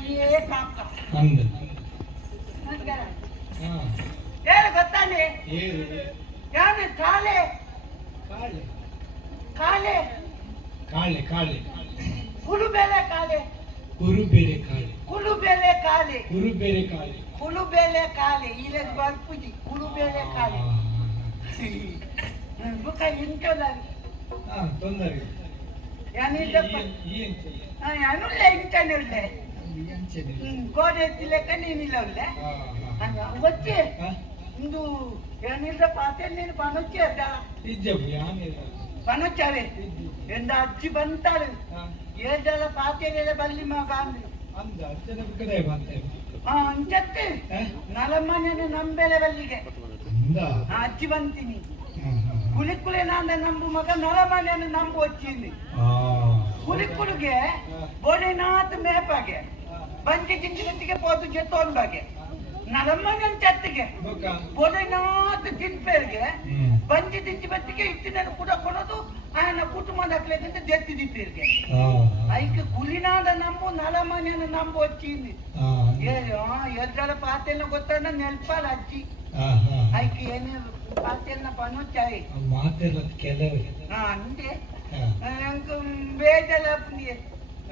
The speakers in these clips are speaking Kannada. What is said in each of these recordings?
ये काಕ ಅಂದ ನಮಸ್ಕಾರ ಹಾ ಹೇಳು ಗೊತ್ತಾನೆ ಏರು ಯಾನೆ ಕಾಲೆ ಕಾಳೆ ಕಾಲೆ ಕಾಳೆ ಕಾಳೆ ಕುಲು ಬೇಲೆ ಕಾಲೆ ಕುರು ಬೇರೆ ಕಾಳೆ ಕುಲು ಬೇಲೆ ಕಾಲೆ ಕುರು ಬೇರೆ ಕಾಳೆ ಕುಲು ಬೇಲೆ ಕಾಲೆ ile ಬರ್ಪುಜಿ ಕುಲು ಬೇಲೆ ಕಾಲೆ ಬುಕ ಇಂಟೋಲ ಹಾ ತೊಂದರೆ ಯಾನೆ ದಪ್ಪ ಯಾನುಲ್ಲ ಇಂಟನುಲ್ಲ ಕೋಡೆ ಎತ್ತಿಲೆಕ್ಕ ನೀನಿಲ್ಲ ಉಳ್ಳೆ వచ్చే ఇందు ఏనిల్ద పాతే నేను పనొచ్చే అద్దా ఇజ్జబు యానే పనొచ్చావే ఎంద అచ్చి బంతాడు ఏదల పాతేల బల్లి మా గాంది ಅಂದ ಅಚ್ಚನ ಕಡೆ ಬಂತೆ ಅಂಚತ್ತೆ ನಲಮ್ಮನೆ ನಂಬೆಲೆ ಬಲ್ಲಿಗೆ ಅಂದ ಅಚ್ಚಿ ಬಂತೀನಿ ಕುಲಿಕುಲೆ ನಾಂದ ನಂಬು ಮಗ ನಲಮ್ಮನೆ ನಂಬು వచ్చింది ಕುಲಿಕುಲಿಗೆ ಬೋಡಿನಾಥ್ ಮೇಪಾಗೆ ಬಂಜಿ ಜಿಂಜಿಗೆ పోతు జెత్తోన్ బాగే నలమ్మనే చెత్తಗೆ ಬೋಡಿನಾಥ್ ತಿನ್ಪೇರ್ಗೆ ಬಂಜಿ ದಿಂಜಿ ಬತ್ತಿಗೆ ಇತ್ತಿನನ್ನು ಕೂಡ ಕೊಡೋದು ఆయన కుటుంబం దక్కలేదంటే జెత్తి దిప్పేర్ಗೆ ఐకి కులినాద నమ్ము నలమ్మనే నమ్ము వచ్చింది ఎద్దల పాతెన్న గొత్తన్న నెల్పాలి అచ్చి ఐకి ఏని పాతెన్న పనొచ్చాయి ಮಾತೆಲ್ಲ ಕೆಲವೇ అంటే ಬೇಜಲ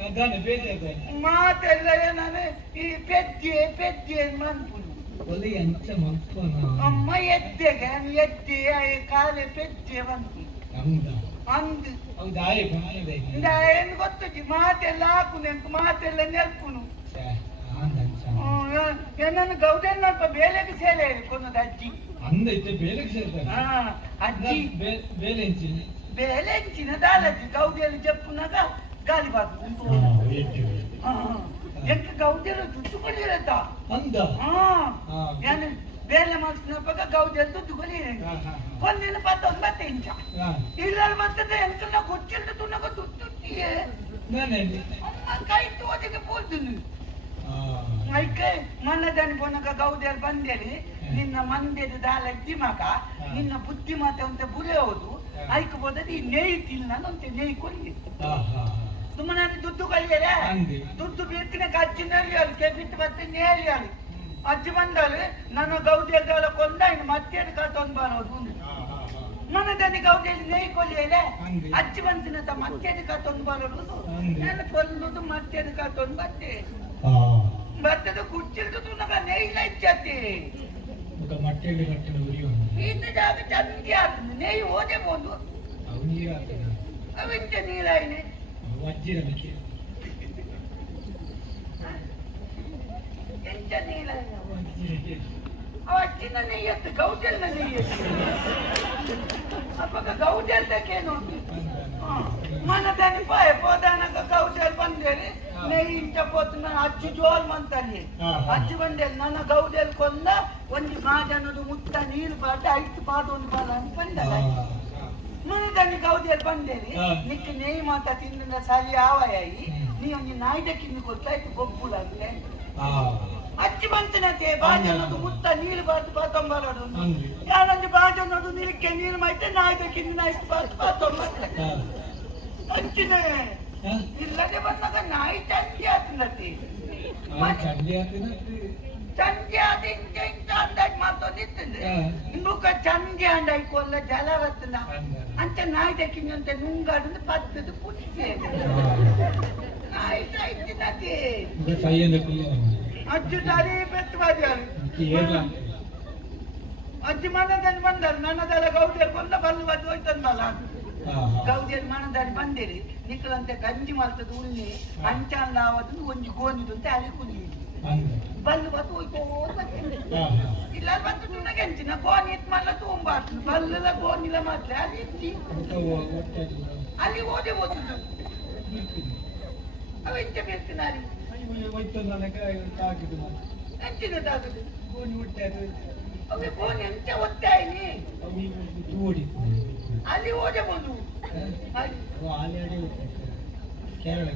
ಅದಾನೆ ಬೇಜಲ ಮಾತೆಲ್ಲ ನಾನು ಈ ಪೆದ್ದೆ ಮನ್ಪುನು ಒಲಿ ಎಂತ ಮನ್ಪುನ ಅಮ್ಮ ಎದ್ದೆ ಕಾಲೆ ಪೆದ್ದೆ ಮನ್ಪುನು ಅಂದ ಅಂದು ಹೌದಾಯ್ ಬಾಯದೆ ಏನು ಗೊತ್ತಜ್ಜಿ ಮಾತೆಲ್ಲ ಹಾಕುನೆ ಅಂತ ಮಾತೆಲ್ಲ ನೆಲ್ಪುನು ನನ್ನು ಗೌಡನ್ ನಲ್ಪ ಬೇಲೆಗೆ ಸೇಲೆ ಕೊನ್ನದ ಅಜ್ಜಿ ಅಂದ ಇತ್ತೆ ಬೇಲೆಗೆ ಸೇರ್ತಾರೆ ಅಜ್ಜಿ ಬೇಲೆಂಚಿನ ಬೇಲೆಂಚಿನ ದಾಲಜ್ಜಿ ಗೌಡಿಯಲ್ಲಿ ಜಪ್ಪುನಾಗ ಗಾಳಿ ಬಾತು ಎಂಕ ಗೌಡಿಯಲ್ಲ ದುಡ್ಡುಗಳಿರತ್ತ ಅಂದ ಏನು ಬೇಲೆ ಮಾಡಿಸಿನಪ್ಪಾಗ ಗೌಡಿಯಲ್ಲಿ ದುಡ್ಡುಗಳಿರ ಒಂದಿನ 19 ಇಂಚ ಇಲ್ಲ ಮತ್ತದೆ ಎಂಕಲ್ಲ ಗೊತ್ತಿಲ್ಲ ತುನಗ ದುಡ್ಡುಟ್ಟಿಯೇ ಕೈ ತೋದಿಗೆ పోతుంది అయితే మన్నదాని పోనక గౌదేలు ಬಂದೇರಿ ನಿನ್ನ ಮಂದಿದ ದಾಲಜ್ಜಿ ಮಗ ನಿನ್ನ ಬುದ್ಧಿಮತ್ತೆ ಅಂತ ಬುಲೆ ಹೋದು ಐಕ್ ಬೋದದಿ ನೇಯಿ ತಿನ್ನಂತೆ ನೇಯಿ ಕೊಲ್ಲಿ ಸುಮ್ಮನೆ ದುಡ್ಡು ಕಲಿಯರೆ ದುಡ್ಡು ಬೀರ್ತಿನ ಕಚ್ಚಿನ ಹೇಳಿಕೆ ಬಿಟ್ಟು ಮತ್ತೆ ನೇಲಿ ಹೇಳಿ ಅಜ್ಜಿ ಬಂದಾಳು ನಾನು ಗೌದೇಲ್ ಕೊಂದ ಇನ್ನು ಮತ್ತೆ ಕಾತೊಂದು ಬರೋದು ಮನದಲ್ಲಿ ಗೌದೇಲಿ ನೇಯಿ ಕೊಲ್ಲಿಯಲೆ ಅಜ್ಜಿ ಬಂತಿನ ಮತ್ತೆ ಕಾತೊಂದು ಬರೋದು ನಾನು ಕೊಲ್ಲುದು ಮತ್ತೆ ಕಾತೊಂದು ಬತ್ತೆ ಬರ್ತದ ಕುಚ್ಚಿಲ್ದು ತುನಗ ನೇಯಿಲ ಇಚ್ಛತೆ ಮಟ್ಟೆಗೆ ಕಟ್ಟಲು ಉರಿಯೋ ಇದ್ದ ಜಾಗ ಚಂದಿ ಆಗ್ತದೆ ನೇಯಿ ಹೋದೆ ಬೋದು ಅವು ನೀರು ಆಗ್ತದೆ ಅವೆಂತ ನೀರಾಯಿನೆ ವಜ್ಜಿರ ಮಿಕ್ಕಿ ಎಂತ ನೀರಾಯಿನ ಅವಚ್ಚಿನ ನೆಯ್ಯತ್ತು ಗೌಜಲ್ನ ನೆಯ್ಯತ್ತು ಅಪ್ಪಗ ಗೌಜಲ್ದಕ್ಕೇನು మనదాని పోదానక గౌజల్ ಬಂದೇರಿ నెయ్యి ఇంట పోతున్న అచ్చి జోల్ మంతని అచ్చి ಬಂದೇರಿ ನನ್ನ ಗೌಜಲ್ ಕೊಂದ ಒಂಜಿ ಮಾಜನದು ಮುತ್ತ ನೀರು ಬಾಟ ಐದು ಪಾದ ಒಂದು ಬಾಲ ಅಂತ ಬಂದಲ್ಲ మనదాని ಗೌಜಲ್ ಬಂದೇರಿ ನಿಕ್ಕೆ ನೆಯ್ಯಿ ಮಾತ ತಿಂದ ಸರಿ ಆವಯಾಯಿ ನೀ ಒಂಜಿ ನಾಯ್ದ ಕಿಂದ ಗೊತ್ತಾಯ್ತು ಬೊಬ್ಬುಲ ಅಂದ್ರೆ ಅಚ್ಚಿ ಬಂತನತೆ ಬಾಜನದು ಮುತ್ತ ನೀರು ಬಾತು ಪಾತೊಂಬರಡು ಯಾನೊಂದು ಬಾಜನದು ನಿಲ್ಕೆ ನೀರು ಮೈತೆ ನಾಯ್ದ ಕಿಂದ ನಾಯ್ತು ಪಾತು ಪಾತೊಂಬರ ಅಂಚಿನ ಇಲ್ಲದೆ ಬಂದಾಗ ನಾಯಿ ಚಂಡಿ ಆತನತಿ ಚಂಡಿ ಆದ ಇಂಚ ಇಂಚ ಅಂದಾಜ್ ಮಾತೊಂದಿತ್ತಂದ್ರೆ ಇಂಬುಕ ಚಂಡಿ ಅಂದಾಜ್ ಕೊಲ್ಲ ಜಲವತ್ತನ ಅಂಚ ನಾಯಿ ದಕ್ಕಿನಂತೆ ನುಂಗಾಡು ಪತ್ತದು ಪುಟ್ಟಿ ನಾಯಿ ಸಾಯ್ತಿನತಿ ಅಜ್ಜು ದಾರಿ ಬೆತ್ತವಾದ್ಯಾರು ಅಜ್ಜಿ ಮನದಲ್ಲಿ ಬಂದರು ನನ್ನದೆಲ್ಲ ಗೌಡಿಯರು ಕೊಂದ ಬಲ್ಲು ಬದ್ದು ಹೋಯ್ತಂದಲ್ಲ ಗೌಡಿಯರು ಮನದಲ್ಲಿ ಬಂದಿರಿ ನಿಕ್ಕಲಂತೆ ಗಂಜಿ ಮಲ್ತದ ಉಳ್ಳಿ ಅಂಚಾನ್ ಆವದು ಒಂಜಿ ಗೋನಿದು ಅಂತ ಅಲ್ಲಿ ಕುಂದಿ ಬಲ್ಲು ಬದ್ದು ಹೋಯ್ತೋ ಇಲ್ಲ ಬಂದು ನಿನಗೆ ಎಂಚಿನ ಗೋನಿ ಇತ್ತು ಮಲ್ಲ ತುಂಬಾಡ್ತು ಬಲ್ಲಲ ಗೋನಿಲ ಮಾತ್ರ ಅಲ್ಲಿ ಇತ್ತಿ ಅಲ್ಲಿ ಓದೆ ಓದುದು ಅವೆಂಚ ಬೇರ್ತಿನಾರಿ ಎಂಚಿನದಾಗುದು ಗೋಣಿ ಹುಟ್ಟಾರು ಅವೆ ಗೋಣಿ ಎಂಚ ಒತ್ತಾಯಿನಿ ಅಲ್ಲಿ ಓದಬಹುದು ಕೇರಳ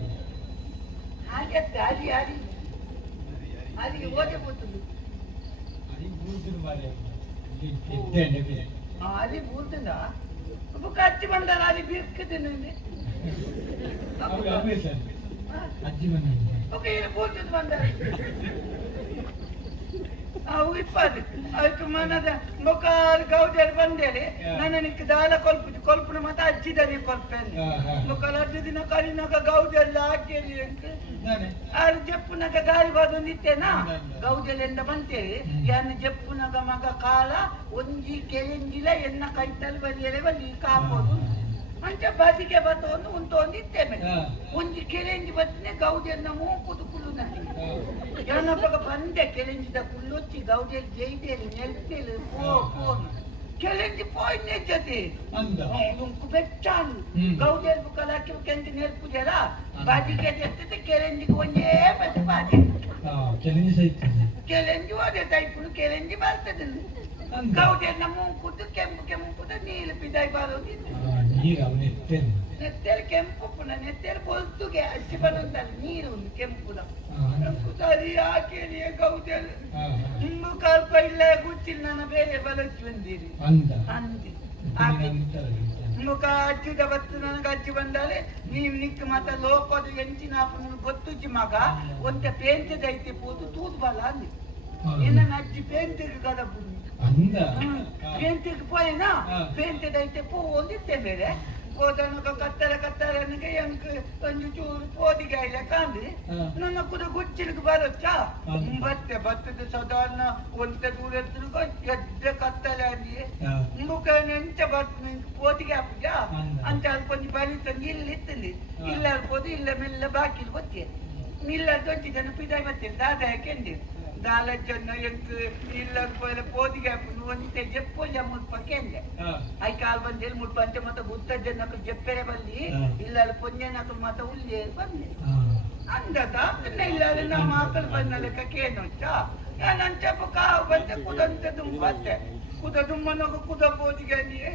ಹಾಗೆ ಅಲ್ಲಿ ಅಲ್ಲಿ ಅಲ್ಲಿಗೆ ಓದಬಹುದು ಅಲ್ಲಿ ಬೂತದ ಕಚ್ಚಿ ಬಂದಾರ ಅಲ್ಲಿ ಬಿರ್ಕದೇನೆ ಅಜ್ಜಿ ಬಂದ oke putih bandar ಅವು ಇಪ್ಪದು ಅದಕ್ಕೆ ಮನದ ಮೊಕಾಲ್ ಗೌಜರ್ ಬಂದೇಳಿ ನನ್ನ ನಿಕ್ಕ ದಾಲ ಕೊಲ್ಪುನ ಮತ್ತೆ ಅಜ್ಜಿದಲ್ಲಿ ಕೊಲ್ಪೇನೆ ಮೊಕಾಲ್ ಅಜ್ಜಿ ದಿನ ಕಲಿನಾಗ ಗೌಜಲ್ಲ ಹಾಕೇಳಿ ಅಂತ ಆರು ಜಪ್ಪುನಾಗ ಗಾಳಿ ಬಾದೊಂದಿತ್ತೇನಾ ಗೌಜಲೆಂದ ಬಂತೇಳಿ ಯಾನ ಜಪ್ಪುನಾಗ ಮಗ ಕಾಲ ಒಂಜಿ ಕೆಲೆಂಜಿಲ ಎನ್ನ ಕೈತಲ್ ಬಲಿಯಲೆ ಬಲಿ ಕಾಪೋದು ಅಂಚ ಬಾದಿಗೆ ಬತ್ತೊಂದು ಉಂಟೊಂದಿತ್ತೇನೆ ಒಂಜಿ ಕೆಲೆಂಜಿ ಬತ್ತನೆ ಗೌಜನ್ನ ಮೂಕುದು ಕುಲ್ಲು ನನಗೆ ಏನಪ್ಪ ಬಂದೆ ಕೆಲೆಂಜಿದ ಕುಲ್ಲೊಚ್ಚಿ ಗೌಜಲ್ ಜೈದೇಲಿ ನೆಲ್ತೇಲಿ ಪೋನ್ ಕೆಲೆಂಜಿ ಪೋಯ್ನೆ ಜೊತೆ ಉಂಕು ಬೆಚ್ಚಾನು ಗೌಜಲ್ ಬುಕ್ಕಲಾಕಿ ಕೆಂಚ ನೆಲ್ಪುಜರ ಬಾದಿಗೆ ಎತ್ತಿದ ಕೆಲೆಂಜಿಗೆ ಒಂದೇ ಮತ್ತೆ ಬಾದಿ ಕೆಲೆಂಜಿ ಅದೇ ಟೈಪುನು ಕೆಲೆಂಜಿ ಬರ್ತದಿಲ್ಲ ಗೌಜನ್ನ ಮೂಕುದು ಕೆಂಪು ನೀರು ಬಿದ್ದಾಯಿ ಬರೋದಿಲ್ಲ ನೆತ್ತೇಲಿ ಕೆಂಪು ಪುನಃ ನೆತ್ತೇಲಿ ಬೊಲ್ತುಗೆ ಅಜ್ಜಿ ಬಂದಲ್ಲಿ ನೀರು ಉಂಟು ಕೆಂಪುದ ಸರಿ ಹಾಕೇಳಿ ಗೌಜಲ್ ಹಿಂಗು ಕಲ್ಪ ಇಲ್ಲ ಗುಚ್ಚಿಲ್ಲ ನನ್ನ ಬೇರೆ ಬಲಚ್ಚಿ ಬಂದಿರಿ ಅಂದಿ ಮುಖ ಅಜ್ಜಿದ ಬತ್ತು ನನಗೆ ಅಜ್ಜಿ ಬಂದಾಲೆ ನೀವು ನಿಕ್ಕ ಮತ್ತ ಲೋಕದ ಎಂಚಿನ ಗೊತ್ತುಜ್ಜಿ ಮಗ ಒಂದ ಪೇಂಟದೈತಿ ಪೋದು ತೂದು ಬಲ ಅಂದಿ ಇನ್ನ ಅಜ್ಜಿ ಪೇಂಟಿಗೆ ಕದ ಪೇಂಟಿಗೆ ಪೋಯಿನಾ ಪೇಂಟದೈತೆ ಪೋ ಒಂದಿತ್ತೆ ಬೇರೆ ಹೋದನಗ ಕತ್ತರ ನನಗೆ ಎಂಕ್ ಒಂದು ಚೂರು ಪೋದಿಗೆ ಆಯ್ಲ ಕಾಂದಿ ನನ್ನ ಕೂಡ ಗುಚ್ಚಿಲಿಗೆ ಬರಚ್ಚ ಬತ್ತದ ಸಾಧಾರಣ ಒಂದ ದೂರ ಎದ್ದ ಕತ್ತಲೆ ಅಂದಿ ಮುಖ ನೆಂಚ ಬತ್ತ ಪೋದಿಗೆ ಹಾಪುಜ ಅಂತ ಕೊಂಚ ಬಲಿತ ಇಲ್ಲಿತ್ತಲ್ಲಿ ಇಲ್ಲ ಅಲ್ಬೋದು ಇಲ್ಲ ಮೆಲ್ಲ ಬಾಕಿಲ್ ಗೊತ್ತೇ ಇಲ್ಲ ದೊಡ್ಡ ಜನ ಪಿದಾಯಿ ಬರ್ತೇನೆ ದಾದ ಯಾಕೆಂದಿ ದಾಲಜ್ಜನ್ನ ಎಂಕ್ ಇಲ್ಲ ಪೋದಿಗೆ ಹಾಪುನು ಒಂದೇ ಜಪ್ಪು ಮುಲ್ಪ ಕೆಂದೆ ಐ ಕಾಲ್ ಬಂದೇಲಿ ಮುಲ್ಪ ಅಂತೆ ಮತ್ತೆ ಗುತ್ತ ಜನಕ್ಕೆ ಜಪ್ಪೆರೆ ಬಲ್ಲಿ ಇಲ್ಲ ಅಲ್ಲಿ ಪೊಂಜನಕ್ಕೆ ಮತ್ತೆ ಉಲ್ಲಿ ಬಂದೆ ಅಂದದ ಇಲ್ಲ ನಮ್ಮ ಮಕ್ಕಳು ಬಂದ ಲೆಕ್ಕೇನು ನಂಚಪ್ಪ ಕಾವು ಬಂದೆ ಕುದಂತ ದುಂಬತ್ತೆ ಕುದ ದುಮ್ಮನಗ ಕುದ ಪೋದಿಗೆ ಅಂದಿಯೇ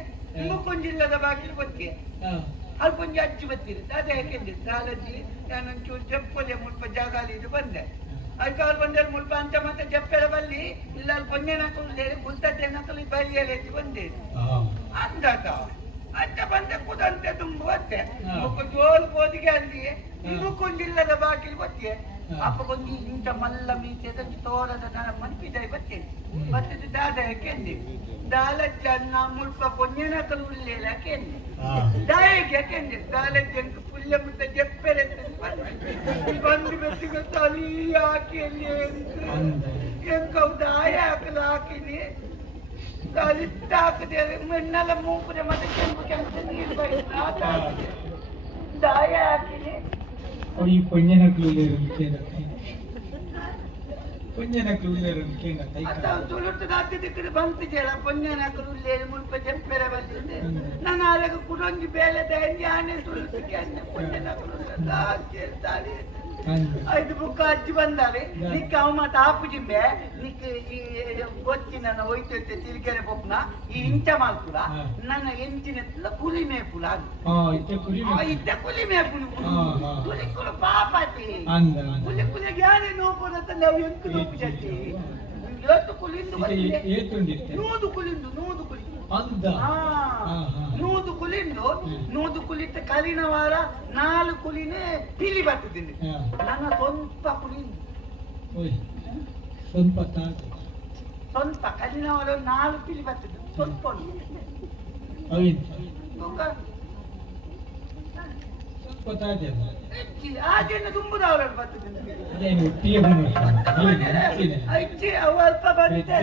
ಕೊಂಜಿಲ್ಲದ ಬಾಗಿಲು ಬತ್ತಿ ಅಲ್ಲಿ ಕೊಂಜ ಅಜ್ಜಿ ಬತ್ತೀರಿ ಅದೇ ಯಾಕೆಂದಿ ದಾಲಜ್ಜಿ ನಾನೊಂಚೂರು ಜಪ್ಪಲೆ ಮುಲ್ಪ ಜಾಗಾಲಿ ಇದು ಬಂದೆ ಐಕಾಲ್ ಬಂದೇಳಿ ಮುಲ್ಪ ಅಂತ ಮತ್ತೆ ಜಪ್ಪೆರ ಬಲ್ಲಿ ಇಲ್ಲ ಅಲ್ಲಿ ಪೊಂಜನಕಲು ಗುಲ್ತಜ್ಜನಕಲು ಬೈಯಲ್ಲಿ ಎತ್ತಿ ಬಂದೇರಿ ಅಂದದ ಅಂತ ಬಂದೆ ಕುದಂತೆ ತುಂಬುವತ್ತೆ ಜೋಲು ಪೋದಿಗೆ ಅಂದಿ ಇದು ಕೊಂಜಿಲ್ಲದ ಬಾಗಿಲು ಬತ್ತೆ ಅಪ್ಪ ಕೊಂಜಿ ಇಂಟ ಮಲ್ಲ ಮೀಸೆ ತೋರದ ನನ್ನ ಮನ್ಪಿದಾಯಿ ಬತ್ತೇನೆ ಬತ್ತದ ದಾದ ಯಾಕೆಂದಿ ದಾಲಜ್ಜನ್ನ ಮುಲ್ಪ ಪೊಂಜನಕಲು ಉಳ್ಳೇಲ ಯಾಕೆಂದಿ ದಾಯಿಗೆ ಯಾಕೆಂದಿ ದಾಲಜ್ಜನ್ಕ ಪುಲ್ಯ ಮುದ್ದ ಜಪ್ಪೆರೆ ಬಂದು ಬೆಟ್ಟಿಗೆ ತಲಿ ಹಾಕಿ ಅಲ್ಲಿ ಎಂಕವು ದಾಯ ಹಾಕಲು ಹಾಕಿನಿ ತಲಿಟ್ಟ ಹಾಕದೆ ಮಣ್ಣೆಲ್ಲ ಮೂಪುರೆ ಮತ್ತೆ ಕೆಂಪು ನೀರು ಬೈತಾ ದಾಯ ಹಾಕಿನಿ ತುಳುತ್ತದಾಗ್ತಿದ್ದ ಬಂತು ಜಲ ಪೊಂಜನಕರು ಮುಲ್ಪ ಜಂಪೆರೆ ಬಂದಿದ್ದೆ ನಾನು ಆಗ ಕುಡೊಂಜಿ ಬೇಲೆ ದಂಡಿ ಆನೆ ತುಳುತ್ತಕ್ಕೆ ಅನ್ನ ಪೊಂಜನಕರು ಐದು ಬುಕ್ಕ ಅಜ್ಜಿ ಬಂದಾವೆ ನಿಕ್ಕ ಅವ ಮತ್ತೆ ಆಪು ಜಿಂಬೆ ನಿಕ್ಕ ಈ ಗೊತ್ತಿ ನನ್ನ ಒಯ್ತೈತೆ ತಿರುಗೆರೆ ಬೊಪ್ಪನ ಈ ಇಂಚ ಮಾಲ್ಪುರ ನನ್ನ ಎಂಚಿನ ಕುಲಿ ಮೇಪುಲ ಇತ್ತ ಕುಲಿ ಮೇಪುಲು ಕುಲಿ ಕುಲು ಪಾಪತಿ ಕುಲಿ ಯಾರೇ ನೋಪುರಂತ ನಾವು ಎಂಕು ನೋಪು ಜಟ್ಟಿ ಇವತ್ತು ಕುಲಿಂದು ನೂದು ಕುಲಿಂದು ನೂದು ಕುಲಿತ ಕಲಿನ ವಾರ 4 ಕುಲಿನೇ ಪಿಲಿ ಬರ್ತದಿಲ್ಲ ನನ್ನ ಸ್ವಲ್ಪ ಕುಲಿಂದು ಸ್ವಲ್ಪ ಕಲಿನ ವಾರ 4 ಪಿಲಿ ಬರ್ತದೆ ಸ್ವಲ್ಪ ಆಜೆನ್ನ ತುಂಬುದವರ ಬರ್ತದೆ ಅಲ್ಪ ಬಂತೆ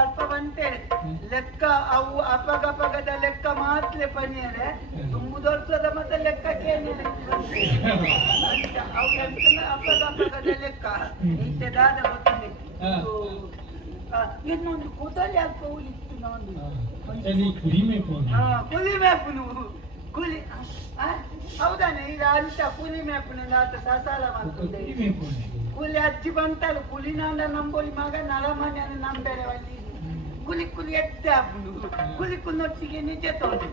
ಅಲ್ಪ ಬಂತೆ ಲೆಕ್ಕ ಅವು ಅಪಗಪಗದ ಲೆಕ್ಕ ಮಾತ್ಲೆ ಪನಿಯರೆ ತುಂಬುದೋರ್ಸದ ಮತ್ತೆ ಲೆಕ್ಕಕ್ಕೇನಿಲ್ಲ ಅವು ಅಪಗಪಗದ ಲೆಕ್ಕ ಇಂತೆದಾದ ಗೊತ್ತಿದೆ ಇನ್ನೊಂದು ಕೂದಲಿ ಅಲ್ಪ ಉಳಿತು ನಾನು ಕುಲಿ ಮೇಪುನು ಕುಲಿ ಹೌದಾನೆ ಈಗ ಅಂತ ಕುಲಿ ಮೇಪುನಿಂದ ಆತ ಸಸಾಲ ಮಾಡ್ತದೆ ಕುಲಿ ಅಜ್ಜಿ ಬಂತಲ್ಲ ಕುಲಿನಾಂಡ ನಂಬೋಲಿ ಮಗ ನಲಮನೆ ನಂಬೇರೆ ಅಲ್ಲಿ ಕುಲಿ ಎತ್ತೆ ಹಾಕೊಂಡು ಕುಲಿ ನೊಟ್ಟಿಗೆ ನಿಜ ತೋರಿ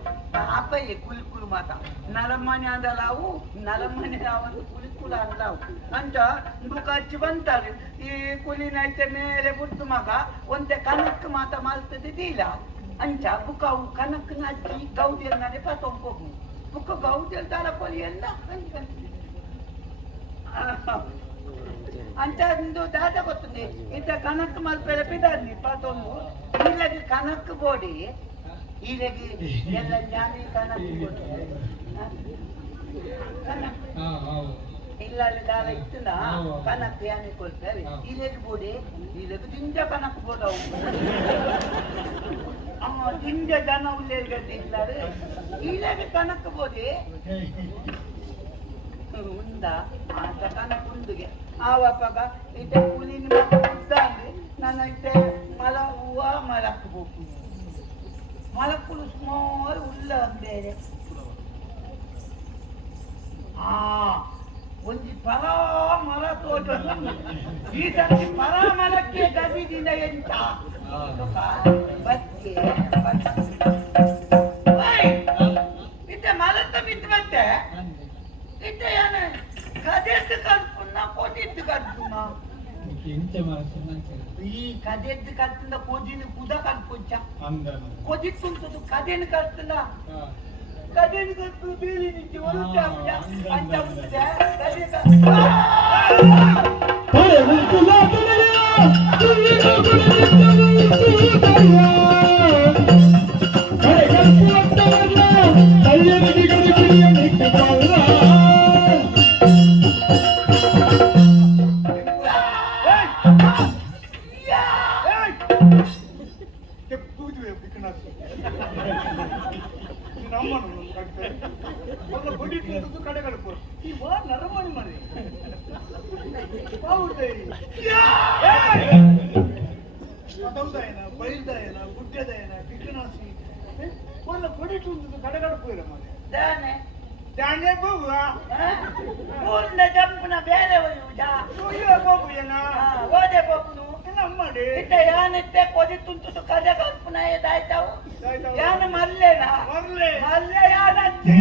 ಅಪ್ಪಯ್ಯ ಕುಲಿ ಮಾತ ನಲಮನೆ ಅಂದಲಾವು ನಲಮನೆ ಅವಂದು ಕುಲಿ ಅಂದವು ಅಂತ ಬುಕ್ ಅಜ್ಜಿ ಬಂತಾರೆ ಈ ಕುಲಿನೈತೆ ಮೇಲೆ ಬಿಟ್ಟು ಮಗ ಒಂದೇ ಕನಕ್ ಮಾತ ಮಾಡ್ತದೆ ದೀಲ ಅಂಚ ಬುಕ್ ಅವು ಕನಕ್ನ ಅಜ್ಜಿ ಗೌದಿಯನ್ನಾನೆ ಪತ್ತೊಂದು ಬುಕ್ ಗೌದಿಯಲ್ಲಿ ದಾರ ಪೊಲಿ ಎಲ್ಲ ಅಂತ ಒಂದು ದಾದ ಗೊತ್ತದೆ ಇಂಥ ಕನಕ್ ಮಲ್ಪೆರ ಪಿದಾರ್ನಿ ಪಾತೊಂದು ಇಲ್ಲಗಿ ಕನಕ್ ಬೋಡಿ ಇಲ್ಲಗಿ ಎಲ್ಲ ಜಾಮಿ ಕನಕ್ ಬೋಡಿ ಕನಕ್ ಇಲ್ಲ ದಾಲ ಇತ್ತುನ ಕನಕ್ ಯಾನಿ ಕೊಡ್ತೇವೆ ಇಲ್ಲಗಿ ಬೋಡಿ ಇಲ್ಲಗಿ ದಿಂಜ ಕನಕ್ ಬೋಡವು ದಿಂಜ ಜನ ಉಲ್ಲೇರ್ಗಡ್ಡೆ ಇದ್ದಾರೆ ಇಲ್ಲಗಿ ಕನಕ್ ಬೋಡಿ ఉందా అంతకన్నా ముందుగా ఆవపగా ఇటే పులిని ఉద్దాంది నన్నైతే మళ్ళా ఊవ మలక్కు పోకు మలక్కులు స్మాల్ ఉల్ల ಬೇರೆ ಒಂಜಿ ಪರ ಮರ ತೋಟ ಈ ಸರ್ತಿ ಪರ ಮರಕ್ಕೆ ಗದಿದಿಂದ ಎಂತ ಬಕ್ಕೆ ಇತ್ತೆ ಮಲತ್ತ ಬಿದ್ದು ಮತ್ತೆ itu ya nih, kadet dekat pun, kodit dekat pun. Kadet dekat pun, kodit ni kuda kan puncak. Kodit pun tu kadet dekat pun. Kadet dekat pun beli ni jual jam ya, ancam saja. Kadet dekat. Hey, itu lah tu dia. Hey, kan kuat tu dia. Saya ni kalau dia ni kepala.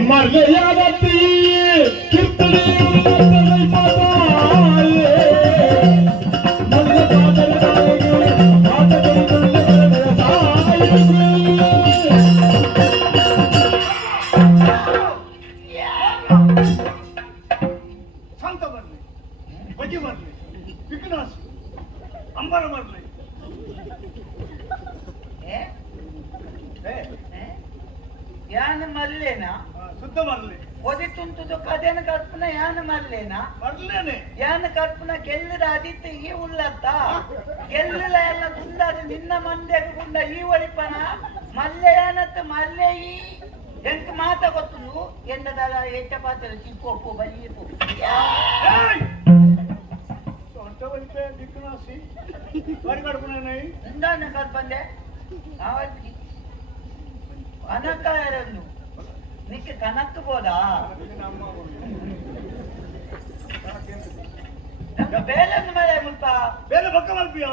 ಮರ್ಯಾದತಿ ಕಿರ್ತನೆ ಸಂತ ಬರ್ಲಿ ಬಜ್ಜಿ ಬರ್ಲಿ ಚಿಕನಾಸ್ ಅಂಬಾರ ಬರ್ಲಿ ಯಾನ ಮರ್ಲೇನಾ ಶುದ್ಧ ಮರ್ಲಿ ಒದಿ ತುಂತುದು ಕದೇನ ಕಲ್ಪನ ಯಾನ ಮರ್ಲೇನಾ ಮರ್ಲೇನೆ ಯಾನ ಕಲ್ಪನ ಗೆಲ್ಲದ ಆದಿತ್ಯ ಈ ಉಳ್ಳತ್ತ ಗೆಲ್ಲಲ ಎಲ್ಲ ಗುಂಡಾದ ನಿನ್ನ ಮಂದೆಗೆ ಗುಂಡ ಈ ಒಳಿಪನ ಮಲ್ಲೆ ಯಾನತ್ತ ಮಲ್ಲೆ ಈ ಎಂತ ಮಾತ ಗೊತ್ತು ಎಂದದ ಎಟ್ಟ ಪಾತ್ರ ಚಿಕ್ಕೋಪ್ಪು ಬಲಿಯಪ್ಪು ಅಂತ ಒಳಿಪೆ ಬಿಕ್ಕನಾಸಿ ಬಾರಿ ಕಡ್ಪುನೇ ಇಂದಾನ ಕಲ್ಪಂದೆ ನಾವಲ್ಲಿ ಅನಕ್ಕಾಯರನ್ನು ನಿಕ್ಕೆ ಕನಕ್ಕು ಬೋದಾ ನಂಗೆ ಬೇಲನ್ನು ಮೇಲೆ ಮುಲ್ಪ ಬೇಲೆ ಬಕ್ಕ ಮಲ್ಪಿಯೋ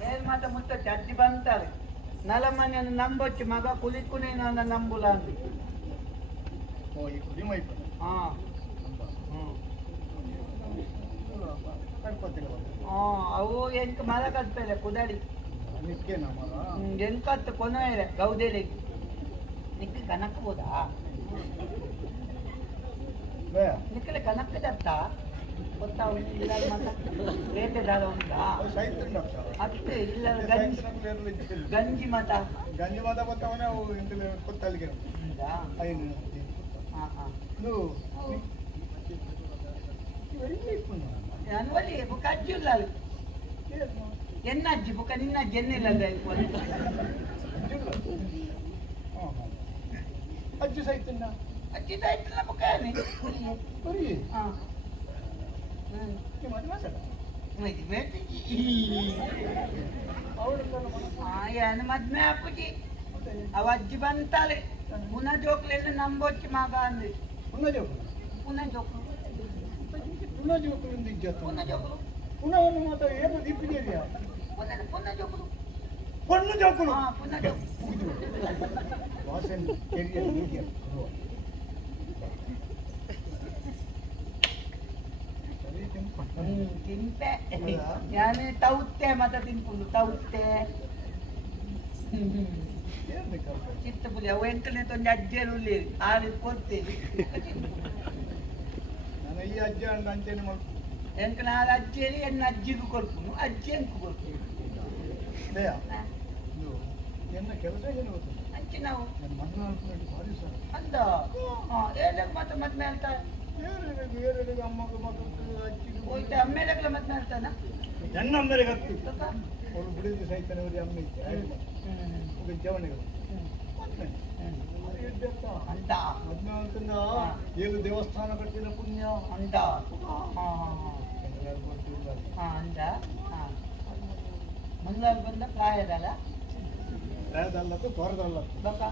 ಮೇಲ್ ಮಾತ ಮುತ್ತ ಚರ್ಚಿ ಬಂತಾರೆ ನಲಮನೆಯನ್ನು ನಂಬೊಚ್ಚಿ ಮಗ ಕುಲಿಕ್ಕುನೇ ನನ್ನ ನಂಬುಲ ಅಂತ ಹಾ ಅವು ಎಂಟು ಮರ ಕಟ್ಪೇಲೆ ಕುದಡಿ ಎಂಕತ್ತು ಕೊನೆ ಗೌದೇಲಿ ನಿಕ್ಕೆ ಕನಕ್ ಬೋದಾ ನಿಕ್ಕಲೆ ಕನಕ್ ದತ್ತ ಗೊತ್ತಾ ಇಲ್ಲ ರೇಟೆ ದಾದ ಉಂಟಾ ಅತ್ತೆ ಇಲ್ಲ ಗಂಜಿ ಮತ ಗಂಜಿ ಮತ ಗೊತ್ತವನೇ ಅವು ಇಂಟು ಕೊತ್ತಲ್ಲಿಗೆ ಅನ್ವಲ್ಲಿ ಬುಕ್ ಅಜ್ಜಿ ಇಲ್ಲ ಎನ್ನಜ್ಜಿ ಬುಕ್ಕ ನಿನ್ನ ಜೆನ್ನಿಲ್ಲ ಅಜ್ಜಿ ಸೈತನ್ನ ಅಜ್ಜಿ ಸೈತನ್ನ ಬುಕ್ಕ ಮದ್ಮೆ ಅಪ್ಪುಜಿ ಅವ ಅಜ್ಜಿ ಬಂತಾಳೆ ಪುನಃ ಜೋಕ್ಲೆಲ್ಲ ನಂಬೊಚ್ಚಿ ಮಗ ಅಂದ್ರಿ ಪುನಃ ಜೋಕ್ಲು ಪುನಃ ಜೋಕ್ಲು ಪುನಃ ಜೋಕ್ಲು ಪುನಃ ಜೋಕ್ಲು ಪುನಃ ಒಂದು ಮಾತ ಏನು ದೀಪಿದೆಯಾ ಪುನಃ ಜೋಕ್ಲು ಪುನಃ ಜೋಕ್ಲು ಪುನಃ ಜೋಕ್ಲು ವಾಸನ್ ಕೆರಿಯ ಮೀಡಿಯಾ ತಿಂಪೆ ನಾನು ತೌತ್ತೆ ಮತ ತಿನ್ಕೊಂಡು ತೌತ್ತೆ ಚಿತ್ತಪುಲಿ ಅವು ಎಂಕನೇ ತೊಂದು ಅಜ್ಜಿಯಲ್ಲಿ ಉಳ್ಳಿ ಆರು ಕೊಡ್ತೇವೆ ನಾನು ಈ ಅಜ್ಜ ಅಂತ ಅಂಚೆನೆ ಮಾಡ್ತೀನಿ ಎಂಕನ ಆರು ಅಜ್ಜಿಯಲ್ಲಿ ಎನ್ನ ಅಜ್ಜಿಗೂ ಕೊಡ್ತೀನಿ ಅಜ್ಜಿ ಎಂಕು ಕೊಡ್ತೀನಿ ಎನ್ನ ಕೆಲಸ ಏನು ಗೊತ್ತು ಅಂಚೆ ನಾವು ನನ್ನ ಮದುವೆ ಅನ್ಕೊಂಡು ಭಾರಿ ಸರ್ ಅಂದ ಏನಾಗ ಮತ್ತೆ ಮದ್ಮೆ ಹೇಳ್ತಾರೆ ಬೇರೆ ಅಮ್ಮಗ ಮಗಕ್ಕೆ ಅಜ್ಜಿಗೆ ಹೋಯ್ತು ಅಮ್ಮೇಲೆಲ್ಲ ಮದ್ಮೆ ಹೇಳ್ತಾನ ನನ್ನ ಅಮ್ಮೆಗೆ ಹತ್ತು ಅವರು ಬಿಡಿದು ಸಹಿತಾನೆ ಅವರಿಗೆ ಅಮ್ಮ ಇತ್ತು ಜವಣಿಗಳು ಅಂತ ಮದ್ವೆ ಅಂತಂದ ಏನು ದೇವಸ್ಥಾನ ಕಟ್ಟಿದ ಪುಣ್ಯ ಅಂತ ಅಂದ ಮಂಗಳವಾರ ಬಂದ ಪ್ರಾಯದಲ್ಲ ಪ್ರಾಯದಲ್ಲತ್ತು ತೋರದಲ್ಲ ಬಕ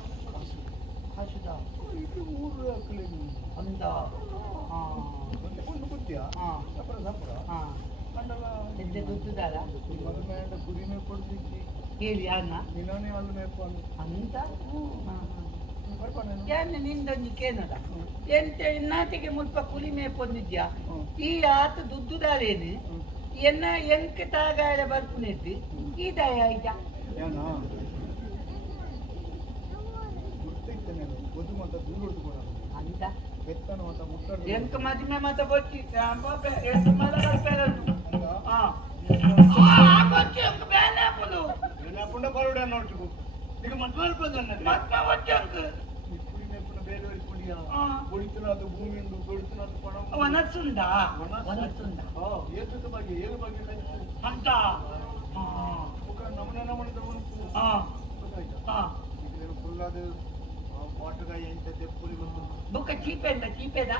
ಹಸುದ ಇದು ಊರು ಹಾಕಲಿಲ್ಲ ಅಂದ ಒಂದು ಬುದ್ಧಿಯ ಸಪರ ಸಪರ ಕಂಡಲ್ಲ ನಿದ್ದೆ ದುಡ್ಡುದಾರ ಮದುವೆ ಕುರಿನೇ ಕೊಡ್ತಿದ್ದಿ ಹೇಳಿ ಯಾರನ್ನ ನೀನೇ ಅಲ್ಲಿ ಮೇಲ್ಕೊಂಡು ಅಂತ ಬರ್ಕೊಂಡೇನು ಏನು ನಿಂದೊಂದು ಕೇನದ ಎಂತ ನಾಟಿಗೆ ಮುಲ್ಪ ಕುಲಿ ಮೇಪೊಂದಿದ್ಯಾ ಈ ಆತ ದುಡ್ಡುದಾರೇನು ಎನ್ನ ಎಂಕ ತಾಗಾಯ ಬರ್ಪುನೆದ್ದು ಈ ದಯ ಆಯ್ತಾ ಏನ ಗುರ್ತೈತೇನೆ ಗೊತ್ತು ಮತ್ತ ದೂರ ಹೊಡ್ದುಕೊಡ ಅಂತ ಬೆತ್ತನ ಮತ್ತ ಮುಟ್ಟಾಡ ಎಂಕ ಮದುವೆ ಮತ ಬಚ್ಚಿ ಎಂಕ ಮಲ ಕಲ್ಪೆರದು ಹಾ ಬಚ್ಚಿ ಎಂಕ ಬ್ಯಾನೆ ಹಾಪುದು ಏನಾಪುಂಡ ಬರೋಡ ನೋಡ್ತಿಗು ಈಗ ಮದ್ವೆ ಬಂದನ್ನ ಮತ್ತೆ ಬಚ್ಚಿ ಎಂಕ ಕುರಿ ಮೇಪುನ ಬೇರೆ ಕುಡಿಯ ಕುಡಿತನ ಅದು ಭೂಮಿ ಉಂಡು ಕೊಡ್ತನ ಅದು ಪಣ ವನಸುಂದ ವನಸುಂದ ಏತದ ಬಗ್ಗೆ ಏನು ಬಗ್ಗೆ ಕಲಿತು ಅಂತ ಮುಖ ನಮನೆ ನಮನದ ಉಂಟು ಗೊತ್ತಾಯ್ತಾ ಈಗ ಫುಲ್ಲಾದ ವಾಟಗಾಯಿ ಎಂತದ್ದೆ ಪುರಿ ಬಂದು ಬುಕ್ಕ ಚೀಪೆಂದ ಚೀಪೆದ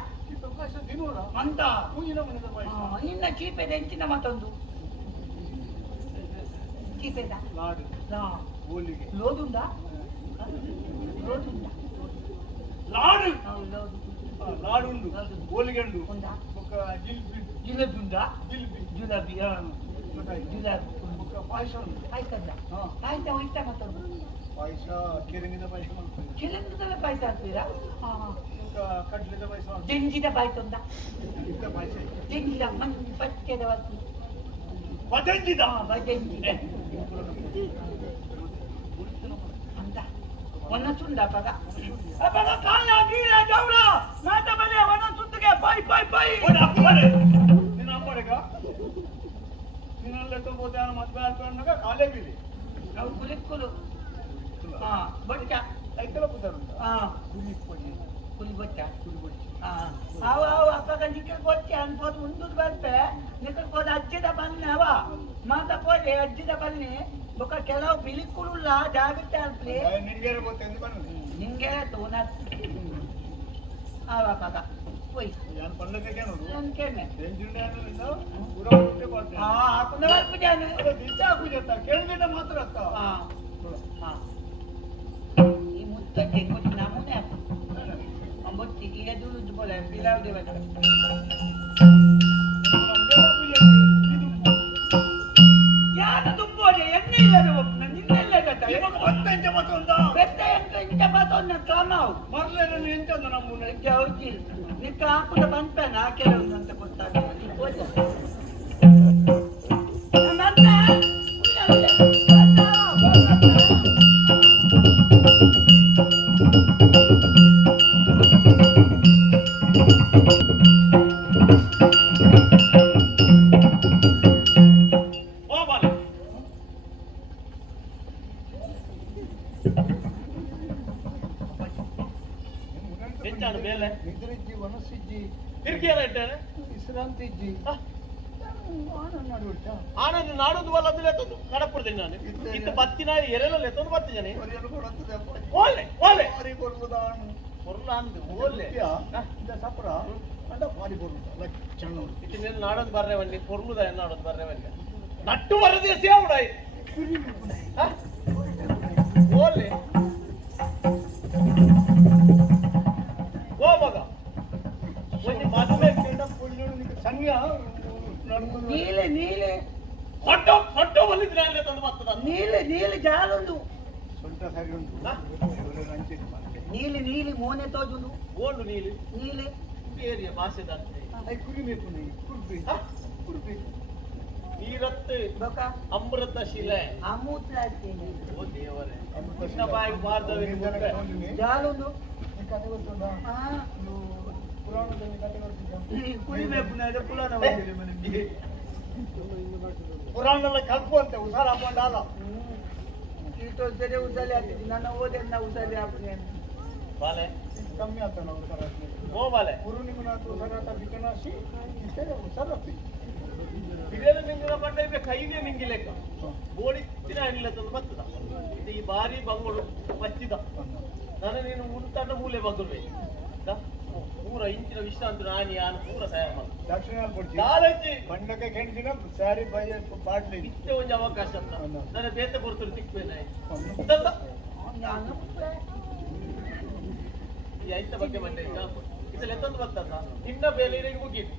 ಪಾಯಸ ದಿನೋರ ಅಂತ ಮೂಗಿನ ಮನೆದ ಪಾಯಸ ಇನ್ನ ಚೀಪೆದ ಎಂಚಿನ ಮತ್ತೊಂದು ಚೀಪೆದ ಲಾಡು ಓಲಿಗೆ ಲೋದುಂದ ಲೋದುಂದ ಲಾಡು ಲೋದು ಲಾಡುಂಡು ಓಲಿಗೆಂಡು ಉಂದ ಮುಖ ಜಿಲ್ಬಿ ಜಿಲೇಬಿ ಉಂದ ಜಿಲ್ಬಿ ಜುಲಾಬಿ ಜುಲಾಬಿ ಮುಖ ಪಾಯಸ ಉಂಟು ಆಯ್ತಲ್ಲ ಆಯ್ತಾ ಹೋಯ್ತಾ ಮತ್ತೊಂದು ಪಾಯಸ ಕೆರೆಂಗಿದ ಪಾಯಸ ಮಾಡ್ತಾರೆ ಚಿಲಂದದ ಪಾಯಸ ಹಾಕ್ತೀರಾ ಮುಖ ಕಡ್ಲಿದ ಪಾಯಸ ಮಾಡ್ತಾರೆ ಜಂಜಿದ ಪಾಯಸ ಉಂದ ಇಂಥ ಪಾಯಸ ಜಂಜಿದ ಮಂದಿ ಪಚ್ಚದ ವಸ್ತು ಬದಂಜಿದ ಬಜಂಜಿ ಅಂತ ವನಸುಂದ ಪಗ ಅಪಗ ಕಾಲ ಗೀರ ಜೌಳ ಮಾತ ಬಲೆ ವನಸುಂದಗೆ ಬೈ ಬೈ ಬೈ ನಿನ್ನ ಅಪ್ಪರೆಗ ನಿನ್ನಲ್ಲೇ ತಗೋದೆ ಮದ್ವೆ ಹಾಕೊಂಡಾಗ ಕಾಲೇ ಬೀಳಿ ನಾವು ಕುಲಿಕ್ಕುಲು ಬೊಚ್ಚ ಐತಲ ಕೂತಾರುಂಟ ಕುಲಿ ಕುಲಿ ಬೊಚ್ಚ ಕುಲಿ ಬೊಚ್ಚ ಅವ ಅವ ಅಪ್ಪಗ ನಿಕ್ಕ ಬೊಚ್ಚ ಅನ್ಬೋದು ಮುಂದೂರು ಬರ್ತೆ ನಿಕ್ಕ ಕೋದ ಅಜ್ಜಿದ ಬನ್ನಿ ಅವ ಮಾತ ಕೋದೆ ಅಜ್ಜಿದ ಬನ್ನಿ ಬೊಕ್ಕ ಕೆಲವು ಬಿಲಿಕ್ಕುಳುಲ್ಲ ಜಾಗತ್ತೆ ಅನ್ಪ್ಲಿ ನಿನ್ಗೆ ಗೊತ್ತೆಂದು ಬಂದು ನಿಂಗೆ ತೋನ ಅವ ಪಗ ಹೋಯ್ ഞാൻ പണ്ടൊക്കെ നോക്കൂ എനിക്കെന്നെ രഞ്ജുണ്ടായിരുന്നില്ല പൂര മുട്ടೆ ಕೊಡ್ತೇನೆ ಹಾಕುನ ಬರ್ಬಿದ್ದಾನೆ ದಿವಸ ಹಾಕುಜತ್ತ ಕೇಳಿದ್ರೆ ಮಾತ್ರ ಅತ್ತ ಈ ಮುತ್ತಕ್ಕೆ ಕೊಟ್ಟು ನಮೂನೆ ಬೊತ್ತಿ ಈಗ ದೂರದ್ದು ಬೋಲ ಪಿಲಾವ್ ದೇವತ ಯಾರು ತುಂಬೋದೆ ಎಣ್ಣೆ ಇಲ್ಲದ ನಿನ್ನೆಲ್ಲ ಗೊತ್ತಂತೆ ಮತ್ತೊಂದು ಬೆತ್ತ ಎಂತ ಮತ್ತೊಂದು ಕಾಮಾವು ಮರ್ಲೇನು ಎಂತ ನಮ್ಮನ್ನ ಹೌದಿ ನಿಕ್ಕ ಹಾಕುದ ಬಂದ್ಪೇನ ಕೆಲವು ಅಂತ ಗೊತ್ತಾಗ ನಿದ್ರಿಜ್ಜಿ ವನಸಿಜ್ಜಿ ವಿಶ್ರಾಂತಿಜ್ಜಿ ಆನಂದ್ ನಾಡೋದು ವಲ್ಲ ಲೆತ್ತೊಂದು ಕಡಪುಡ್ತೀನಿ ನಾನು ಇತ್ತು ಬತ್ತಿನ ಎರೆಲ್ಲ ಲೆತ್ತೊಂದು ಬತ್ತಿದ್ದಾನೆ ಓಲೆ ಓಲೆ பொருள் ஆனது ஓல்லே இந்த சப்பரா அந்த பாரி பொருள் லட்சம் இது నేను నాడొంದು ಬರ್ರೆವಲ್ಲಿ పొర్లుదా నాడొంದು ಬರ್ರೆವಲ್ಲಿ నట్టు వరదే సేవుడాయి ఓలే ఓ మగ ಒಂದು ಮದುವೆ ಕೆಂಡ ಪುಳ್ಳು ಸಂಘ ನೀಲೆ ನೀಲೆ ಫೋಟೋ ಫೋಟೋ ಬಲ್ಲಿದ್ರೆ ಅಲ್ಲೇ ತಂದು ಬರ್ತದ ನೀಲೆ ನೀಲೆ ಜಾಲೊಂದು ಸೊಂಟ ಸರಿ ಉಂಟು ನೀಲಿ ನೀಲಿ ಮೋನೆ ತೋಜುಂಡು ಓಲ್ಡು ನೀಲಿ ನೀಲೆ ಬೇರೆ ಭಾಷೆ ದಾಟ್ತೆ ಕುರಿ ಮೇಪು ಕುರ್ಪಿ ಕುರ್ಪಿ ನೀರತ್ತು ಬೊಕ ಅಮೃತ ಶಿಲೆ ಅಮೂತ್ರ ಹಾಕ್ತೀನಿ ಓ ದೇವರೇ ಕೃಷ್ಣ ಬಾಯಿಗೆ ಬಾರ್ದವೆ ಜಾಲುಂದು ಈ ಕಥೆ ಗೊತ್ತುಂಟಾ? ಹಾ ಇದು ಪುರಾಣದಲ್ಲಿ ಕಥೆ ಗೊತ್ತಿದ್ದ ಕುಡಿಬೇಕು ನಾಳೆ ಪುಲಾನ ಬಂದಿದೆ ಮನೆಗೆ ಪುರಾಣದಲ್ಲಿ ಕಲ್ಪು ಅಂತೆ ಉಸಾರ ಹಾಕೊಂಡಲ್ಲ ಇಷ್ಟೊಂದು ಉಸಾಲಿ ಆಗ್ತಿದ್ದೆ ನನ್ನ ಓದನ್ನ ಉಸಾಲಿ ಹಾಕ್ತೀನಿ ಬಾಲೆ ಕಮ್ಮಿ ಆಗ್ತಾನೆ ಉಸಾರ ಓ ಬಾಲೆ ಗುರು ನಿಮ್ಮನಾಥ ಉಸಾರ ಬಿಕನಾಶಿ ಇಷ್ಟೇ ಉಸಾರ ಇದೇನು ಮಿಂಗಿನ ಬಂಡ ಇವೆ ಕೈಗೆ ಮಿಂಗಿಲೆಕ್ಕ ಬೋಡಿತ್ತಿನ ಹಣ್ಣಿಲ್ಲ ತಂದು ಬರ್ತದ ಇದು ಈ ಬಾರಿ ಬಂಗೋಳು ಬಚ್ಚಿದ ನಾನು ನೀನು ಉಂಟನ್ನ ಮೂಲೆ ಬಗ್ಗಲ್ವೇ ಪೂರ ಇಂಚಿನ ವಿಶ್ರಾಂತಿ ನಾನಿ ಯಾನು ಪೂರ ತಯಾರು ಮಾಡಿ ದಕ್ಷಿಣ ಕೊಡ್ತೀನಿ ಕಾಲೇಜಿ ಬಂಡಕ್ಕೆ ಕೆಂಚಿನ ಸ್ಯಾರಿ ಬೈಯ ಬಾಟ್ಲಿ ಇಷ್ಟೇ ಒಂದು ಅವಕಾಶ ನನ್ನ ಬೇತ ಕೊಡ್ತಾರೆ ತಿಕ್ಬೇನೆ ಈ ಐತ ಬಗ್ಗೆ ಬಂದೆ ಈಗ ಇದ್ರಲ್ಲಿ ಎತ್ತೊಂದು ಬರ್ತದ ಇನ್ನ ಬೇಲೆ ಮುಗೀತು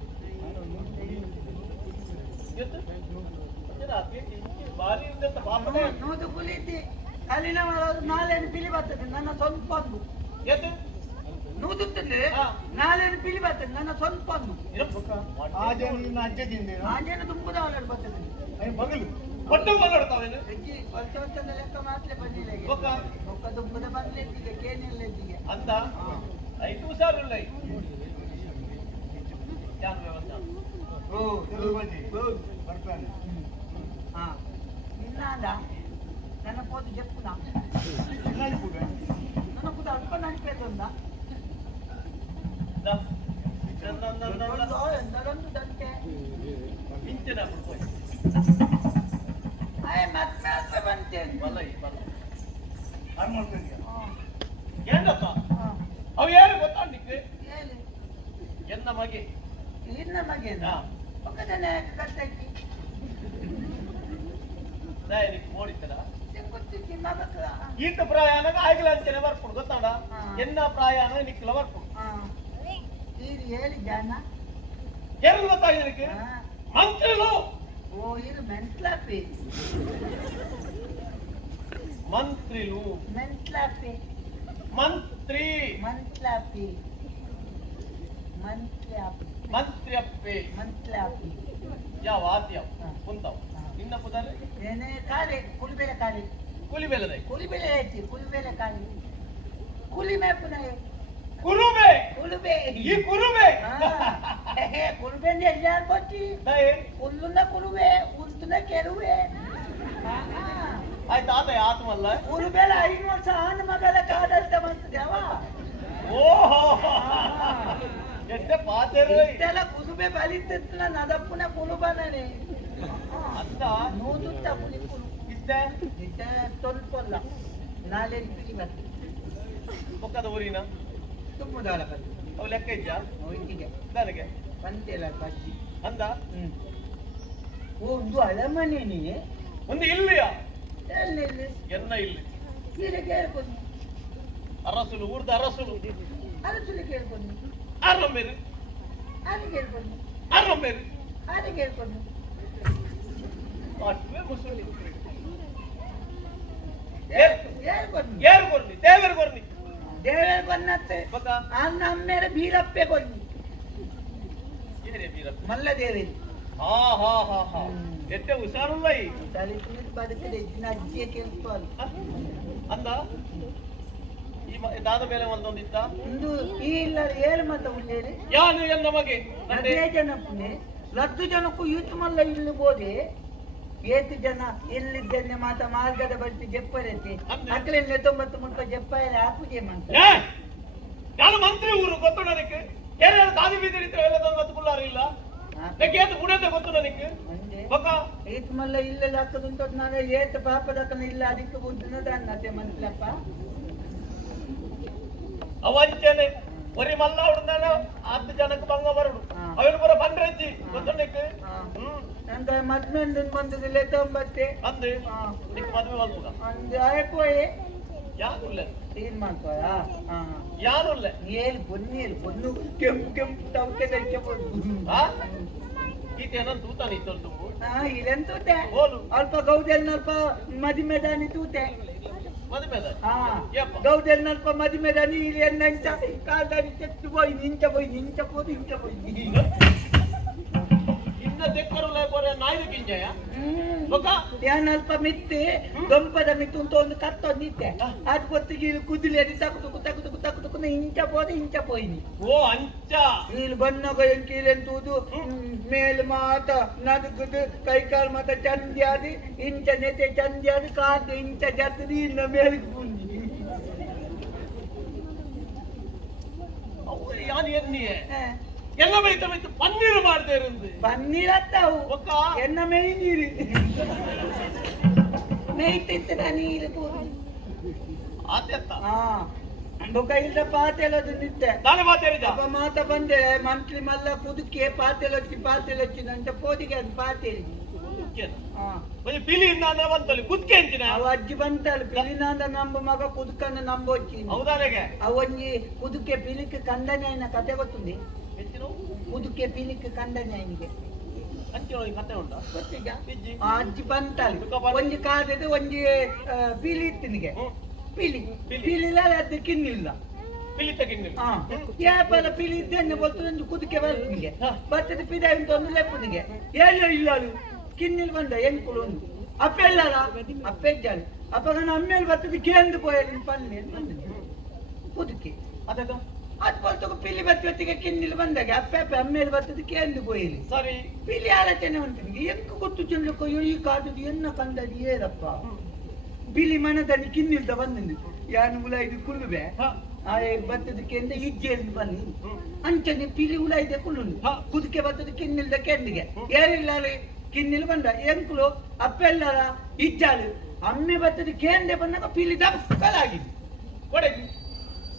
ಬಾರಿ ಉಂಟಂತ ಪಾಪನೇ ನೋದು ಕುಲೀತಿ ಅಲ್ಲಿನ ನಾಳೆನು ಪಿಲಿ ಬರ್ತದೆ ನನ್ನ ಸ್ವಲ್ಪ ಒಂದು ಎದ್ದು ನೂದುತ್ತದೆ ಹಾ. ನಾಳೆನು ಪಿಲಿ ಬರ್ತದೆ ನನ್ನ ಸ್ವಲ್ಪ ಒಂದು ಆಜೆ ನಿನ್ನ ಅಜ್ಜೆ ತಿಂದೆ ಆಜೇನು ತುಂಬದ ಆಲೋಡ್ ಬರ್ತದೆ ಬಗಲು ಒಟ್ಟು ಮಾತಾಡ್ತಾವೇನು ಹೆಜ್ಜೆ ವರ್ಷ ಲೆಕ್ಕ ಮಾತ್ರ ಬಂದಿಲ್ಲ ಈಗ. ಬೊಕ್ಕ ಬೊಕ್ಕ ತುಂಬದ ಬಂದ್ಲೆತ್ತಿಗೆ ಕೇನಿಲ್ಲೆತ್ತಿಗೆ ಅಂದ ಐದು ಹುಷಾರಿಲ್ಲ ಯಾರು ವ್ಯವಸ್ಥೆ ಓ ತಿರುಪತಿ ಬರ್ತಾನೆ ಹಾ ನಿನ್ನಾದ ನನ್ನ ಪೋತು చెప్పునా ಎಲ್ಲಾಡಿ ಕೂಡ ನನ್ನ ಪೋತು ಅಲ್ಪ ನಡಿಪೇದೊಂದ ಎಂದರೊಂದು ದಂತೆ ಮಿಂಚನ ಆಯ್ ಮತ್ತೆ ಬಂತೆ ಬಲ್ಲ ಬಲ್ಲ ಹಾಳು ಮಾಡ್ತಾನೆ ಏನಪ್ಪ ಅವು ಯಾರು ಗೊತ್ತಾಡ್ಲಿಕ್ಕೆ ಹೇಳಿ ಎನ್ನ ಮಗೆ ಇನ್ನ ಮಗೆ ಒಕ್ಕದನೆ ಕಟ್ಟಕ್ಕೆ ದಯನಿಗೆ ಓಡಿತದ ಗೊತ್ತಿಕ್ಕೆ ಮಗಕ್ಕ ಈತ ಪ್ರಯಾಣಗ ಆಗಿಲ್ಲ ಅಂತಾನೆ ಬರ್ಕೊಂಡು ಗೊತ್ತಾಡ ಹಾ. ಎನ್ನ ಪ್ರಯಾಣ ನಿಕ್ಕಿಲ್ಲ ಬರ್ಕೊಂಡು ಇದು ಹೇಳಿ ಜಾನ ಏನು ಗೊತ್ತಾಗಿದೆ ನಿನಗೆ ಮಂತ್ರಿಲು ಓ ಇದು ಮೆಂಟ್ಲಾಪಿ ಮಂತ್ರಿಲು ಮೆಂಟ್ಲಾಪಿ ಮಂತ್ರಿ ಮಂಟ್ಲಾಪಿ ಮಂಟ್ಲಾಪಿ ಮಂತ್ರಿ ಅಪ್ಪೆ ಮಂಟ್ಲಾಪಿ ಯಾವ ಆದ್ಯ ಹಾ. ಕುಂತಾವ್ ನಿನ್ನ ಪುದರೆ ಏನೇ ಕಾಲಿ ಕುಲಿಬೇಳೆ ಕಾಲಿ ಕೂಲಿ ಬೆಲೆದೆ ಕುಲಿಬೇಳೆ ಐತಿ ಕುಲಿಬೇಳೆ ಕಾಲಿ ಕುಲಿ ಮೇಪುನ ಕುರುಬೆ ಕುಲುಬೆ ಈ ಕುರುಬೆ ಕುಲುಬೆ ಎಲ್ಲಾರು ಕೊಚ್ಚಿ ದಯೆ ಕುಲ್ಲುನ ಕುಲುಬೆ ಉಂತುನ ಕೆರುವೆ ಆಯ್ತು ಆತ ಆತ್ಮಲ್ಲ ಕುಲುಬೆಲ 5 ವರ್ಷ ಆನ ಮಗಲ ಕಾಡಲ್ತ ಬಂತದೇವ ಓಹೋ ಎಷ್ಟೇ ಪಾತೆರು ಇಷ್ಟೆಲ್ಲ ಕುಲುಬೆ ಬಲಿತಿತ್ತಲ ನದಪ್ಪುನ ಕುಲುಬನನೆ ಅಂತ ನೂದುತ್ತ ಕುಲಿ ಕುಲು ಇಷ್ಟೇ ಇಷ್ಟ ತೊಲ್ಪಲ್ಲ ನಾಳೆ ಪಿಡಿ ಬರ್ತದೆ ಪಕ್ಕದ ಊರಿನ ತುಂಬುದಾಳ ಬರ್ತದೆ ಅವು ಲೆಕ್ಕ ಇದ್ಯಾ ಒಯ್ತಿಗೆ ನನಗೆ ಬಂತೆಲ್ಲ ಬಜ್ಜಿ ಅಂದ ಒಂದು ಅಳಮನೇನಿ ಒಂದು ಇಲ್ಲಿಯ ಎಲ್ಲಿ ಎನ್ನ ಇಲ್ಲಿ ಇಲ್ಲಿ ಕೇಳ್ಕೊಂಡು ಅರಸುಲು ಊರ್ದ ಅರಸುಲು ಅರಸುಲಿ ಕೇಳ್ಕೊಂಡು ಅರಮೇರು ಅಲ್ಲಿ ಕೇಳ್ಕೊಂಡು ಅರಮೇರು ಅಲ್ಲಿ ಕೇಳ್ಕೊಂಡು ಅಷ್ಟೇ ಮುಸುಳಿ ಹೇಳ್ಕೊಂಡು ಯಾರು ಕೊರ್ನಿ ದೇವರು ಕೊರ್ನಿ ದೇವೇ ಕೊನ್ನತ್ತೆ ಬಕ ಅನ್ನ ಅಮ್ಮೇರೆ ಬೀರಪ್ಪೆ ಕೊನ್ನಿ ಏನೇ ಬೀರಪ್ಪ ಮಲ್ಲ ದೇವಿ ಹಾ ಹಾ ಹಾ ಹಾ ಎಷ್ಟೇ ಹುಷಾರಲ್ಲ ಈ ತಲೆತಿನ ಬದುಕದೆ ಇದ್ದಿನ ಅಜ್ಜಿಯ ಕೇಳ್ಕೊಂಡು ಅಂದ ಈ ದಾದ ಮೇಲೆ ಒಂದೊಂದಿತ್ತ ಒಂದು ಈ ಇಲ್ಲ ಏಳು ಮತ ಉಳ್ಳೇರಿ ಯಾನು ಎನ್ನ ಮಗೆ ನಂದೆ ಅದೇ ಜನಕ್ಕೂ 10 ಜನಕ್ಕೂ ಯೂತ್ ಮಲ್ಲ ಇಲ್ಲಿ ಬೋದೆ 8 ಜನ ಇಲ್ಲಿದ್ದನ್ನೇ ಮಾತ ಮಾರ್ಗದ ಬಡ್ತಿ ಜಪ್ಪರೈತಿ ಅಂದ್ರೆ? ಮಕ್ಕಳಿಂದ 90 ಮುಟ್ಟ ಜಪ್ಪಾಯ ಹಾಕುದೇ ಮಂತ ಏ ನಾನು ಮಂತ್ರಿ ಊರು ಗೊತ್ತು ನನಗೆ ಯಾರ್ಯಾರು ದಾದಿ ಬೀದಿರಿದ್ರೆ ಎಲ್ಲ ತಂದು ಕುಲ್ಲಾರ ಇಲ್ಲ ನನಗೆ ಏತು ಗುಣತೆ ಗೊತ್ತು ನನಗೆ ಅಂದೆ ಬಕ ಏತ್ ಮಲ್ಲ ಇಲ್ಲೆಲ್ಲ ಹಾಕದುಂಟು ನಾನು ಏತ್ ಪಾಪದಕ್ಕನ ಇಲ್ಲ ಅದಕ್ಕೆ ಬುದ್ಧಿನದ ಅನ್ನತೆ ಮಂತ್ಲಪ್ಪ ಅವಂಚನೆ ಒರಿ ಮಲ್ಲ ಹುಡುಗನ 10 ಜನಕ್ಕೆ ಭಂಗ ಬರಡು ಹಾ. ಅವನು ಬರ ಬಂದ್ರಜ್ಜಿ ಗೊತ್ತು ನನಗೆ ನಂದ ಮದ್ಮೆಂದು ಬಂದದಿಲ್ಲ 90 ಅಂದೆ ಹಾ. ನಿಕ್ ಮದುವೆ ಬಲ್ಪುಗ ಅಂದೆ ಆಯ್ಪೋಯೆ ಯಾನುಲ್ಲ ಏನ್ ಮಾಡ್ಕೋಯ ಹಾ ಯಾನುಲ್ಲ ಏಲ್ ಬೊನ್ನು ಕೆಂಪು ಕೆಂಪು ತವಕೆ ಧರಿಸಬಹುದು ಹಾ ಈತೇನ ತೂತಾನೆ ಇತ್ತೊಂದು ಇಲ್ಲಂತೂತೆ ಹೋಲು ಅಲ್ಪ ಗೌದೆಲ್ ಅಲ್ಪ ಮದಿಮೆದಾನಿ ತೂತೆ ಮದುವೆ ಹಾ ಯಪ್ಪ ಗೌದೆಲ್ ಅಲ್ಪ ಮದಿಮೆದಾನಿ ಇಲ್ಲಿ ಎಂದಂಚ ಕಾಲ್ದಾನಿ ಚೆತ್ತು ಹೋಯ್ ನಿಂಚ ಹೋಯ್ ನಿಂಚ ಹೋದು ಇಂಚ ಹೋಯ್ ಇನ್ನ ತೆಕ್ಕರು ಲೇಬರ್ ನಾಯ್ದು ಕಿಂಜಯ ನಾನು ಅಲ್ಪ ಮಿತ್ತಿ ದೊಂಪದ ಮಿತ್ತು ಅಂತ ಒಂದು ಕತ್ತೊಂದಿತ್ತೆ ಅದು ಗೊತ್ತಿಗೆ ಕುದಿಲಿ ಅದು ತಕು ಇಂಚ ಪೋಯಿನಿ ಓ ಅಂಚ ನೀನು ಬಣ್ಣಗ ಎಂಕೀಲೆಂತುದು ಮೇಲ್ ಮಾತ ನದಗುದು ಕೈ ಕಾಲು ಮಾತ ಚಂದ್ಯಾದಿ ಇಂಚ ನೆತೆ ಚಂದ್ಯಾದಿ ಕಾದು ಇಂಚ ಜತ್ತದಿ ಇನ್ನ ಮೇಲ್ ಪುಂಜಿ ಯಾನ್ ಎನ್ನಿಯೆ ಎಲ್ಲ ಮೈತ ಪನ್ನೀರು ಮಾಡ್ದೆ ಇருந்து ಪನ್ನೀರ್ ಅತ್ತಾವು ಎನ್ನ ಮೇಯ್ ನೀರು ಮೇಯ್ತಿತ್ತ ನೀರು ಆತ್ಯತ್ತ ಬೊಕ ಇಲ್ಲ ಪಾತೆಲದು ನಿತ್ತೆ ನಾನು ಮಾತಾಡಿದ ಅಪ್ಪ ಮಾತ ಬಂದೆ ಮಂತ್ಲಿ ಮಲ್ಲ ಕುದುಕೆ ಪಾತೆಲೊಚ್ಚಿ ನಂತ ಪೋದಿಗೆ ಅದು ಪಾತೆಲಿ ಪಿಲಿಯಿಂದ ಅಂದ್ರೆ ಬಂತಲ್ಲಿ ಕುದ್ಕೆ ಅಂಚಿನ ಅವ ಅಜ್ಜಿ ಬಂತಲ್ಲ ಪಿಲಿನಾಂದ ನಂಬ ಮಗ ಕುದುಕನ್ನು ನಂಬೊಚ್ಚಿ ಹೌದಾನೆಗೆ ಅವೊಂಜಿ ಕುದುಕೆ ಪಿಲಿಕ್ ಕಂದನ್ಯಾಯನ ಕತೆ ಗೊತ್ತುಂದಿ ಕುದುಕೆ ಪಿಲಿಕ್ ಕಂದನ್ಯಾಯನಿಗೆ ಅಂಚಿನ ಕತೆ ಉಂಟಾ ಗೊತ್ತಿಗ ಆ ಅಜ್ಜಿ ಬಂತಲ್ಲ ಒಂಜಿ ಕಾದದು ಒಂಜಿ ಪಿಲಿ ಇತ್ತಿನಿಗೆ ಪಿಲಿಲ್ಲ ಅದು ಕಿನ್ನಿಲ್ಲ ಪಿಲಿ ತೆಗಿನ್ನಿಲ್ಲ ಯಾಪಲ ಪಿಲಿ ಇದ್ದೇನೆ ಬರ್ತದೆ ಒಂದು ಕುದುಕೆ ಬರ್ತನಿಗೆ ಬರ್ತದೆ ಪಿದ ಅಂತ ಒಂದು ಲೆಪ್ಪನಿಗೆ ಏನೋ ಇಲ್ಲ ಕಿನ್ನಿಲ್ ಬಂದ ಎಂಕುಳು ಒಂದು ಅಪ್ಪೆಲ್ಲಲ್ಲ ಅಪ್ಪೆಜ್ಜಾಳು ಅಪ್ಪಗನ ಅಮ್ಮೇಲೆ ಬರ್ತದೆ ಕೇಂದ್ರ ಪೋಯಲಿ ಪಲ್ಲೆ ಕುದುಕೆ ಅದಕ್ಕ ಅದು ಬರ್ತಗ ಪಿಲಿ ಬತ್ತಿಗೆ ಕಿನ್ನಿಲ್ ಬಂದಾಗ ಅಪ್ಪೆ ಅಮ್ಮೇಲೆ ಬರ್ತದೆ ಕೇಂದ್ರ ಪೋಯಲಿ ಸರಿ ಪಿಲಿ ಆಲೋಚನೆ ಉಂಟು ಎಂಕ ಗೊತ್ತು ಚೆಲ್ಲಕ್ಕ ಈ ಕಾದದು ಎನ್ನ ಕಂದದು ಏರಪ್ಪ ಪಿಲಿ ಮನದಲ್ಲಿ ಕಿನ್ನಿಲ್ದ ಬಂದಿದ್ದು ಯಾನು ಉಲ ಇದು ಕುಲ್ಲುಬೆ ಬರ್ತದಕ್ಕೆ ಇಜ್ಜೆಯಲ್ಲಿ ಬನ್ನಿ ಅಂಚನೆ ಪಿಲಿ ಉಲ ಇದೆ ಕುಳ್ಳುಂಡು ಕುದುಕೆ ಬರ್ತದೆ ಕಿನ್ನಿಲ್ದ ಕೆಂದಿಗೆ ಏರಿಲ್ಲ ಕಿನ್ನಿಲ್ ಬಂದ ಎಂಕುಲು ಅಪ್ಪೆಲ್ಲರ ಇಜ್ಜಾಲು ಅಮ್ಮೆ ಬರ್ತದೆ ಕೇಂದ್ರ ಬಂದಾಗ ಪಿಲಿ ದಕ್ಕಲಾಗಿದೆ ಕೊಡೆಗಿ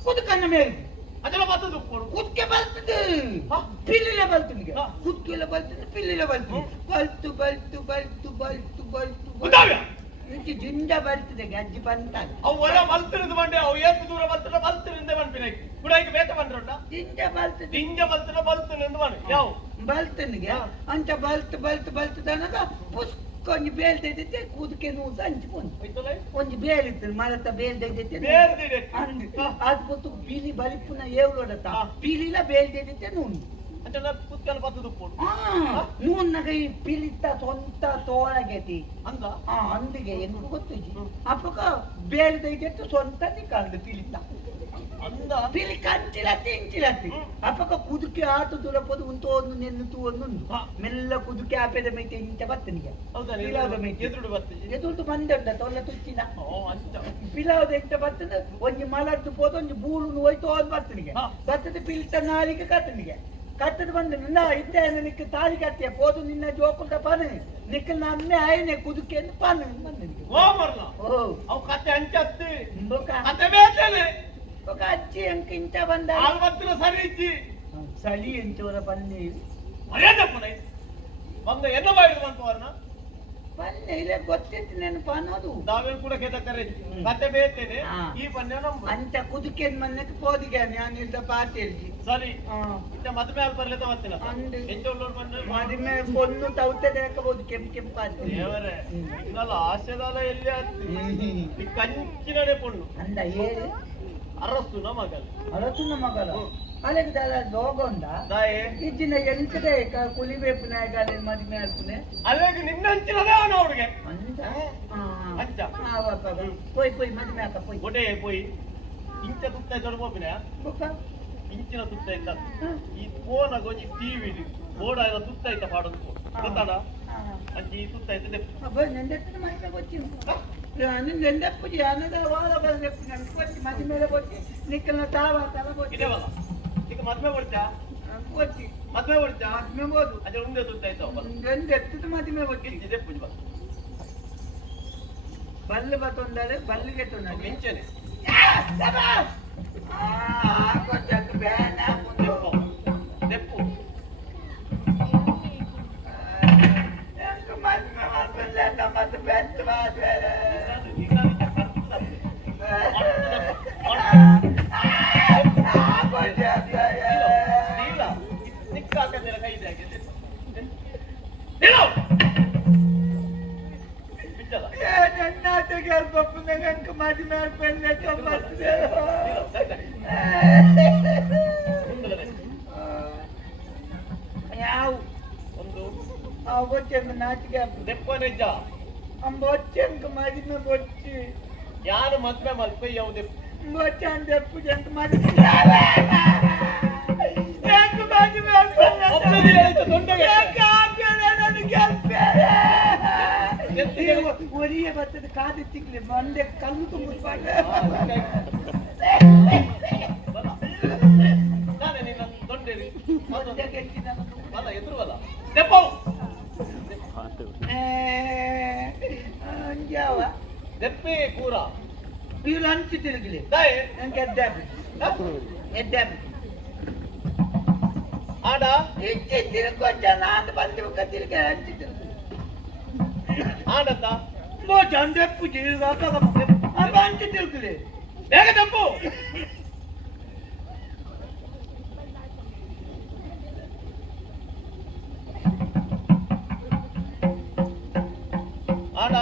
ಕುದುಕನ್ನ ಮೇಲೆ ಅದೆಲ್ಲ ಬರ್ತದೆ ಕುದುಕೆ ಬರ್ತದೆ ಪಿಲಿಲೆ ಬರ್ತನಿಗೆ ಕುದುಕೆಲ್ಲ ಬರ್ತದೆ ಪಿಲಿಲೆ ಬರ್ತದೆ ಬಲ್ತು ಜಿಂಜ ಬರ್ತದೆ ಅಜ್ಜಿ ಬಂತಾಗ ಅವು ಒಳ ಬಲ್ತಿರಿದು ಬಂಡೆ ಅವು ಏತು ದೂರ ಬಲ್ತಿರ ಬಲ್ತಿರಿಂದ ಬಂದ್ಬಿನೆ ಕುಡಾಯಿಗೆ ಬೇಕ ಬಂದ್ರೊಂಡ ಜಿಂಜ ಬರ್ತದೆ ಜಿಂಜ ಬಲ್ತಿರ ಬಲ್ತಿನಿಂದ ಬಂದು ಯಾವ ಬಲ್ತನಿಗೆ ಅಂಚ ಬಲ್ತು ತನಕ ಪುಸ್ಕೊಂಜಿ ಬೇಲ್ದೈತೆ ಕೂದಕ್ಕೆ ನೂಸ ಹಂಚ್ಕೊಂಡು ಒಂಜಿ ಬೇಲಿತ್ತು ಮರತ ಬೇಲ್ದೈತೆ ಅದು ಗೊತ್ತು ಪೀಲಿ ಬಲಿಪುನ ಏವ್ಲೋಡತ್ತ ಪೀಲಿಲ ಬೇಲ್ದೈತೆ ನೂನು ಕುತ್ಕಲ್ ಬರ್ತದು ನೂನ್ನಗ ಈ ಪಿಲಿತ್ತ ಸ್ವಂತ ತೋಳಗೆತಿ ಅಂದ ಅಂದಿಗೆ ಎಂದು ಗೊತ್ತಿಜಿ ಅಪ್ಪಕ ಬೇಲ್ದೈತೆ ಸ್ವಂತ ನಿಕಾಂದು ಪಿಲಿತ್ತ ಅಂದ ಪಿಲಿ ಕಂಚಿಲತ್ತಿ ಅಪ್ಪಕ ಕುದುಕೆ ಆತು ದುರಪದು ಉಂಟು ಒಂದು ನೆನ್ನುತು ಒಂದೊಂದು ಮೆಲ್ಲ ಕುದುಕೆ ಆಪೆದ ಮೈತೆ ಇಂಚ ಬತ್ತನಿಗೆ ಎದುರು ಬರ್ತದೆ ಎದುರು ಬಂದ ತೊಲ್ಲ ತುಚ್ಚಿನ ಪಿಲಾವದ ಇಂಚ ಬರ್ತದೆ ಒಂಜಿ ಮಲದ್ದು ಪೋದ ಒಂಜಿ ಬೂಳು ಹೋಯ್ತು ಅದು ಬರ್ತನಿಗೆ ಬರ್ತದೆ ಪಿಲಿತ ನಾಲಿಗೆ ಕತ್ತನಿಗೆ ಕತ್ತದ ಬಂದು ನಿನ್ನ ಇದ್ದೆ ನಿಕ್ಕ ತಾಳಿ ಕಟ್ಟಿಯ ಪೋದು ನಿನ್ನ ಜೋಕುಲ್ದ ಪಾನೆ ನಿಕ್ಕ ನನ್ನೆ ಆಯ್ನೆ ಕುದುಕೆ ಪಾನೆ ಬಂದಿಗೆ ಓ ಅವು ಕತೆ ಅಂಚತ್ತಿ ಕತೆ ಬೇತನೆ ఒక అచ్చి అంక ఇంత బంద ఆల్వత్తుల సరిచ్చి చలి ఎంచోర పన్ని మర్యాద పనే వంద ఎన్న బాయిలు అంతవరన పన్ని ఇలే ಗೊತ್ತಿತ್ತು నేను ಪನೋದು ದಾವೆ ಕೂಡ ಕೆದಕರೆ ಕತೆ ಬೇತೇನೆ ಈ ಪನ್ನೆ ನಮ್ಮ ಅಂತ ಕುದುಕೆನ್ ಮನ್ನಕ್ಕೆ ಪೋದಿಗೆ ನಾನು ಇಲ್ದ ಪಾಟೇಲ್ಜಿ ಸರಿ ಇಂತ ಮದುವೆ ಆಲ್ ಬರ್ಲೇತ ವತ್ತಿನ ಎಂಚೋಲ್ಲೋರ್ ಬಂದ್ರೆ ಮದುವೆ ಪೊನ್ನು ತೌತದೆ ಹಾಕಬಹುದು ಕೆಂಪು ಪಾಟೆ ದೇವರೇ ಇನ್ನಲ್ಲ ಆಶೆದಾಲ ಎಲ್ಲಿ ಆತ್ತಿ ಈ ಕಂಚಿನಡೆ ಪೊಣ್ಣು ಅಂದ ಏರು ಅರಸುನ ಮಗಲ ಅಲೆಗೆ ದಾದ ಲೋಗ ಉಂಟಾ ಇಜ್ಜಿನ ಎಂಟದೆ ಕುಲಿಬೇಪುನ ಗಾಲಿನ ಮದುವೆ ಆಲ್ಪುನೆ ಅಲೆಗೆ ನಿನ್ನಂಚಿನದೇ ಅವನ ಅವ್ರಿಗೆ ಅಂಚ ಅಂಚ ಪೋಯ್ ಮದುವೆ ಆಕ ಪೋಯ್ ಒಡೆ ಪೋಯ್ ಇಂಚ ತುತ್ತ ಇದ್ದಳು ಹೋಗ್ಬಿನ ಇಂಚಿನ ತುತ್ತ ಇದ್ದ ಈ ಫೋನ್ ಗೊಂಜಿ ಟಿವಿ ಬೋರ್ಡ ಎಲ್ಲ ತುತ್ತ ಇದ್ದ ಪಾಡೋದು ಗೊತ್ತಾಡ ಅಂಚಿ ಈ ತುತ್ತ ಇದ್ದೆ ನೆಂದೆತ್ತಿನ ಮೈಗೆ ಗೊತ್ತಿಲ್ಲ ನಾನು ನೆಂದಪ್ಪುಜಿ ಅನ್ನದ ವಾರ ಬಂದೆಪ್ಪು ನನ್ನ ಕೊಚ್ಚಿ ಮದಿ ಮೇಲೆ ಕೊಚ್ಚಿ ನಿಕ್ಕಲ್ನ ತಾವ ತಲ ಕೊಚ್ಚಿ ಇದೆವಲ್ಲ ಈಗ ಮದ್ಮೆ ಕೊಡ್ತಾ ಕೊಚ್ಚಿ ಮದ್ಮೆ ಕೊಡ್ತಾ ಮದ್ಮೆ ಬೋದು ಅದೇ ಒಂದೇ ತುತ್ತ ಇದ್ದಾವ ನೆಂದೆತ್ತದ ಮದಿಮೆ ಕೊಚ್ಚಿ ಇದೆ ಪುಜ್ ಬಸ್ ಬಲ್ಲು ಬತ್ತೊಂದಾಳೆ ಬಲ್ಲಿಗೆ ತೊಂದಾಳೆ ಮಿಂಚನೆ ಕೊಚ್ಚಕ್ಕೆ ಬೇಡ ದೆಪ್ಪು ಮದ್ಮೆ ಮಾಡ್ಕೊಂಡೆ ಮತ್ತೆ ಬೆತ್ತು ಮಾಡ್ಬೇಡ ಗಂಟು ಮದಿ ಮಾಡ್ಕೊಂಡೆ ಯಾವ ಒಂದು ఆ వచ్చేంక నాచిగా ದೆಪ್ಪನೆಜ್ಜ అంబ వచ్చేంక మదిన వచ్చి ಯಾರು ಮದ್ವೆ ಮಲ್ಪೆ ಯಾವ್ದು వచ్చాను చెప్పు జంట మరి నాకు బాగి ಒಬ್ಬನೇ ಹೇಳಿದ್ದು ದೊಡ್ಡಗೆ. ಒರಿಯ ಬರ್ತದೆ ಕಾದು ತಿಕ್ಲಿ ಮಂಡೆ ಕಲ್ಲು ತುಂಬಿಸ್ಬಾರ್ದು ನಾನೇ ನಿನ್ನ ದೊಡ್ಡೇರಿ ಅಲ್ಲ ಎದುರು ಅಲ್ಲ ದೆಪ್ಪ ಜಾವ ದೆಪ್ಪೆ ಕೂರ వీళ్ళు అంచు తిరిగిలే దాయ్ ఇంకెద్దాబి ఎద్దాబి ఆడ ఇచ్చి తిరిగొచ్చా నాన్న బంది ఒక తిరిగి అంచు తిరిగి ఆడత మో జండెప్పు జీవిగా అబ్బ అంచు తిరిగిలే ಬೇಗ ದೆಪ್ಪು ಆಡ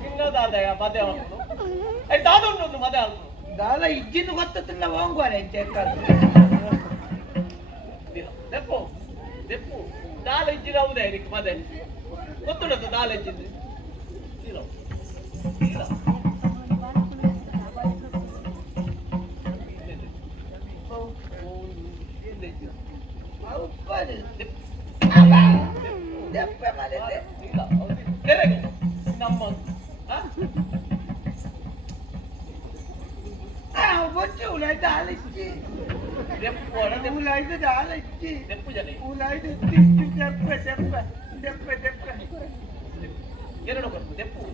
ಚಿನ್ನದಾದಯ ಮದೆ ಆಗ್ತದೆ ಐದು ದಾದೊಂದು ಮದೆ ಆಗ್ತದೆ దాల ఇజ్జిని కొత్తతున్న వాంగోలే చెక్కాలి ದೆಪ್ಪು ದೆಪ್ಪು ದಾಲ ಇಜ್ಜಿನ ಹೌದೇ ನಿಕ್ ಮದೆ ಗೊತ್ತುಂಟು ದಾಲ ಇಜ್ಜಿಂದು ಇಲ್ಲ ಇಲ್ಲ ఉప్పది దెప్ప మరి ಇಲ್ಲ ಕೆರೆಗೆ ನಮ್ಮ వచ్చి ఉలైతే ఆలిచ్చి ದೆಪ್ಪು ఉలైతే ఆలిచ్చి ದೆಪ್ಪು ಜನ ఉలైతే దెప్ప దెప్ప దెప్ప దెప్ప ಎರಡು ಬರ್ತು ದೆಪ್ಪು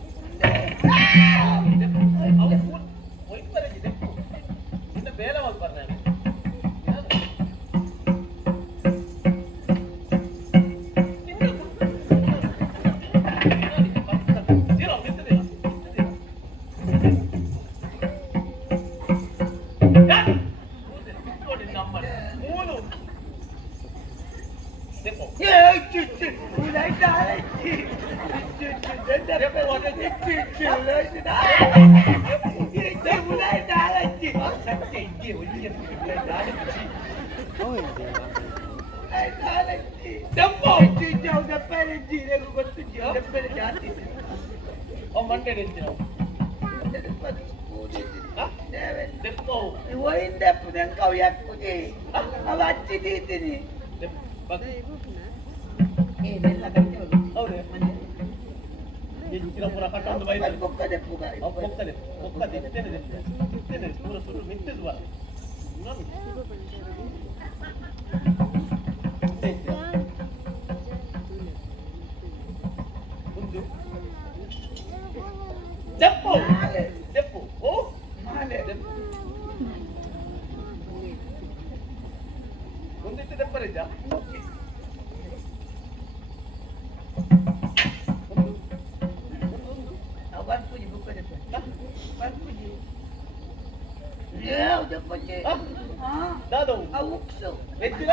ಹೋಯ್ತು ಬರಜಿ ದೆಪ್ಪು ಇನ್ನು ಬೇಲವಾಗಿ ಬರ್ತಾನೆ ఉలైతే ఆలిచ్చి ಮಂಡೆ వచ్చి తీతిని ಹೌದೇ ಪೂರ ಕಟ್ಟೊಂದು ಬೈದು ಬೊಕ್ಕದೆ ಹೋಗ್ತದೆ ಹೋಗ್ತದೆ ಇತ್ತೇನೆ ಪೂರ ಸುರು ಮಿಂತಿದ್ ಬಾ ಒಂದು ದೆಪ್ಪು ದೆಪ್ಪು ಓ ದೆಪ್ಪು ಒಂದಿತ್ತು ದೆಪ್ಪರಿದ್ದ ದಾದೋ ಹೆಚ್ಚಿನ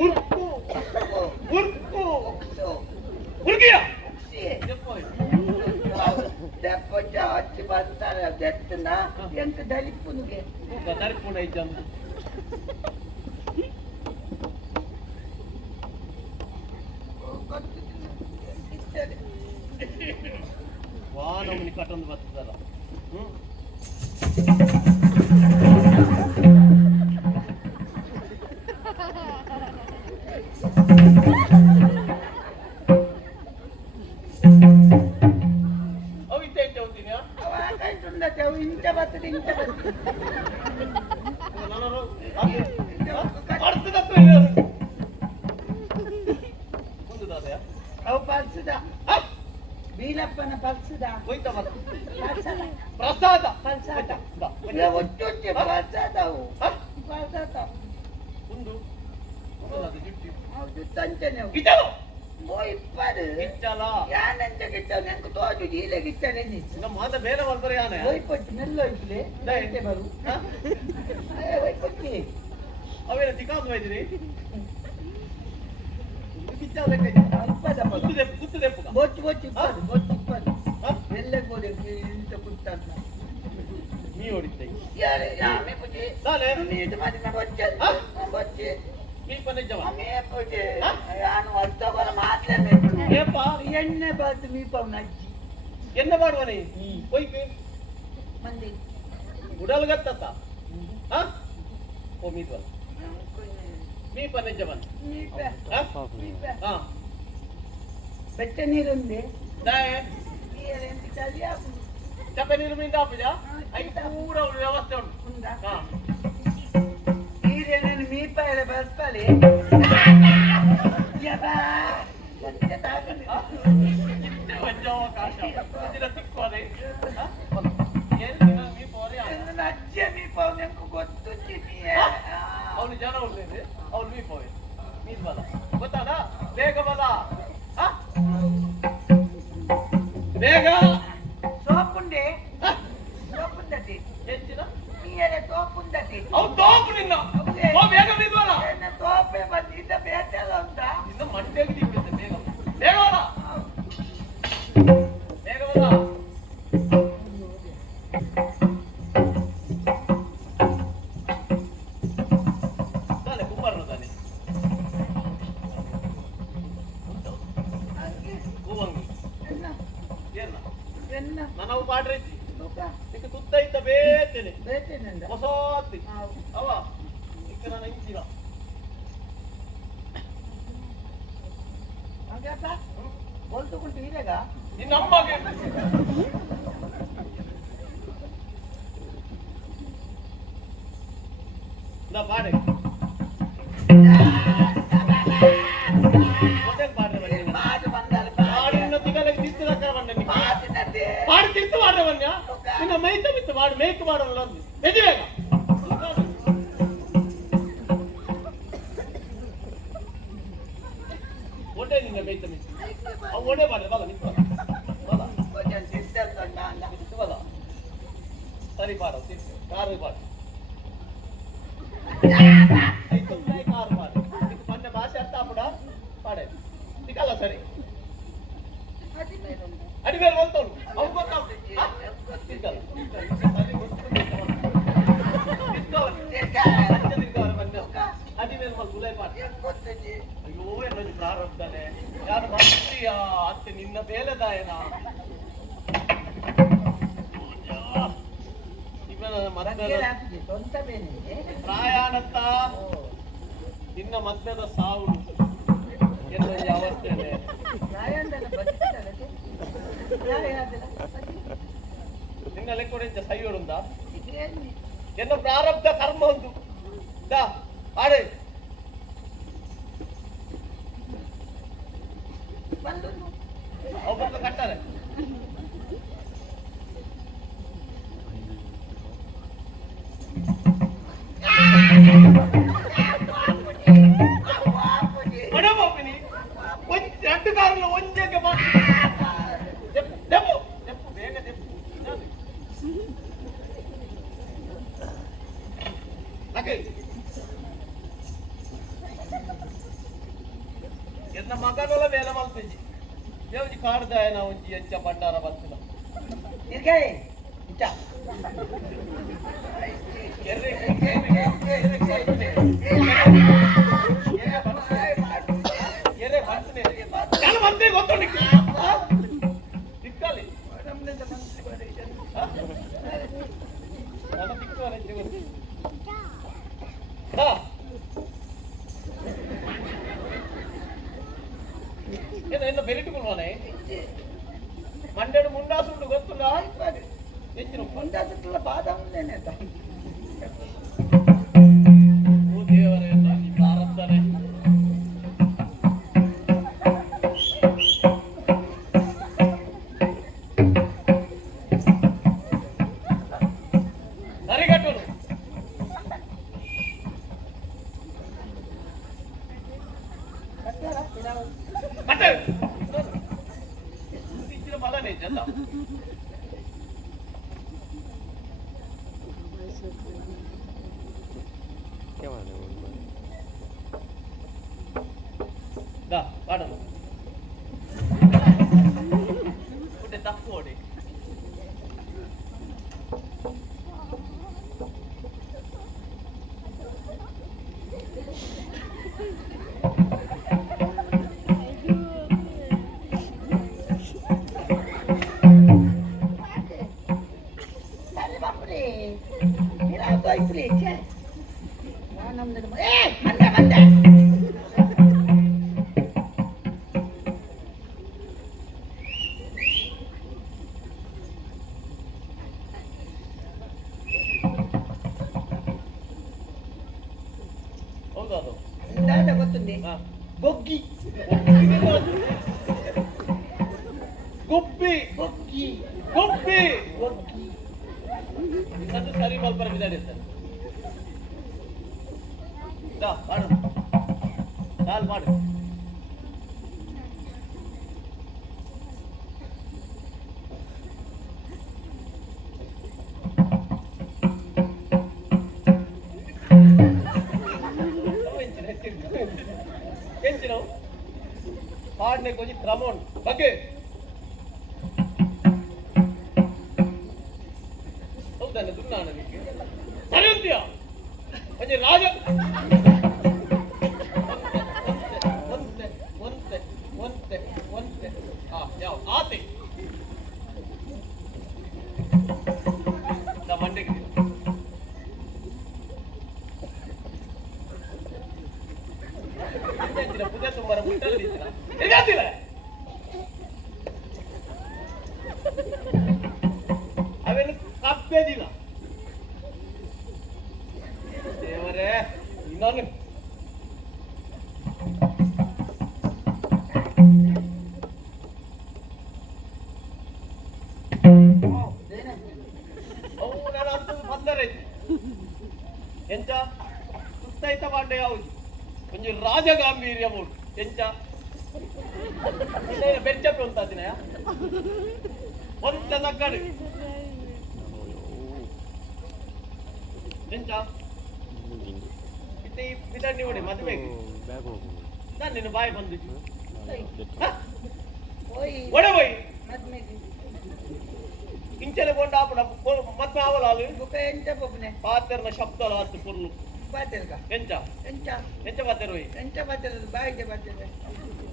ಉರ್ಕು ಉರ್ಕು ಉರ್ಗಿಯ వచ్చి బస్తాను తెస్తున్నా ఎంత దలిపునుగే దరిపున ఇచ్చాము ವಾನಮ್ಮನಿ ಕಟ್ಟೊಂದು ಬರ್ತದಲ್ಲ ಅವು ಇಂತ ಇಂತ ಹೋಗ್ತೀನಿ ಇಂತ ಬರ್ತದೆ ಇಂತ ಬರ್ತದೆ ಒಂದು ದಾದಯ ಅವು ಪಲ್ಸದ ಬೀಲಪ್ಪನ ಪಲ್ಸದ ಹೋಯ್ತಾ ಮರ ಪಲ್ಸದ ಪ್ರಸಾದ ಪಲ್ಸಾದ ಒಟ್ಟು ಪಲ್ಸಾದ ಅವು ಪಲ್ಸಾದ ಒಂದು ಹೌದು ತಂಚನೆ ಗಿಚ್ಚಲು ಇಪ್ಪದು ಗಿಚ್ಚಲ ಯಾನಂತ ಗಿಚ್ಚವ ನಂಗೆ ತೋಜು ಇಲ್ಲ ಗಿಚ್ಚನೆ ನಮ್ಮ ಮಾತ ಬೇರೆ ಬರ್ತಾರೆ ಯಾನೆ ಹೋಯ್ಪಟ್ಟು ಮೆಲ್ಲೋಯ್ತಲೆ ದಯತೆ ಬರು ಹೋಯ್ಪಟ್ಟಿ ಅವೇನ ತಿಕಾದು ಹೋಯ್ತಿರಿ ಗಿಚ್ಚಲ ಅಲ್ಪದ ಗುತ್ತು ದೆಪ್ಪು ಬೊಚ್ಚು ಬೊಚ್ಚು ಇಪ್ಪದು ಬೊಚ್ಚು ಇಪ್ಪದು ಎಲ್ಲ ಗೋಡೆ ಇಂತ ಕುತ್ತ ನೀ ಹೊಡಿತೆ ಯಾರೇ ಯಾಮೆ ಪುಜಿ Dale. Ini cuma di bocil. Hah? Bocil. Ni pane jawa. Kami bocil. Hah? Anu waktu kalau mati betul. Epa. Ini batu mi pau naji. Enna ಮಾಡುವನೆ ಹೋಯ್ಕೆ Mandi. ಉಡಲ್ ಗತ್ತತ ಹಾ ಓ ಮೀದ್ವಲ್ me pane jawan Mi pe. ಹಾ Mi pe. ಹಾ Betul ni runde. ದಾಯ Ni yang kita lihat. ಚಪೆ ನೀರು ಮೀಂದ ಆಪಜಾ ಐ ಪೂರ ವ್ಯವಸ್ಥೆ ಉಂಟು Unda. ಹಾ Ini mi pe le bas pale. Ya ba. Kita tak ಇತ್ತೆ ವಜ್ಜಾವ ಕಾಶ ಇದರ ತಿಕ್ಕೋದೆ ಹಾ ಏನು ನೀ ಪೋರೆ Naji mi pau yang kugotu ni. ಅವನು ಜನ ಉಳ್ಳೇನೆ ಅವನು ಮೀ ಪೋವೆ ಮೀನ್ ಬಲ ಗೊತ್ತಾನ ಬೇಗ ಬಲ ಹಾ ಬೇಗ Sopunde. Sopundati. ಹೆಚ್ಚಿನ Ni ada sopundati. ಅವ್ ತೋಪು ನಿನ್ನ ಓ ಬೇಗ ಮೀನ್ ಬಲ Ena tope bandita betel unda. ಇನ್ನು ಮಂಡ್ಯಕ್ಕೆ ತಿಪ್ಪಿದ್ದೆ ಬೇಗ ಬೇಗ ಬಲ ಬೇಗ ಬಲ ತಾನೆ ಕುಂಬಾರನು ತಾನೆ ಹೂವಂಗಿ Enna. ಏನ Enna. ನನವು ಪಾಡ್ರೈತಿ Buka. ಇಕ್ಕ ತುತ್ತ ಇತ್ತ ಬೇತೇನೆ Betul unda. ಹೊಸತಿ ಅವ ಇಕ್ಕ ನನ್ನ ಇಂಚಿನ Agak Bol tu kunti ini ga? ನಿನ್ನ ಅಮ್ಮಗೆ ನಾ ಪಾಡೆ ಮೊದಲು ಪಾಡ್ರೆ ಬನ್ನಿ Maju bandar ಪಾಡಿನ ತಿಗಲಕ್ಕೆ ತಿತ್ತಲಕ್ಕ ಬನ್ನಿ Maju nanti. ಪಾಡಿ ತಿತ್ತು ಮಾಡ್ರೆ ಬನ್ನಿ ನಿನ್ನ ಮೈತ ಬಿತ್ತು ಮಾಡಿ ಮೇಕ್ ಮಾಡೋಲ್ಲ ಅಂದು ಎದಿವೇಗ ಒಡೆ ನಿನ್ನ ಮೈತ ಮಿತ್ತು ಅವು ಒಡೆ ಮಾಡ್ರೆ ಬಲ್ಲ ನಿತ್ತು ಬಲ್ಲ Kau jangan cinta tonda anda. ನಿತ್ತು ಬಲ್ಲ ಸರಿ ಪಾಡು ತಿತ್ತು ಕಾರು ಪಾಡು ಐದು ರೂಪಾಯಿ ಕಾರು ಪಾಡು ನಿಕ್ಕೆ ಮೊನ್ನೆ ಭಾಷೆ ಅರ್ಥ ಆಗ್ಬಿಡ ಪಾಡೆ ನಿಕ್ಕಲ್ಲ ಸರಿ Hadi merun. ಅಡಿ ಮೇಲೆ ಬಂತವನು ಅವ್ನು ಗೊತ್ತಾಗ್ತು ತಿಕ್ಕಲ್ಲ ಸರಿ ಅಡಿ ಮೇಲೆ ಬಂದು ಗುಲಾಯಿ ಪಾಡು Kau tu je. ಅಯ್ಯೋ ಏನದು ಪ್ರಾರಂಭನೆ ಯಾರು ಮಂತ್ರಿಯ ಅತ್ತೆ ನಿನ್ನ ಬೇಲೆದಾಯನ ಇವನ ಮಧ್ಯದ Lagi lagi je. Tonta bene. ಪ್ರಾಯಾಣತ್ತ ನಿನ್ನ ಮಧ್ಯದ ಸಾವು ಎನ್ನುವ ಅವಸ್ಥೆನೆ Raya anda nak baca tak lagi? Raya anda nak baca. ನಿನ್ನ ಲೆಕ್ಕ ಸೈಯೋಡುಂದ Ini. ಎನ್ನ ಪ್ರಾರಬ್ಧ ಕರ್ಮ ಒಂದು ದಾ ಆಡೆ Bantu. ಒಬ್ಬೊಬ್ಬ ಕಟ್ಟಾರೆ Apa je? ಒಡಬೋಪಿನಿ ಎರಡು ಕಾರಲ್ಲ ಒಂದಕ್ಕೆ ಮಾಡಿ ದೆಪ್ಪು ದೆಪ್ಪು ಬೇಗ ದೆಪ್ಪು ಹಾಗೆ ಎನ್ನ ಮಗನೊಲ ಬೇಲೆ ಮಲ್ಪೆಜಿ ದೇವಜಿ ಕಾಡ್ದಾಯನ ಒಂಜಿ ಎಂಚ ಭಂಡಾರ ಬರ್ತದ Irgai. Ita. ಎರ್ರೆ ಎರೆ ಬರ್ತನೆ ಜನ ಮಂತ್ರಿ ಗೊತ್ತುಂಟು ತಿಕ್ಕಲಿ ನನ್ನ ತಿಕ್ಕುವ ಹಾ ಏನು ಬೆರಿಟುಕೊಳ್ಳೋನೆ ಮಂಡ್ಯಡು ಮುಂಡಾಸುಂಡು ಗೊತ್ತುಲ್ಲ ಹೆಚ್ಚಿನ Honda setelah padang ni tak. ಓ ದೇವರೇ ಈ ಪ್ರಾರಬ್ಧನೆ ಸರಿಗಟ್ಟನು ಮತ್ತೆ ಇಚ್ಚಿನ ಬಲನೇ ಜನ Da, ಪಾಡಲು ಪುಟ್ಟೆ ತಪ್ಪು ಓಡಿ ಆಯ್ತು ನಮ್ದು ಏ ಬಂದೆ ಬಂದೆ ಹೌದಾ ಅದು ದಾದ ಗೊತ್ತುಂದಿ ಹಾ. ಬೊಗ್ಗಿ ಗುಬ್ಬಿ ಬೊಗ್ಗಿ ಗುಬ್ಬಿ ಬೊಗ್ಗಿ ಅದು ಸರಿ ಮಲ್ಪರ ಬಿದ್ದಾಡೆ ಸರ್ ಮಾಡು ಕಾಲ್ ಮಾಡು ಎಂಚಿನವು ಹಾಡ್ನೆ ಕೊಂಚ ಕ್ರಮ ಉಂಟು ಬಗ್ಗೆ ಹೌದಲ್ಲ ದುನ್ನಾಣನಿಗೆ ಸರಿ ಅಂತೀಯ ಒಂಜಿ ರಾಜ ಒಂತೆ ಒಂತೆ ಒಂತೆ ಒಂತೆ ಯಾವ ಆತೆ ಮಂಡೆಗೆ ಪೂಜೆ ತುಂಬಾರ ಮುಟ್ಟಲ್ಲ ಅವೆಲ್ಲ ಕಪ್ಪೆದಿಲ್ಲ ದೇವರೇ ಇನ್ನೊಂದು ಅವು ನಾನು ಅಂತ ಬಂದರೈತಿ ಎಂಚ ಸುತ್ತಾಯ್ತ ಬಾಂಡೆ ಯಾವುದು ಕೊಂಚ ರಾಜಗಾಂಭೀರ್ಯ ಮೂಡು ಎಂಚ ಬೆಚ್ಚಪ್ಪೆ ಅಂತ ದಿನ ಒಂದ ತಕ್ಕಡಿ ಎಂಚ ಬಿದಣ್ಣಿ ಹೊಡಿ ಮದುವೆಗೆ ನಾನು ನಿನ್ನ ಬಾಯಿ ಬಂದಿದ್ದು ಒಡೆ ಬೈ ಇಂಚಲೆ ಕೊಂಡ ಮತ್ತೆ ಆವಲಾಲು ಎಂತ ಬೊಬ್ಬನೆ ಪಾತೆರ್ನ ಶಬ್ದ ಆತು ಪುರ್ಲು ಬಾತೆಲ್ಗ ಎಂಚ ಎಂತ ಎಂಚ ಪಾತೆರ್ ಹೋಯ್ ಎಂತ ಬಾತೆಲ್ ಬಾಯಿಗೆ ಬಾತೆಲ್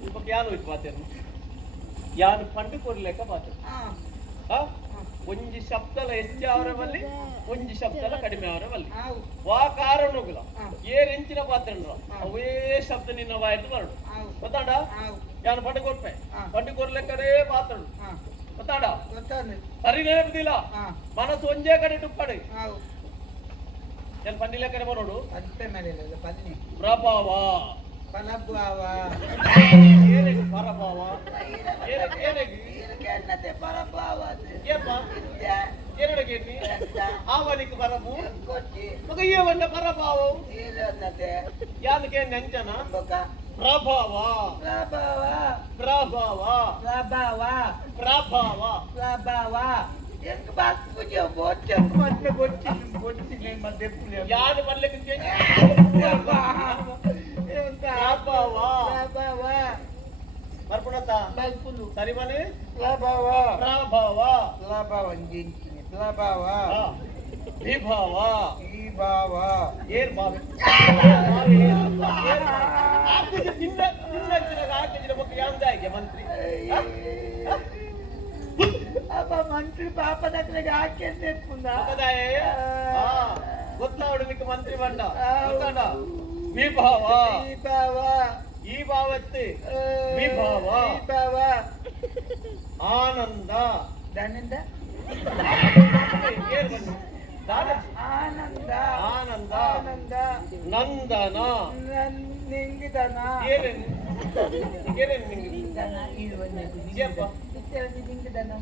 ಇವಾಗ ಯಾನು ಹೋಯ್ತು ಪಾತೆರ್ನ ಯಾನು ಪಂಡು ಕೊರ್ಲೇಕ ಪಾತೆರ್ ಒಂಜಿ ಶಬ್ದಲ ಹೆಚ್ಚಾವರ ಬಲ್ಲಿ ಒಂಜಿ ಶಬ್ದಲ ಕಡಿಮೆ ಅವರ ಬಲ್ಲಿ ವಾ ಕಾರಣಗುಲ ಏರ್ ಎಂಚಿನ ಪಾತ್ರ ಅವೇ ಶಬ್ದ ನಿನ್ನ ಬಾಯ್ದು ಬರಡು ಗೊತ್ತಾಡ ಯಾನು ಪಂಡು ಕೊಡ್ಪೆ ಪಂಡು ಕೊರ್ಲೆಕ್ಕಡೇ ಪಾತ್ರ ಗೊತ್ತಾಡ ಸರಿ ನೆನಪುದಿಲ್ಲ ಮನಸ್ಸು ಒಂಜೇ ಕಡೆ ಟುಪ್ಪಡೆ ನಾನು ಪಂಡಿಲ ಕಡೆ ಬರೋಡು ಪ್ರಭಾವ ಫಲಭಾವ ಏನೇನು ಪರಭಾವ ಏನೇಗಿ ಫಲಭಾವ ಎರಡಗೆ ಆವನಿಗೆ ಬರಬು ಮಗ ಏವನ್ನ ಪರಭಾವ ಯಾನಕ್ಕೆ ನೆಂಚನ ಪ್ರಭಾವ ಪ್ರಭಾವ ಪ್ರಭಾವ ಪ್ರಭಾವ ಪ್ರಭಾವ ಪ್ರಭಾವ ಎಂತ ಬಾಸ್ಪೂಜೆ ಬೋಚೆ ಮತ್ತೆ ಗೊತ್ತಿಲ್ಲ ಮತ್ತೆ ಯಾರು ಬರ್ಲಿಕ್ಕೆ ಪ್ರಭಾವ ಪ್ರಭಾವ ಬರ್ಪುಣತ ಬಲ್ಪುಲು ಸರಿ ಮನೆ ಪ್ರಭಾವ ಪ್ರಭಾವ ಪ್ರಭಾವ ಅಂಜಿಂಚಿನ ಪ್ರಭಾವ ವಿಭಾವ ಈ ಭಾವ ಏರ್ ಬಾವೆ ಮಂತ್ರಿ ಅಪ್ಪ ಮಂತ್ರಿ ಪಾಪ ದಕ್ಕಲಿಗೆ ಹಾಕಿದ್ದೆ ಪುನಃ ಗೊತ್ತಾವಡು ನಿಕ್ಕೆ ಮಂತ್ರಿ ಬಂಡ ಗೊತ್ತಾಡ ವಿಭಾವ ಈ ಭಾವ ಈ ಭಾವತ್ತೆ ವಿಭಾವ ಭಾವ ಆನಂದ ದಾನಿಂದ ಏರ್ ಬಂದು ಆನಂದ ಆನಂದ ಆನಂದ ನಂದನ ನಿಂಗಿದನ ಏನೇನು ಏನೇನು ನಿಂಗೆ ನಿಂಗಿದನ ಏಪ್ಪ ನಿಂಗಿದನ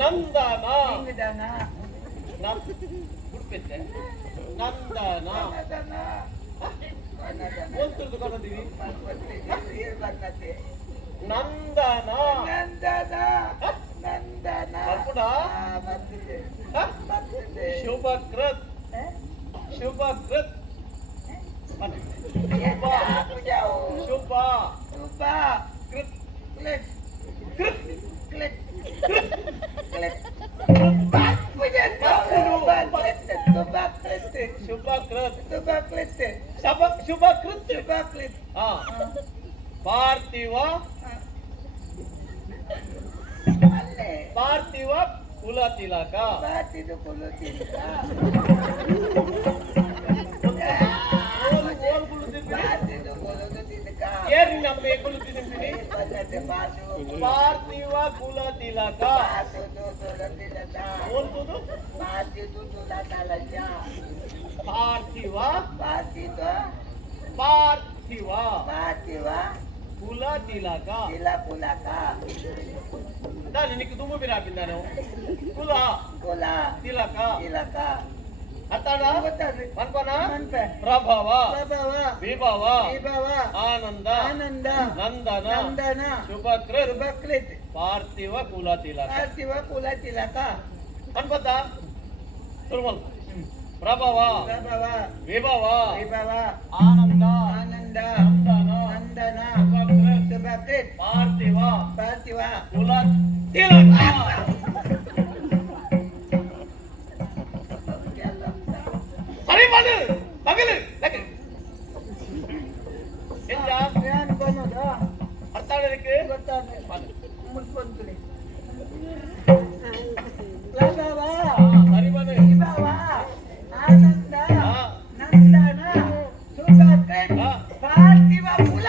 ನಂದನ ನಿಂಗಿದನ ಹುಡ್ಪೆತ್ತೆ ನಂದನ ಓದ್ತಿರ್ದು ಕನ್ನದಿವಿ ನಂದನ ನಂದನ ನಂದನ ಅರ್ಪುಡ ಶುಭಕೃತ್ ಶುಭಕೃತ್ ಶುಭ ಶುಭ ಕೃತ್ ಕ್ಲಿಟ್ ಕೃತ್ ಕ್ಲಿಟ್ ಕ್ಲಿಟ್ ಶುಭಕೃತ್ ಪಾರ್ಥಿವ ಪಾರ್ಥಿವ ಕುಲ ತಿಲಕ ಬಾತಿದು ಕುಲು ತಿಲಕ ಬಾತಿದು ಕುಲು ತಿಲಕ ಏರಿ ನಮಗೆ ಕುಳಿತಿದ್ದೀನಿ ಬಲ್ಲದೆ ಬಾಸು ಪಾರ್ಥಿವ ಕುಲ ತಿಲಕ ಬಾಸುದು ಕುಲು ತಿಲಕ ಓಲ್ತುದು ಬಾತಿದು ತುಲ ತಲಜ ಪಾರ್ಥಿವ ಬಾತಿದು ಪಾರ್ಥಿವ ಬಾತಿವ ಕುಲ ತಿಲಕ ತಿಲ ಕುಲಕ దాని నీకు దుమ్ము బిరాపిందాను కుల ಕುಲ తిలక ತಿಲಕ అత్తాడా ಗೊತ್ತಾದ್ರಿ ಅನ್ಕೋನ ಮನ್ಪೆ ప్రభవ ಪ್ರಭವ ವಿಭವ ವಿಭವ ಆನಂದ ಆನಂದ ನಂದನ ನಂದನ ಶುಭಕೃತ್ ಶುಭಕೃತ್ ಪಾರ್ಥಿವ ಕುಲ ತಿಲಕ ಪಾರ್ಥಿವ ಕುಲ ತಿಲಕ ಅನ್ಪತ್ತ ತುರುಮಲ್ ప్రభవ ಪ್ರಭವ ವಿಭವ ವಿಭವ ಆನಂದ ಆನಂದ ನಂದನ ನಂದನ ಶುಭಕೃತ್ ಶುಭಕೃತ್ ಪಾರ್ಥಿವ ಪಾರ್ಥಿವ ಕುಲ ತಿಲಕ ಸರಿ ಮಾಡು ಮಗಲು ಎಂತ ಏನು ಬಂದದ ಅರ್ಥ ಆಗಲಿಕ್ಕೆ ಗೊತ್ತಾದ್ರೆ ಮುಟ್ಕೊಂತೀನಿ ಪ್ರಭವ ಸರಿ ಮಾಡು ವಿಭವ ಆನಂದ ನಂದನ ಶುಭಕೃತ್ ಪಾರ್ಥಿವ ಕುಲ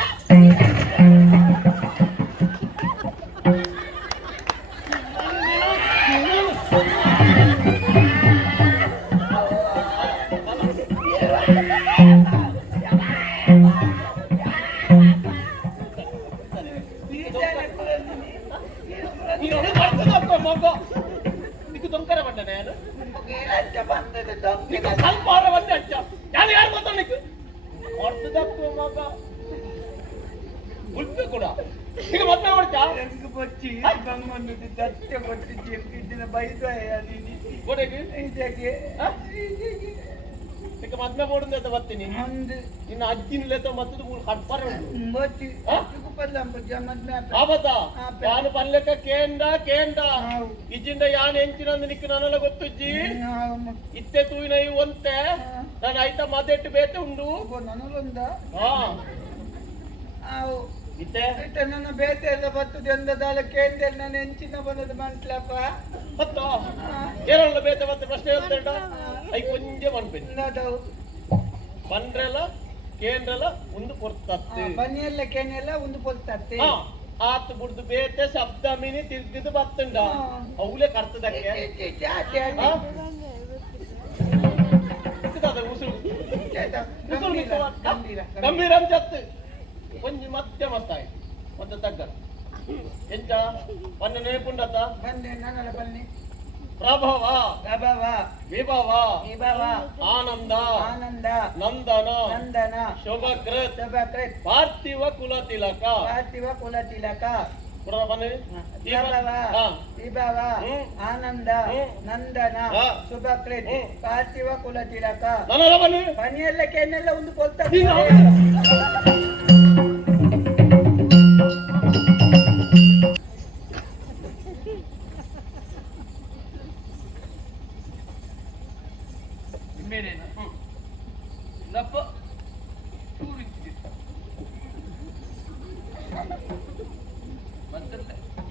ನೀನು ಮಾಡ್ತದ ಮಗ ನಿಕ್ಕು ದೊಂಕರ ಬಂದ ನಾನು ಸ್ವಲ್ಪ ಬಂದೆ ಅಚ್ಚ ನಾನು ಯಾರು ಗೊತ್ತ ನಿಕ್ಕು ಮಾಡ್ತದಕ್ಕೂ ಮಗ ಉಲ್ಪೆ ಕೂಡ ಈಗ ಮತ್ತೆ ಮಾಡ್ತಾ ಗೋಡೆಗೆ ಈಗ ಮತ್ತೆ ಬೋಡಿಂದ ಅಂತ ಬರ್ತೀನಿ ನಿನ್ನ ಅಜ್ಜಿನ ಲೇತ ಮತ್ತದು ಮೂರು ಕಟ್ಪಾರ ಆಬತ್ತಾ ಯಾನು ಪಲ್ಲೆಕ್ಕ ಕೇಂದ ಇಜ್ಜಿಂದ ಯಾನ್ ಹೆಂಚಿನಂದು ನಿಕ್ಕು ನನ್ನೆಲ್ಲ ಗೊತ್ತುಜ್ಜಿ ಇತ್ತೆ ತೂಯಿನ ಇವು ಅಂತೆ ನಾನು ಆಯ್ತಾ ಮಾತೆಟ್ಟು ಬೇತೆ ಉಂಡು ಹಾ ಇತ್ತೆ ನನ್ನ ಬೇತೆ ಎಲ್ಲ ಬರ್ತದೆ ಎಂದದಾಲ ಕೇಂದ್ರ ನನ್ನ ಹೆಂಚಿನ ಬಂದದ ಮಂಟ್ಲಪ್ಪ ಮತ್ತ ಕೇರಳ ಬೇತೆ ಮತ್ತೆ ಪ್ರಶ್ನೆ ಹೇಳ್ತೇಡ ಐ ಕೊಂಚ ಮನ್ಪೇನಿ ಬಂದ್ರೆಲ್ಲ ಕೇಂದ್ರಲ್ಲ ಒಂದು ಕೊಡ್ತತ್ತೆ ಬನ್ನಿಯಲ್ಲ ಕೇನೆಲ್ಲ ಒಂದು ಕೊಲ್ತತ್ತೆ ಆತು ಬುಡ್ದು ಬೇತೆ ಶಬ್ದ ಮೀನಿ ತಿರ್ಗಿದ್ದು ಬತ್ತಂಡ ಅವಲೇ ಕರ್ತದಕ್ಕೆ ಗಂಭೀರ ಜತ್ತು ಒಂಜಿ ಮತ್ತೆ ಮಸ್ತಾಯಿ ಮತ್ತೆ ತಗ್ಗ ಎಂಚ ಮೊನ್ನೆ ನೆನಪುಂಡತ ಬಂದೆ ನನ್ನ ಬನ್ನಿ ಪ್ರಭವ ಪ್ರಭವ ವಿಭವ ವಿಭವ ಆನಂದ ಆನಂದ ನಂದನ ನಂದನ ಶುಭಕೃತ್ ಶುಭಕೃತ್ ಪಾರ್ಥಿವ ಕುಲ ತಿಲಕ ಪಾರ್ಥಿವ ಕುಲ ತಿಲಕ ಪ್ರಭವ ವಿಭವ ಆನಂದ ನಂದನ ಶುಭಕೃತ್ ಪಾರ್ಥಿವ ಕುಲ ತಿಲಕ ಬನ್ನಿಯಲ್ಲ ಕೇನೆಲ್ಲ ಒಂದು ಕೊಲ್ತತ್ತೆ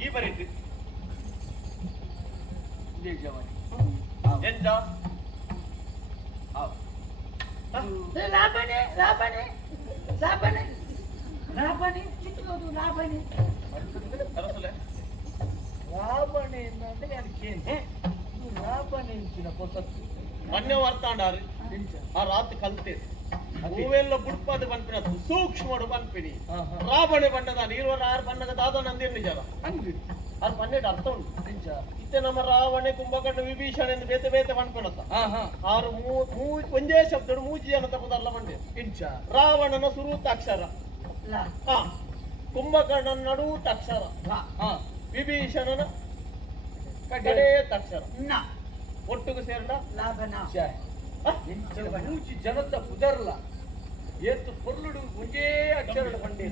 ಈ ಬರೀತಿ ಎಂತ ರಾಬಣೆ ರಾಬಣೆ ರಾಬಣೆ ರಾಬಣೆ ಚಿಕ್ಕದು ರಾಬಣೆ ಅರಸಲೆ ರಾಬಣೆ ಅಂದ್ರೆ ಅದಕ್ಕೆ ರಾಬಣೆ ಇಂಚಿನ ಪೊಸತ್ತು ಮೊನ್ನೆ ವರ್ತಾಂಡಾರು ಆ ರಾತ್ರಿ ಕಲ್ತೆ ಹೂವೆಲ್ಲ ಬುಡ್ಪಾದ ಬನ್ಪಿನ ಸೂಕ್ಷ್ಮಡು ಬನ್ಪಿನಿ ರಾಬಣೆ ಬಣ್ಣದ ನೀರ್ವರ ಆರು ಬಣ್ಣದ ದಾದ ನಂದೇನು ನಿಜ ಆರು ಪನ್ನೆರಡು ಅರ್ಥ ಉಂಟು ಇತ್ತೆ ನಮ್ಮ ರಾವಣೆ ಕುಂಭಕರ್ಣ ವಿಭೀಷಣ ಎಂದು ಬೇತೆ ಬೇತೆ ಬನ್ಪಿನತ್ತ ಆರು ಒಂದೇ ಶಬ್ದ ಮೂಜಿ ಅನ್ನ ತಪ್ಪದಲ್ಲ ಬಂದೆ ಇಂಚ ರಾವಣನ ಸುರೂತ ಅಕ್ಷರ ಕುಂಭಕರ್ಣನ ನಡುವೂತ ಅಕ್ಷರ ವಿಭೀಷಣನ ಕಡೆಯತ ಅಕ್ಷರ ಒಟ್ಟಿಗೆ ಸೇರಿದ ಲಾಭನ ಮೂಜಿ ಜನದ ಪುದರ್ಲ ಏತು ಪೊರ್ಲುಡು ಮುಂಜೇ ಅಕ್ಷರ ಬಂಡೆ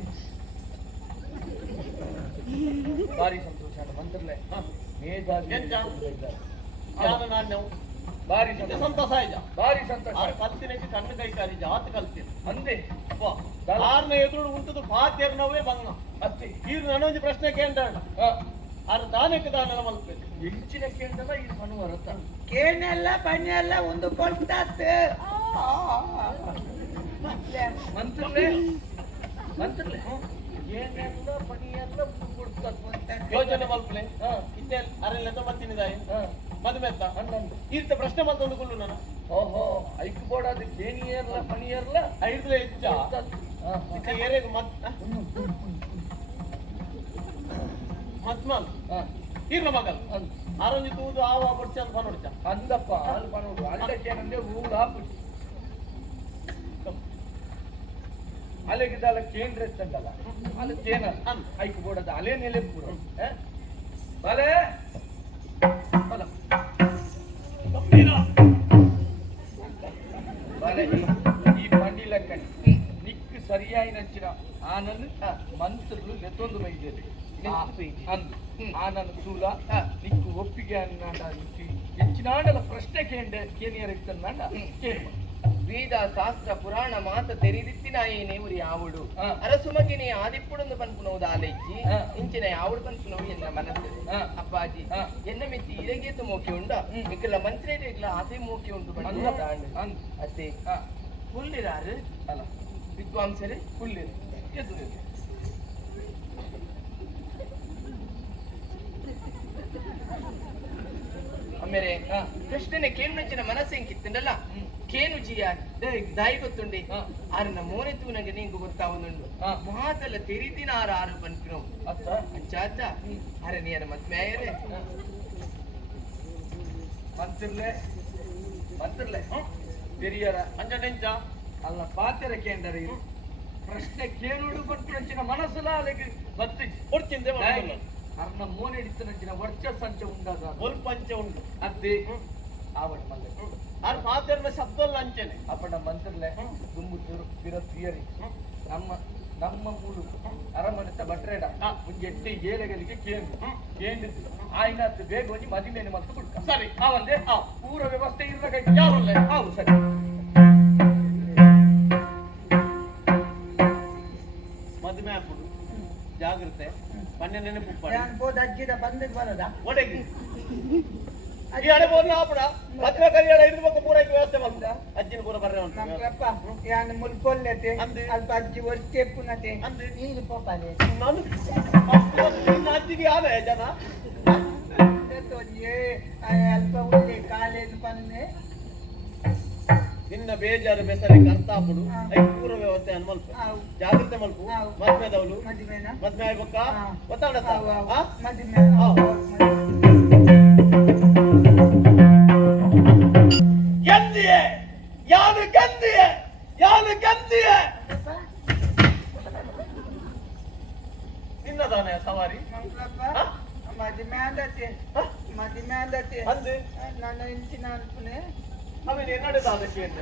ಭಾರಿ ಸಂತೋಷ ಬಂದಿರ್ಲೆ ಭಾರಿ ಸಂತೋಷ ಭಾರಿ ಸಂತೋಷ ಕಲ್ತಿನ ಕಣ್ಣು ಕೈ ಕಾರಿ ಜಾತ್ ಕಲ್ತೀನಿ ಅಂದೆ ಆರ್ನ ಎದುರು ಉಂಟದು ಪಾತೇರ್ನವೇ ಬಂಗ ಅಷ್ಟೇ ಈಗ ನನ್ನೊಂದು ಪ್ರಶ್ನೆ ಕೇಂದ್ರ ಆರು ದಾನಕ್ಕೆ ದಾನ ಮಲ್ಪೇನೆ ಎಂಚಿನ ಕೇಂದ್ರ ಇದು ಮನುವರತ ಕೇನೆಲ್ಲ ಪಣಿ ಎಲ್ಲ ಒಂದು ಕೊಡ್ತಾತ್ತೆ ಮಂತ್ರಲೇ ಮಂತ್ರಲೇ ಏನೆಲ್ಲ ಪಣಿಯೆಲ್ಲ ಕೊಡ್ತದೆ ಯೋಜನೆ ಮಲ್ಪಲೆ ಇತ್ತೆ ಅರೆಲ್ಲ ಮತ್ತಿನಿದಾಯಿ ಮದುವೆತ್ತ ಈರ್ತ ಪ್ರಶ್ನೆ ಮಲ್ತೊಂದುಕೊಳ್ಳು ನಾನು ಓಹೋ ಐಕ್ ಬೋಡಾದ ಕೇನಿಯರ್ಲ ಪಣಿಯರ್ಲ ಐದು ಹೆಚ್ಚ ಇತ್ತೆ ಏರೆಗು ಮತ್ಮಲ್ ಈರ್ನ ಮಗಲ್ ಆರೊಂಜಿ ತೂದು ಆವ ಬಡ್ಚ ಅಂತ ಪನೋಡ್ಚ ಅಂದಪ್ಪ ಅಲ್ಲಿ ಪನೋಡು ಅಲ್ಲಕ್ಕೇನಂದ್ರೆ ರೂಲ್ ಹಾಕ್ಬಿಟ್ಟು ಅಲೆಗಿದ್ದಲ್ಲ ಕೇಂದ್ರ ಎತ್ತಂಡಲ್ಲ ಅಲ್ಲಿ ಕೇನ ಐಕ್ ಬೋಡದ ಅಲೆ ನೆಲೆ ಪೂರ ಬಲೆ ಬಲ ಬಲೆ ಈ ಪಂಡಿಲ ಕಣಿ ನಿಕ್ಕು ಸರಿಯಾಗಿ ನಚ್ಚಿನ ಆನಂದ್ ಮಂತ್ರಲು ನೆತ್ತೊಂದು ಬೈದೇರಿ ಅಂದು ಆನಂದ್ ಸೂಲ ನಿಕ್ಕು ಒಪ್ಪಿಗೆ ಅನ್ನ ಹೆಚ್ಚಿನಾಡಲ ಪ್ರಶ್ನೆ ಕೇನಿಯರ್ ಇತ್ತಂದ ಕೇಳಿ ವೇದ ಶಾಸ್ತ್ರ ಪುರಾಣ ಮಾತ ತೆರಿದಿತ್ತಿನಾಯೇನೆ ಉರಿ ಯಾವುಡು ಅರಸುಮಗಿನಿ ಆದಿಪ್ಪುಡೊಂದು ಪನ್ಪುನವು ದಾಲೈಕಿ ಇಂಚಿನ ಯಾವುಡು ಪನ್ಪುನವು ಎನ್ನ ಮನಸ್ಸು ಅಪ್ಪಾಜಿ ಎನ್ನ ಮಿತ್ತಿ ಇರಗೇತು ಮೋಕೆ ಉಂಡ ಇಕ್ಕಲ ಮಂತ್ರಿ ಇಕ್ಕಲ ಆದಿ ಮೋಕೆ ಉಂಟು ಅತ್ತೆ ಪುಲ್ಲಿರಾರು ಅಲ್ಲ ವಿದ್ವಾಂಸರೇ ಪುಲ್ಲಿರು ಎದುರು ಆಮೇಲೆ ಕೃಷ್ಣನೇ ಕೇನು ಮನಸ್ಸು ಹೆಂಗಿತ್ತಂಡಲ್ಲ ಕೇನು ಜಿಯ ದಾಯಿ ಗೊತ್ತುಂಡಿ ಆರನ್ನ ಮೋನೆ ತೂನಗೆ ನಿಂಗು ಗೊತ್ತಾವುದುಂಡು ಮಾತಲ್ಲ ತೆರಿದಿನಾರ ಆರು ಪನ್ಪಿನವು ಅಂಚಾತ ಅರನಿಯನ ಮದ್ಮೆಯರೇ ಮಂತ್ರಲೆ ಮಂತ್ರಲೆ பெரியರ ಅಂಜನೆಂಚ ಅಲ್ಲ ಪಾತೆರ ಕೇಂದ್ರ ಪ್ರಶ್ನೆ ಕೇಳುಡು ಪನ್ಪಿನ ಮನಸ್ಸುಲ ಅಲ್ಲಿಗೆ ಬತ್ತಿ ಕೊಡ್ತಿಂದೆ ಅರ್ನ ಮೋನೆ ಹಿಡಿತನಂಚಿನ ವರ್ಷ ಸಂಚ ಉಂಡಾಗ ಒಂದು ಪಂಚ ಉಂಟು ಅದೇ ಆವಡ್ ಮಲ್ಲೆ ಆರು ಮಾತಾಡಿದ ಶಬ್ದ ಅಂಚನೆ ಅಪ್ಪಡ ಮಂತ್ರಲೆ ದುಂಬು ತಿಯರಿ ನಮ್ಮ ನಮ್ಮ ಮೂಲು ಅರಮನೆತ ಬಟ್ರೇಡ ಮುಂಜೆಟ್ಟಿ ಏಳೆಗಳಿಗೆ ಕೇಂದ್ರ ಆಯ್ನತ್ತು ಬೇಗ ಹೋಗಿ ಮದುವೆನೆ ಮತ್ತು ಬಿಡ್ಕ ಸರಿ ಅವಂದೆ ಪೂರ ವ್ಯವಸ್ಥೆ ಇರ್ಬೇಕು ಯಾವಲ್ಲ ಹೌದು ಸರಿ ಮದುವೆ ಹಾಕುದು ಜಾಗ್ರತೆ ಮನೆ ನೆನಪು ಅಜ್ಜಿದ ಬಂದಿಗೆ ಬರೋದ ಒಡೆಗಿ ಈ ಅಡೆ ಬೋರ್ನ ಆಪಡ ಮದುವೆ ಕರಿಯಾಡ ಇದ್ರ ಬಗ್ಗೆ ಪೂರ ವ್ಯವಸ್ಥೆ ಮಾಡ್ದ ಅಜ್ಜಿನ ಪೂರ ಬರ್ರೆ ಉಂಟು ನಮ್ಗಪ್ಪ ಯಾನ್ ಮುಲ್ಕೊಲ್ಲತೆ ಅಲ್ಪ ಅಜ್ಜಿ ಒರ್ತೆ ಪುನತೆ ಈಗ ಪೋಪಾಲೆ ನಾನು ಅಜ್ಜಿಗೆ ಆದ ಜನ ಅಲ್ಪ ಉಳ್ಳೆ ಕಾಲೇಜ್ ಬಂದೆ ನಿನ್ನ ಬೇಜಾರು ಬೆಸರಿಗೆ ಅರ್ಥ ಹಾಕುದು ಪೂರ ವ್ಯವಸ್ಥೆ ಮಲ್ಪ ಜಾಗ್ರತೆ ಮಲ್ಪು ಮದ್ಮೆದವಳು ಮದ್ಮೆ ಆಗ್ಬೇಕಾ ಗೊತ್ತಾಡತ್ತ ಗಂದಿಯೇ ಯಾನು ಗಂದಿಯೇ ಯಾನು ಗಂದಿಯೇ ನಿನ್ನದಾನೆ ಸವಾರಿ ಮದುವೆ ಆದತೆ ಅಂದೆ ನನ್ನ ಇಂಚಿನ ಅನ್ಪುನೆ ಅವನು ಎನ್ನಡೆದಾದ ಕೇಂದ್ರ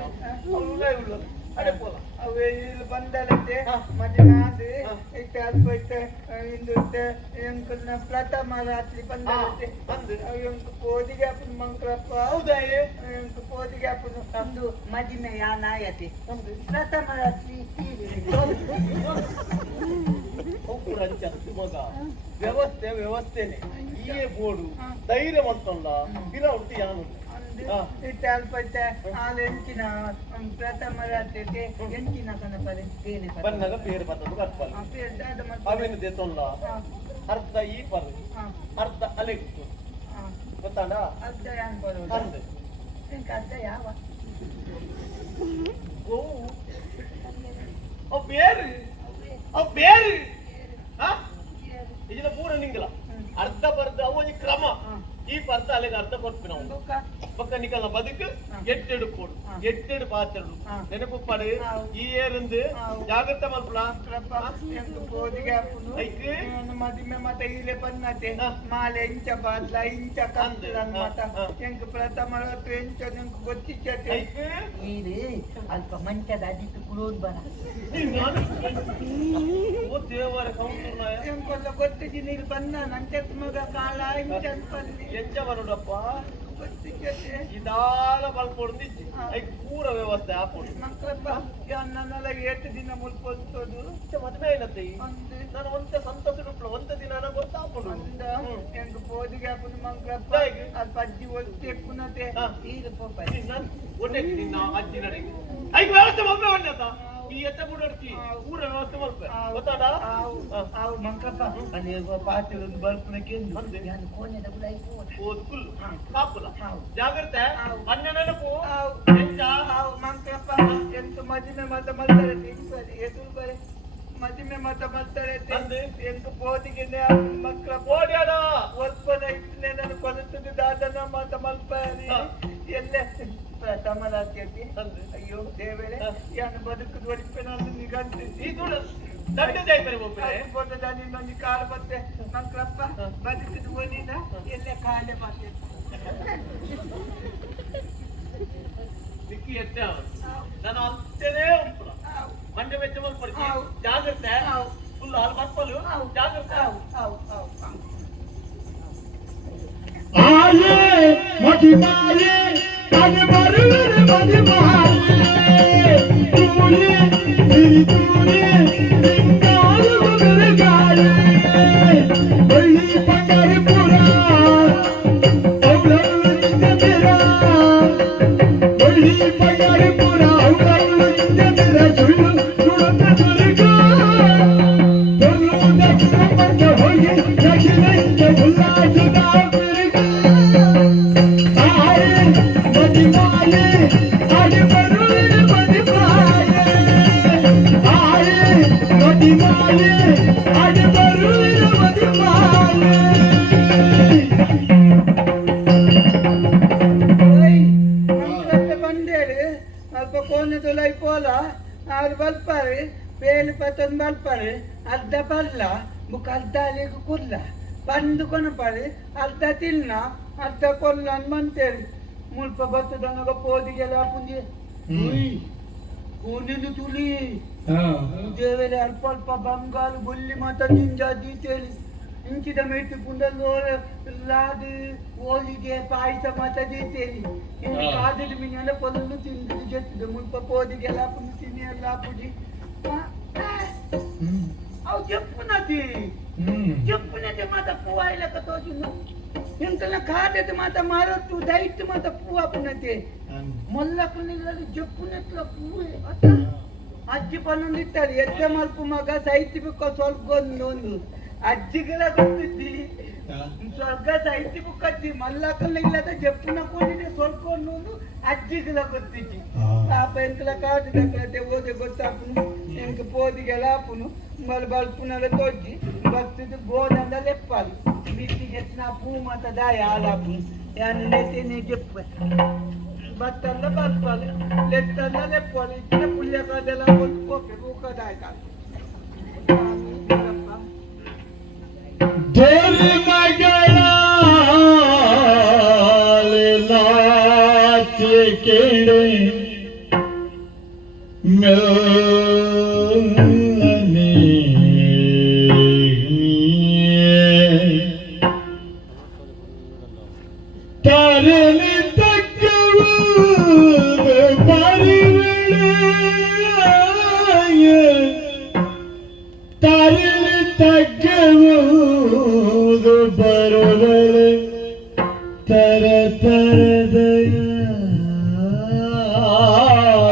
ಅವಳು ಉಳ್ಳು ಅಡೆ ಪೋಲ ಅವೇ ಇಲ್ಲಿ ಬಂದಲತೆ ಮದುವೆ ಆದ್ರೆ ಇಟ್ಟು ಅಲ್ಪ ಇಟ್ಟು ಇಂದು ಎಂಕಲ್ನ ಪ್ರಥಮ ರಾತ್ರಿ ಬಂದಲತೆ ಎಂಕು ಪೋದಿಗೆ ಅಪ್ಪನ ಮಂಕ್ರಪ್ಪ ಹೌದಾ ಎಂಕು ಪೋದಿಗೆ ಅಪ್ಪನ ಒಂದು ಮದುವೆ ಯಾನಾಯತೆ ಪ್ರಥಮ ರಾತ್ರಿ ಮಗ ವ್ಯವಸ್ಥೆ ವ್ಯವಸ್ಥೆನೆ ಈ ಬೋರ್ಡು ಧೈರ್ಯ ಮಾಡ್ತಲ್ಲ ಇರ ಉಂಟು ಯಾನು ಇಟ್ಟು ಅಲ್ಪ ಇಟ್ಟು ಹಾಲು ಎಂಚಿನ ಪ್ರಥಮ ರಾತ್ರಿ ಎಂಚಿನ ಕನಪರೆ ಬೇರೆ ಬಂದಾಗ ಬೇರೆ ಬರ್ತದ ಕರ್ಪಲ್ ಅವೇನು ದೇತಲ್ಲ ಅರ್ಧ ಈ ಪರ್ ಅರ್ಧ ಅಲೆ ಗೊತ್ತಾಡ ಅರ್ಧ ಯಾನ್ ಬರೋದು ಅಂದೆ ಅರ್ಧ ಯಾವ ಬೇರೆ ಬೇರೆ ಇದನ್ನ ಪೂರ ನಿಂಗಲ ಅರ್ಧ ಬರ್ಧ ಅವನಿ ಕ್ರಮ ಈ ಪರ್ದ ಅಲ್ಲಿಗೆ ಅರ್ಧ ಕೊಡ್ತೀವಿ ನಾವು ಪಕ್ಕ ನಿಕಲ್ನ ಬದುಕು ಎಟ್ಟೆಡು ಕೊಡು ಎಟ್ಟೆಡು ಪಾತ್ರೆಡು ನೆನಪು ಪಡೆ ಈ ಏರಂದು ಜಾಗ್ರತೆ ಮಲ್ಪಲ ಮದುವೆ ಮತ್ತೆ ಇಲ್ಲೇ ಬಂದತೆ ಮಾಲೆ ಇಂಚ ಬಾದ್ಲ ಇಂಚ ಕಂದ ಎಂಕ ಪ್ರಥಮ ಎಂಚ ನಿಂಗೆ ಗೊತ್ತಿಚ್ಚತೆ ನೀರು ಅಲ್ಪ ಮಂಚದ ಅದಿಟ್ಟು ಕುಳೋದು ಬರ ದೇವರ ಕೌಂಟರ್ನ ಎಂಕೊಲ್ಲ ಗೊತ್ತಿದ್ದು ನೀರು ಬಂದ ನಂಚತ್ ಮಗ ಕಾಲ ಇಂಚ ಅನ್ಪಲ್ಲಿ ಎಂಚ ಬರೋಡಪ್ಪ ಗೊತ್ತಿಚ್ಚತೆ ಇದಾಲ ಬಲ್ಪೊಡ್ದಿಚ್ಚಿ ಪೂರ ವ್ಯವಸ್ಥೆ ಹಾಕೊಂಡು ಮಕ್ಕಳಪ್ಪ ನನ್ನೆಲ್ಲ ಏಟು ದಿನ ಮುಲ್ಪೊಂದು ಮದುವೆ ಇಲ್ಲತ್ತೆ ನಾನು ಒಂದ ಸಂತೋಷ ಒಂದ ದಿನ ಗೊತ್ತಾಗ್ಬೋದು ಎಂಟು ಪೋದಿಗೆ ಹಾಕೊಂಡು ಮಂಗ್ಳಪ್ಪ ಅದು ಅಜ್ಜಿ ಒತ್ತೆ ಪುನತೆ ಈಗ ಪೋಪ ಒಟ್ಟೆ ನಿನ್ನ ಅಜ್ಜಿ ನಡೆಗೆ ಐದು ವ್ಯವಸ್ಥೆ ಒಮ್ಮೆ ಒಳ್ಳೆದ ಈ ಎತ್ತ ಬಿಡೋಡ್ತಿ ಊರ ವ್ಯವಸ್ಥೆ ಮಾಡ್ಬೇಕು ಗೊತ್ತಾಡ ಅವು ಮಂಕಪ್ಪ ಅನೇಕ ಪಾತ್ರೆ ಒಂದು ಬಲ್ಪನಕ್ಕೆ ನಾನು ಕೋಣೆದ ಕೂಡ ಓದ್ ಫುಲ್ ಕಾಪುಲ ಜಾಗ್ರತೆ ಅನ್ನ ನೆನಪು ಮಂಕಪ್ಪ ಎಂಟು ಮದುವೆ ಮತ ಮಾಡ್ತಾರೆ ಎದುರು ಬರೆ ಮದುವೆ ಮತ ಮಾಡ್ತಾರೆ ಎಂಟು ಪೋದಿಗೆ ಮಕ್ಕಳ ಓಡ್ಯಾಡ ಒಲ್ಪನ ಇಟ್ಟನೆ ನಾನು ಕೊಲುತ್ತದೆ ದಾದನ ಮತ ಮಲ್ಪಾರಿ ಎಲ್ಲೇ ಪ್ರಥಮ ರಾತ್ರಿ ಅಯ್ಯೋ ದೇವರೇ ಯಾನು ಬದುಕು ಒಡಿಪೆ ನಾನು ನಿಗಂಟಿಸಿ ಇದು ದಂಡ ಜಾಯ್ತಾರೆ ಒಬ್ಬರೇ ನಿನ್ನೊಂದು ಕಾಲು ಬತ್ತೆ ಮಕ್ಕಳಪ್ಪ ಬದುಕಿದ ಓದಿನ ಎಲ್ಲೇ ಕಾಲೆ ಬತ್ತೆ ದಿಕ್ಕಿ ಎತ್ತೆ ನಾನು ಅಂತೇನೆ ಉಂಟು ಮಂಡ್ಯ ವೆಚ್ಚ ಮಲ್ಪಡ್ತಿ ಜಾಗ್ರತೆ ಫುಲ್ ಹಾಲು ಮಲ್ಪಲು ಜಾಗ್ರತೆ ಆಯೇ ಮದಿಮಾಯೇ ತನೆ ಬರುವೆ ಮದಿಮಾಯೇ ತೂಯೇ ತಿರಿತೂಯೇ ಸಿಂಗಾರು ಗುರುಗಾಯೇ ಬಳ್ಳಿ ಪಂಡರಿಪುರ ಅವಳವಳು ನಿಂತಿರ ಬಳ್ಳಿ ಪಂಡರಿಪುರ ಅವಳವಳು ನಿಂತಿರ ಸುಳ್ಳು ಸುಡುತ್ತ ಸುರುಗ ತೊಲ್ಲು ದಕ್ಷಿಣ ಬಂದ ಹೋಗಿ ದಕ್ಷಿಣಕ್ಕೆ ಉಲ್ಲಾಸದ ಅಲ್ಪ ಕೋನೆ ತೊಲೈ ಪೋಲ ಆರು ಬಲ್ಪಾರಿ ಬೇಲಿ ಪತ್ತೊಂದು ಬಲ್ಪಾರಿ ಅರ್ಧ ಬಲ್ಲ ಬುಕ್ ಅರ್ಧ ಅಲ್ಲಿಗೆ ಕುಲ್ಲ ಬಂದು ಕೊನಪಾರಿ ಅರ್ಧ ತಿನ್ನ ಅರ್ಧ ಕೊಲ್ಲ ಮಂತೇಳಿ ಮುಲ್ಪ ಬತ್ತದನಗ ಪೋದಿಗೆಲ್ಲ ಪುಂಜಿ ಕೋನೆನು ತುಳಿ ದೇವೇಲೆ ಅಲ್ಪ ಅಲ್ಪ ಬಂಗಾಲು ಬುಲ್ಲಿ ಮಾತ ನಿಂಜ ದೀತೇಳಿ ಇಂಚಿದ ಮೇಟು ಪುಂಡಲು ಲಾದು ಹೋಳಿಗೆ ಪಾಯಸ ಮಾತ ದೀತೇಳಿ ಕಾದದ ಮಿನಿಯಲ್ಲ ಪೊಲನ್ನು ತಿಂದು ಜಟ್ಟಿದ ಮುಲ್ಪ ಪೋದಿಗೆಲ್ಲ ಪುಂಜಿ ತಿನ್ನಿ ಎಲ್ಲ ಪುಜಿ ಅವು ಜಪ್ಪುನತಿ ಜಪ್ಪುನತೆ ಮಾತ ಪೂವಾಯ್ಲಕ ತೋಜುನು ಇಂಕಲ್ನ ಕಾದದ ಮಾತ ಮಾರತ್ತು ದೈತ್ ಮಾತ ಪೂವ ಪುನತೆ ಮೊಲ್ಲಕ್ಕನಿಲ್ಲದ ಜಪ್ಪುನತ್ಲ ಪೂವೆ ಅಜ್ಜಿ ಪನ್ನೊಂದು ಇಟ್ಟಾರೆ ಎದ್ದ ಮಲ್ಪು ಮಗ ಸಾಹಿತ್ಯ ಸ್ವಲ್ಪ ಒಂದು ಅಜ್ಜಿಗೆಲ್ಲ ಗೊತ್ತಿದ್ದಿ ಸ್ವರ್ಗ ಸಾಹಿತ್ಯ ಬುಕ್ ಅಜ್ಜಿ ಮಲ್ಲಕ್ಕಲ್ಲ ಇಲ್ಲದ ಜಪ್ಪುನ ಕೊಂಡಿದೆ ಸ್ವಲ್ಪ ಒಂದು ಅಜ್ಜಿಗೆಲ್ಲ ಗೊತ್ತಿದ್ದಿ ಪಾಪ ಎಂಕಲ ಕಾದಿದೆ ಓದೆ ಗೊತ್ತಾಪುನು ಎಂಕ ಪೋದಿಗೆಲ್ಲ ಆಪುನು ಮಲ್ ಬಲ್ಪುನಲ್ಲ ತೊಜ್ಜಿ ಬತ್ತಿದ್ದು ಗೋದಂದ ಲೆಪ್ಪಾలి ಬಿಟ್ಟಿಗೆ ನಾ ಪೂ ಮತ ದಾಯ ಹಾಲಾಪುನು ಯಾನು ನೆತ್ತೇನೆ ಜಪ್ಪ ಬತ್ತಲ್ಲ ಬಲ್ಪಾలి ಲೆತ್ತಲ್ಲ ಲೆಪ್ಪಾలి ಇತ್ತಿನ ಪುಳ್ಯ ಕಾದೆಲ್ಲ ಒಂದು ಕೋಪೆ ಬೂಕದಾಯ್ತ ढोल मगड़ा लाच केड़े मिलने तारन तक तारन तक बरवल तर तर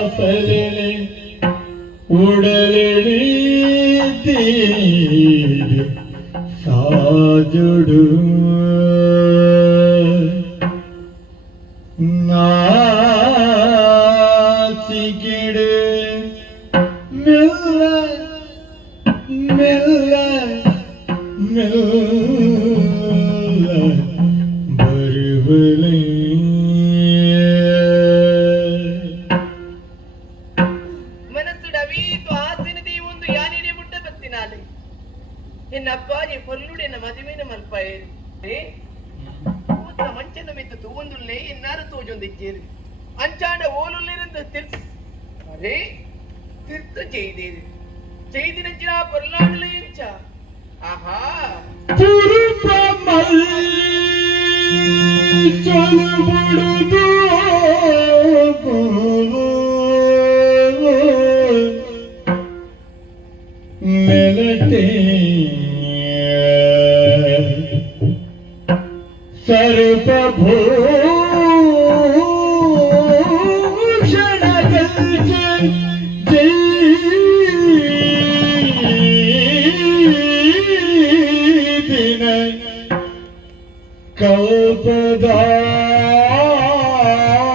दयासले उड़लड़ी तीर साजुड़ू नाचिगिड़े मिल मिल मिल बरवले ಮನಸ್ಸುಡವೀತು ಆಸಿನದಿ ಒಂದು ಯಾನಿಡೆ ಮುಟ್ಟ ಬತ್ತಿನಾಲೆ ಎನ್ನಪ್ಪಾಜಿ ಪೊಲ್ಲುಡೆನ ಮದುವೆನ ಮಲ್ಪಾಯೇರಿ ಕೂತ್ರ ಮಂಚನ ಮೆತ್ತು ತೂವೊಂದುಲ್ಲೆ ಎನ್ನಾರು ತೋಜೊಂದಿಜ್ಜೇರಿ ಅಂಚಾಂಡ ಓಲುಲ್ಲಿರಂದು ಅರೇ ತಿರ್ತು ചെയ്തേരി ചെയ്തിനഞ്ചിന പൊല്ലാണുള്ള എഞ്ച ആഹാ ತಿರುಪಮಲ್ ಚಲುಬುಡುದು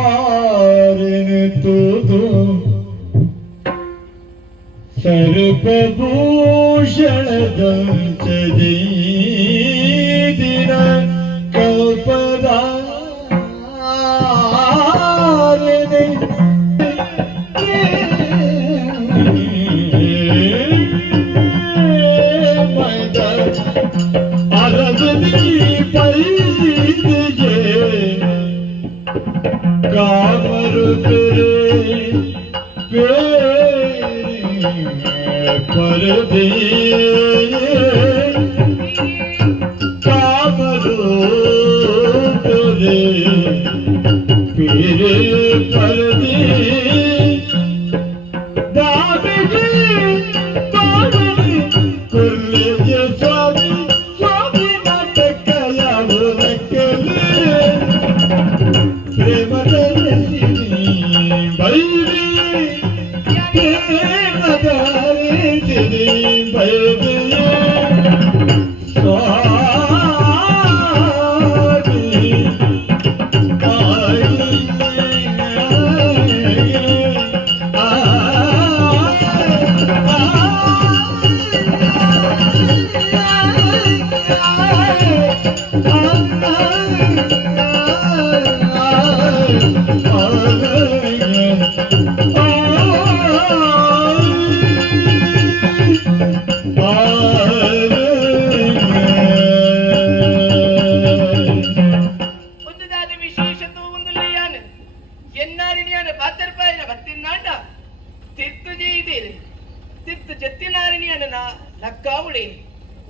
ಕಲ್ಪದಾರಿನ ತುದು ಸರ್ಪಭೂಷಣದಂಚದಿ ದಿನ कामर पर दे कामरो तेरे पर दे स्वामी स्वामी नाटक प्रेम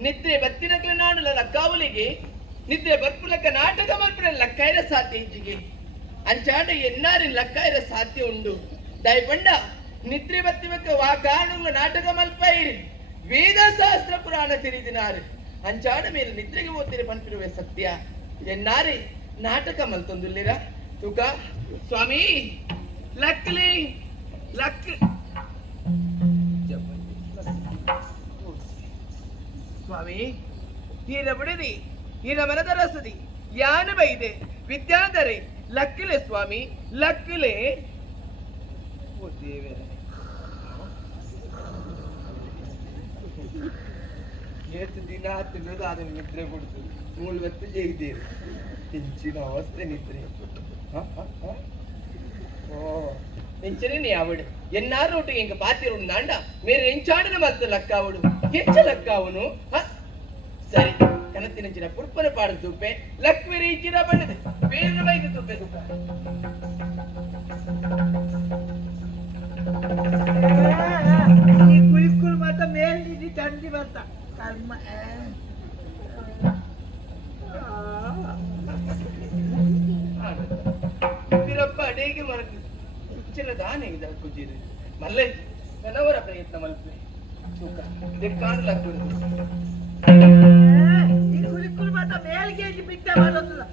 ನಿದ್ರೆ ಬತ್ತಿನಕ್ಲ ನಾಡಲ ಲಕ್ಕಾವುಲಿಗೆ ನಿದ್ರೆ ಬರ್ಪುಲಕ ನಾಟಕ ಮಲ್ಪನ ಲಕ್ಕಾಯಿರ ಸಾಧ್ಯ ಇಜ್ಜಿಗೆ ಅಂಚಾಟ ಎನ್ನಾರಿನ ಲಕ್ಕಾಯಿರ ಸಾಧ್ಯ ಉಂಡು ದಯಪಂಡ ನಿದ್ರೆ ಬತ್ತಿವಕ್ಕ ವಾ ಕಾಣುಂಗ ನಾಟಕ ಮಲ್ಪೈರಿ ವೇದ ಶಾಸ್ತ್ರ ಪುರಾಣ ತಿರಿದಿನಾರು ಅಂಚಾಡ ಮೇಲೆ ನಿದ್ರೆಗೆ ಓದ್ತಿರಿ ಪಂಪಿರುವೆ ಸತ್ಯ ಎನ್ನಾರಿ ನಾಟಕ ಮಲ್ತೊಂದುಲ್ಲಿರ ತುಕ ಸ್ವಾಮಿ ಲಕ್ಲಿ ಲಕ್ ಸ್ವಾಮಿ ಈರ ಬಿಡದಿ ಈರ ಮನದ ರಸದಿ ಯಾನ ಬೈದೆ ವಿದ್ಯಾಧರೆ ಲಕ್ಕಿಲೆ ಸ್ವಾಮಿ ಲಕ್ಕಿಲೆ ಓ ದೇವರೇ ಏತು ದಿನ ತಿನ್ನೋದು ಅದನ್ನು ನಿದ್ರೆ ಬಿಡ್ತು 3 ಹೊತ್ತು ಜೈದೇರು ಹೆಚ್ಚಿನ ಅವಸ್ಥೆ ನಿದ್ರೆ ಓ ಎಂಚನೇ ಅವಡು ಎನ್ನಾರು ಒಟ್ಟಿಗೆ ಇಂಕ ಪಾತಿರು ನಾಂಡ ಮೇರೆ ಎಂಚಾಡಿನ ಮತ್ತು ಲಕ್ಕ ಅವಡು ಹೆಚ್ಚ ಲಕ್ಕ ಅವನು ಸರಿ ಕನತಿನಂಚಿನ ಪುರ್ಪನ ಪಾಡು ತುಪ್ಪೆ ಲಕ್ವೇರಿ ಇಚ್ಚಿರ ಬಣ್ಣದೆ ಬೇರೆ ಬೈದು ತುಪ್ಪೆ ತುಪ್ಪ ಕುಳಿಕುಳು ಮಾತ ಮೇಲ್ನಿಧಿ ಚಂಡಿ ಬರ್ತ ಕರ್ಮ ಬಿರಪ್ಪ ಅಡೇಗೆ ಮರಕು ಇಚ್ಚಿನ ದಾನ ಇದ ಕುಜಿರು ಮಲ್ಲೆ ನನವರ ಪ್ರಯತ್ನ ಮಲ್ಪೆ ಸುಖ ದಿಕ್ಕಾಂಡ್ ಲಕ್ಕು ಈ ಕುಳಿಕುಳು ಮಾತ ಮೇಲ್ಗೆ ಬಿಟ್ಟ ಮಾಡೋದಿಲ್ಲ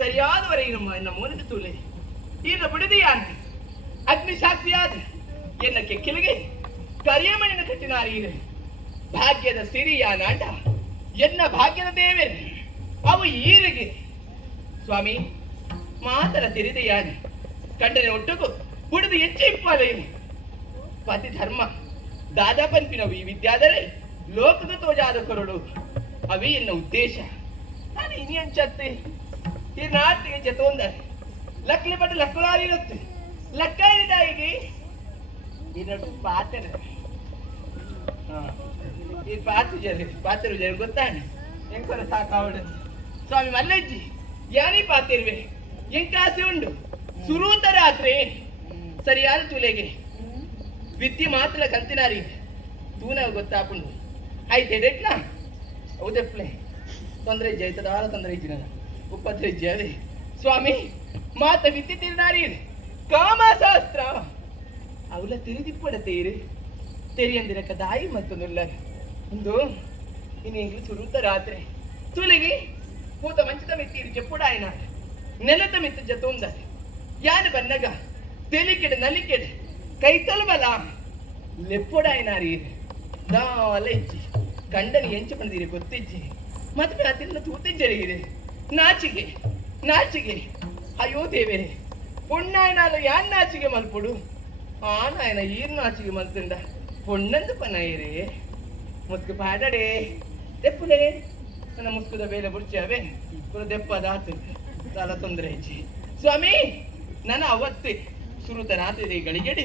ಸರಿಯಾದವರೇ ನಮ್ಮ ಮೂಲಿನ ತೂಲೆ ಈಗ ಬಿಡದಿಯಾನ ಅಗ್ನಿ ಸಾಕ್ಷಿಯಾದ ಎನ್ನ ಕೆಕ್ಕಿಲಿಗೆ ಕರಿಯಮಣ್ಣಿನ ಕಟ್ಟಿನಾರೀರು ಭಾಗ್ಯದ ಸಿರಿಯಾನಾಟ ಎನ್ನ ಭಾಗ್ಯದ ದೇವರೇ ಅವು ಈರಿಗೆ ಸ್ವಾಮಿ ಮಾತರ ತಿರಿದೆಯಾನ ಕಂಡನೆ ಒಟ್ಟುಗು ಬುಡದು ಹೆಚ್ಚು ಇಪ್ಪಲೇನು ಪತಿ ಧರ್ಮ ದಾದಾ ಪಂಪಿನವು ಈ ವಿದ್ಯಾದರೆ ಲೋಕದ ತೋಜಾದ ಕೊರಡು ಅವಿ ಎನ್ನ ಉದ್ದೇಶ ನಾನು ಇನಿ ಅಂಚತ್ತೆ ಈ ನಾಟಿಗೆ ಜತೊಂದ ಲಕ್ಲೆ ಬಟ್ ಲಕ್ಕಳಾರಿರುತ್ತೆ ಲಕ್ಕ ಇದಾಯಿಗೆ ಇನ್ನೊಟ್ಟು ಪಾತ್ರ ಈ ಪಾತ್ರ ಜನ ಗೊತ್ತಾನೆ ಎಂಕೊರ ಸಾಕಾವಡ ಸ್ವಾಮಿ ಮಲ್ಲಜ್ಜಿ ಯಾನಿ ಪಾತಿರ್ವೆ ಎಂಕಾಸೆ ಉಂಡು ಸುರೂತ ರಾತ್ರಿ ಸರಿಯಾದ ತುಲೆಗೆ ವಿದ್ಯೆ ಮಾತ್ರ ಕಂತಿನಾರಿ ತೂನ ಗೊತ್ತಾಪುಂಡು ಆಯ್ತು ಎಡೆಟ್ನಾ ಹೌದಪ್ಲೆ ತೊಂದರೆ ಜೈತದಾರ ತೊಂದರೆ ಇಜ್ಜಿ ನಾನು ಉಪದ್ರ ಇಜ್ಜಿ ಸ್ವಾಮಿ ಮಾತ ವಿದ್ಯೆ ತಿರುನಾರಿ ಕಾಮಶಾಸ್ತ್ರ ಅವಳ ತಿರುದಿಪ್ಪಡತೇರು ತೆರಿಯಂದಿರಕ ದಾಯಿ ಮತ್ತೊಂದುಲ್ಲ ಒಂದು ಇನ್ನೀಗಲೂ ಸುರುತ್ತ ರಾತ್ರಿ ತುಲಿಗೆ ಪೂತ ಮಂಚದ ಮೆತ್ತೀರು ಚೆಪ್ಪುಡಾಯನ ನೆಲದ ಮೆತ್ತ ಜತೊಂದ ಯಾನ ಬನ್ನಗ ತೆಲಿಕೆಡೆ ನಲಿಕೆಡೆ ಕೈ ತೊಲಬಲ ಲೆಪ್ಪುಡಾಯನಾರಿ ದಾಲ ಇಜ್ಜಿ ಕಂಡನಿ ಎಂಚ ಪಣದಿರಿ ಗೊತ್ತಿಜ್ಜಿ ಮತ್ತೆ ಅದನ್ನ ತೂತಿಜ್ಜರಿಗಿದೆ ನಾಚಿಗೆ ನಾಚಿಗೆ ಅಯ್ಯೋ ದೇವೇರೆ ಪುಣ್ಣಾಯನಾಲು ಯಾನ್ ನಾಚಿಗೆ ಮಲ್ಪುಡು ಆ ನಾಯನ ಈರ್ ನಾಚಿಗೆ ಮಲ್ತಂಡ ಪೊಣ್ಣಂದು ಪನಾಯಿರೇ ಮುಸ್ಕು ಪಾಡಡೆ ದೆಪ್ಪುಲೆ ನನ್ನ ಮುಸ್ಕುದ ಬೇಲೆ ಬುಡ್ಚಾವೆ ಪುರ ದೆಪ್ಪದ ಆತು ಸಾಲ ತೊಂದರೆ ಹೆಚ್ಚಿ ಸ್ವಾಮಿ ನನ್ನ ಅವತ್ತೇ ಸುರುತ ರಾತ್ರಿ ಗಳಿಗೆಡಿ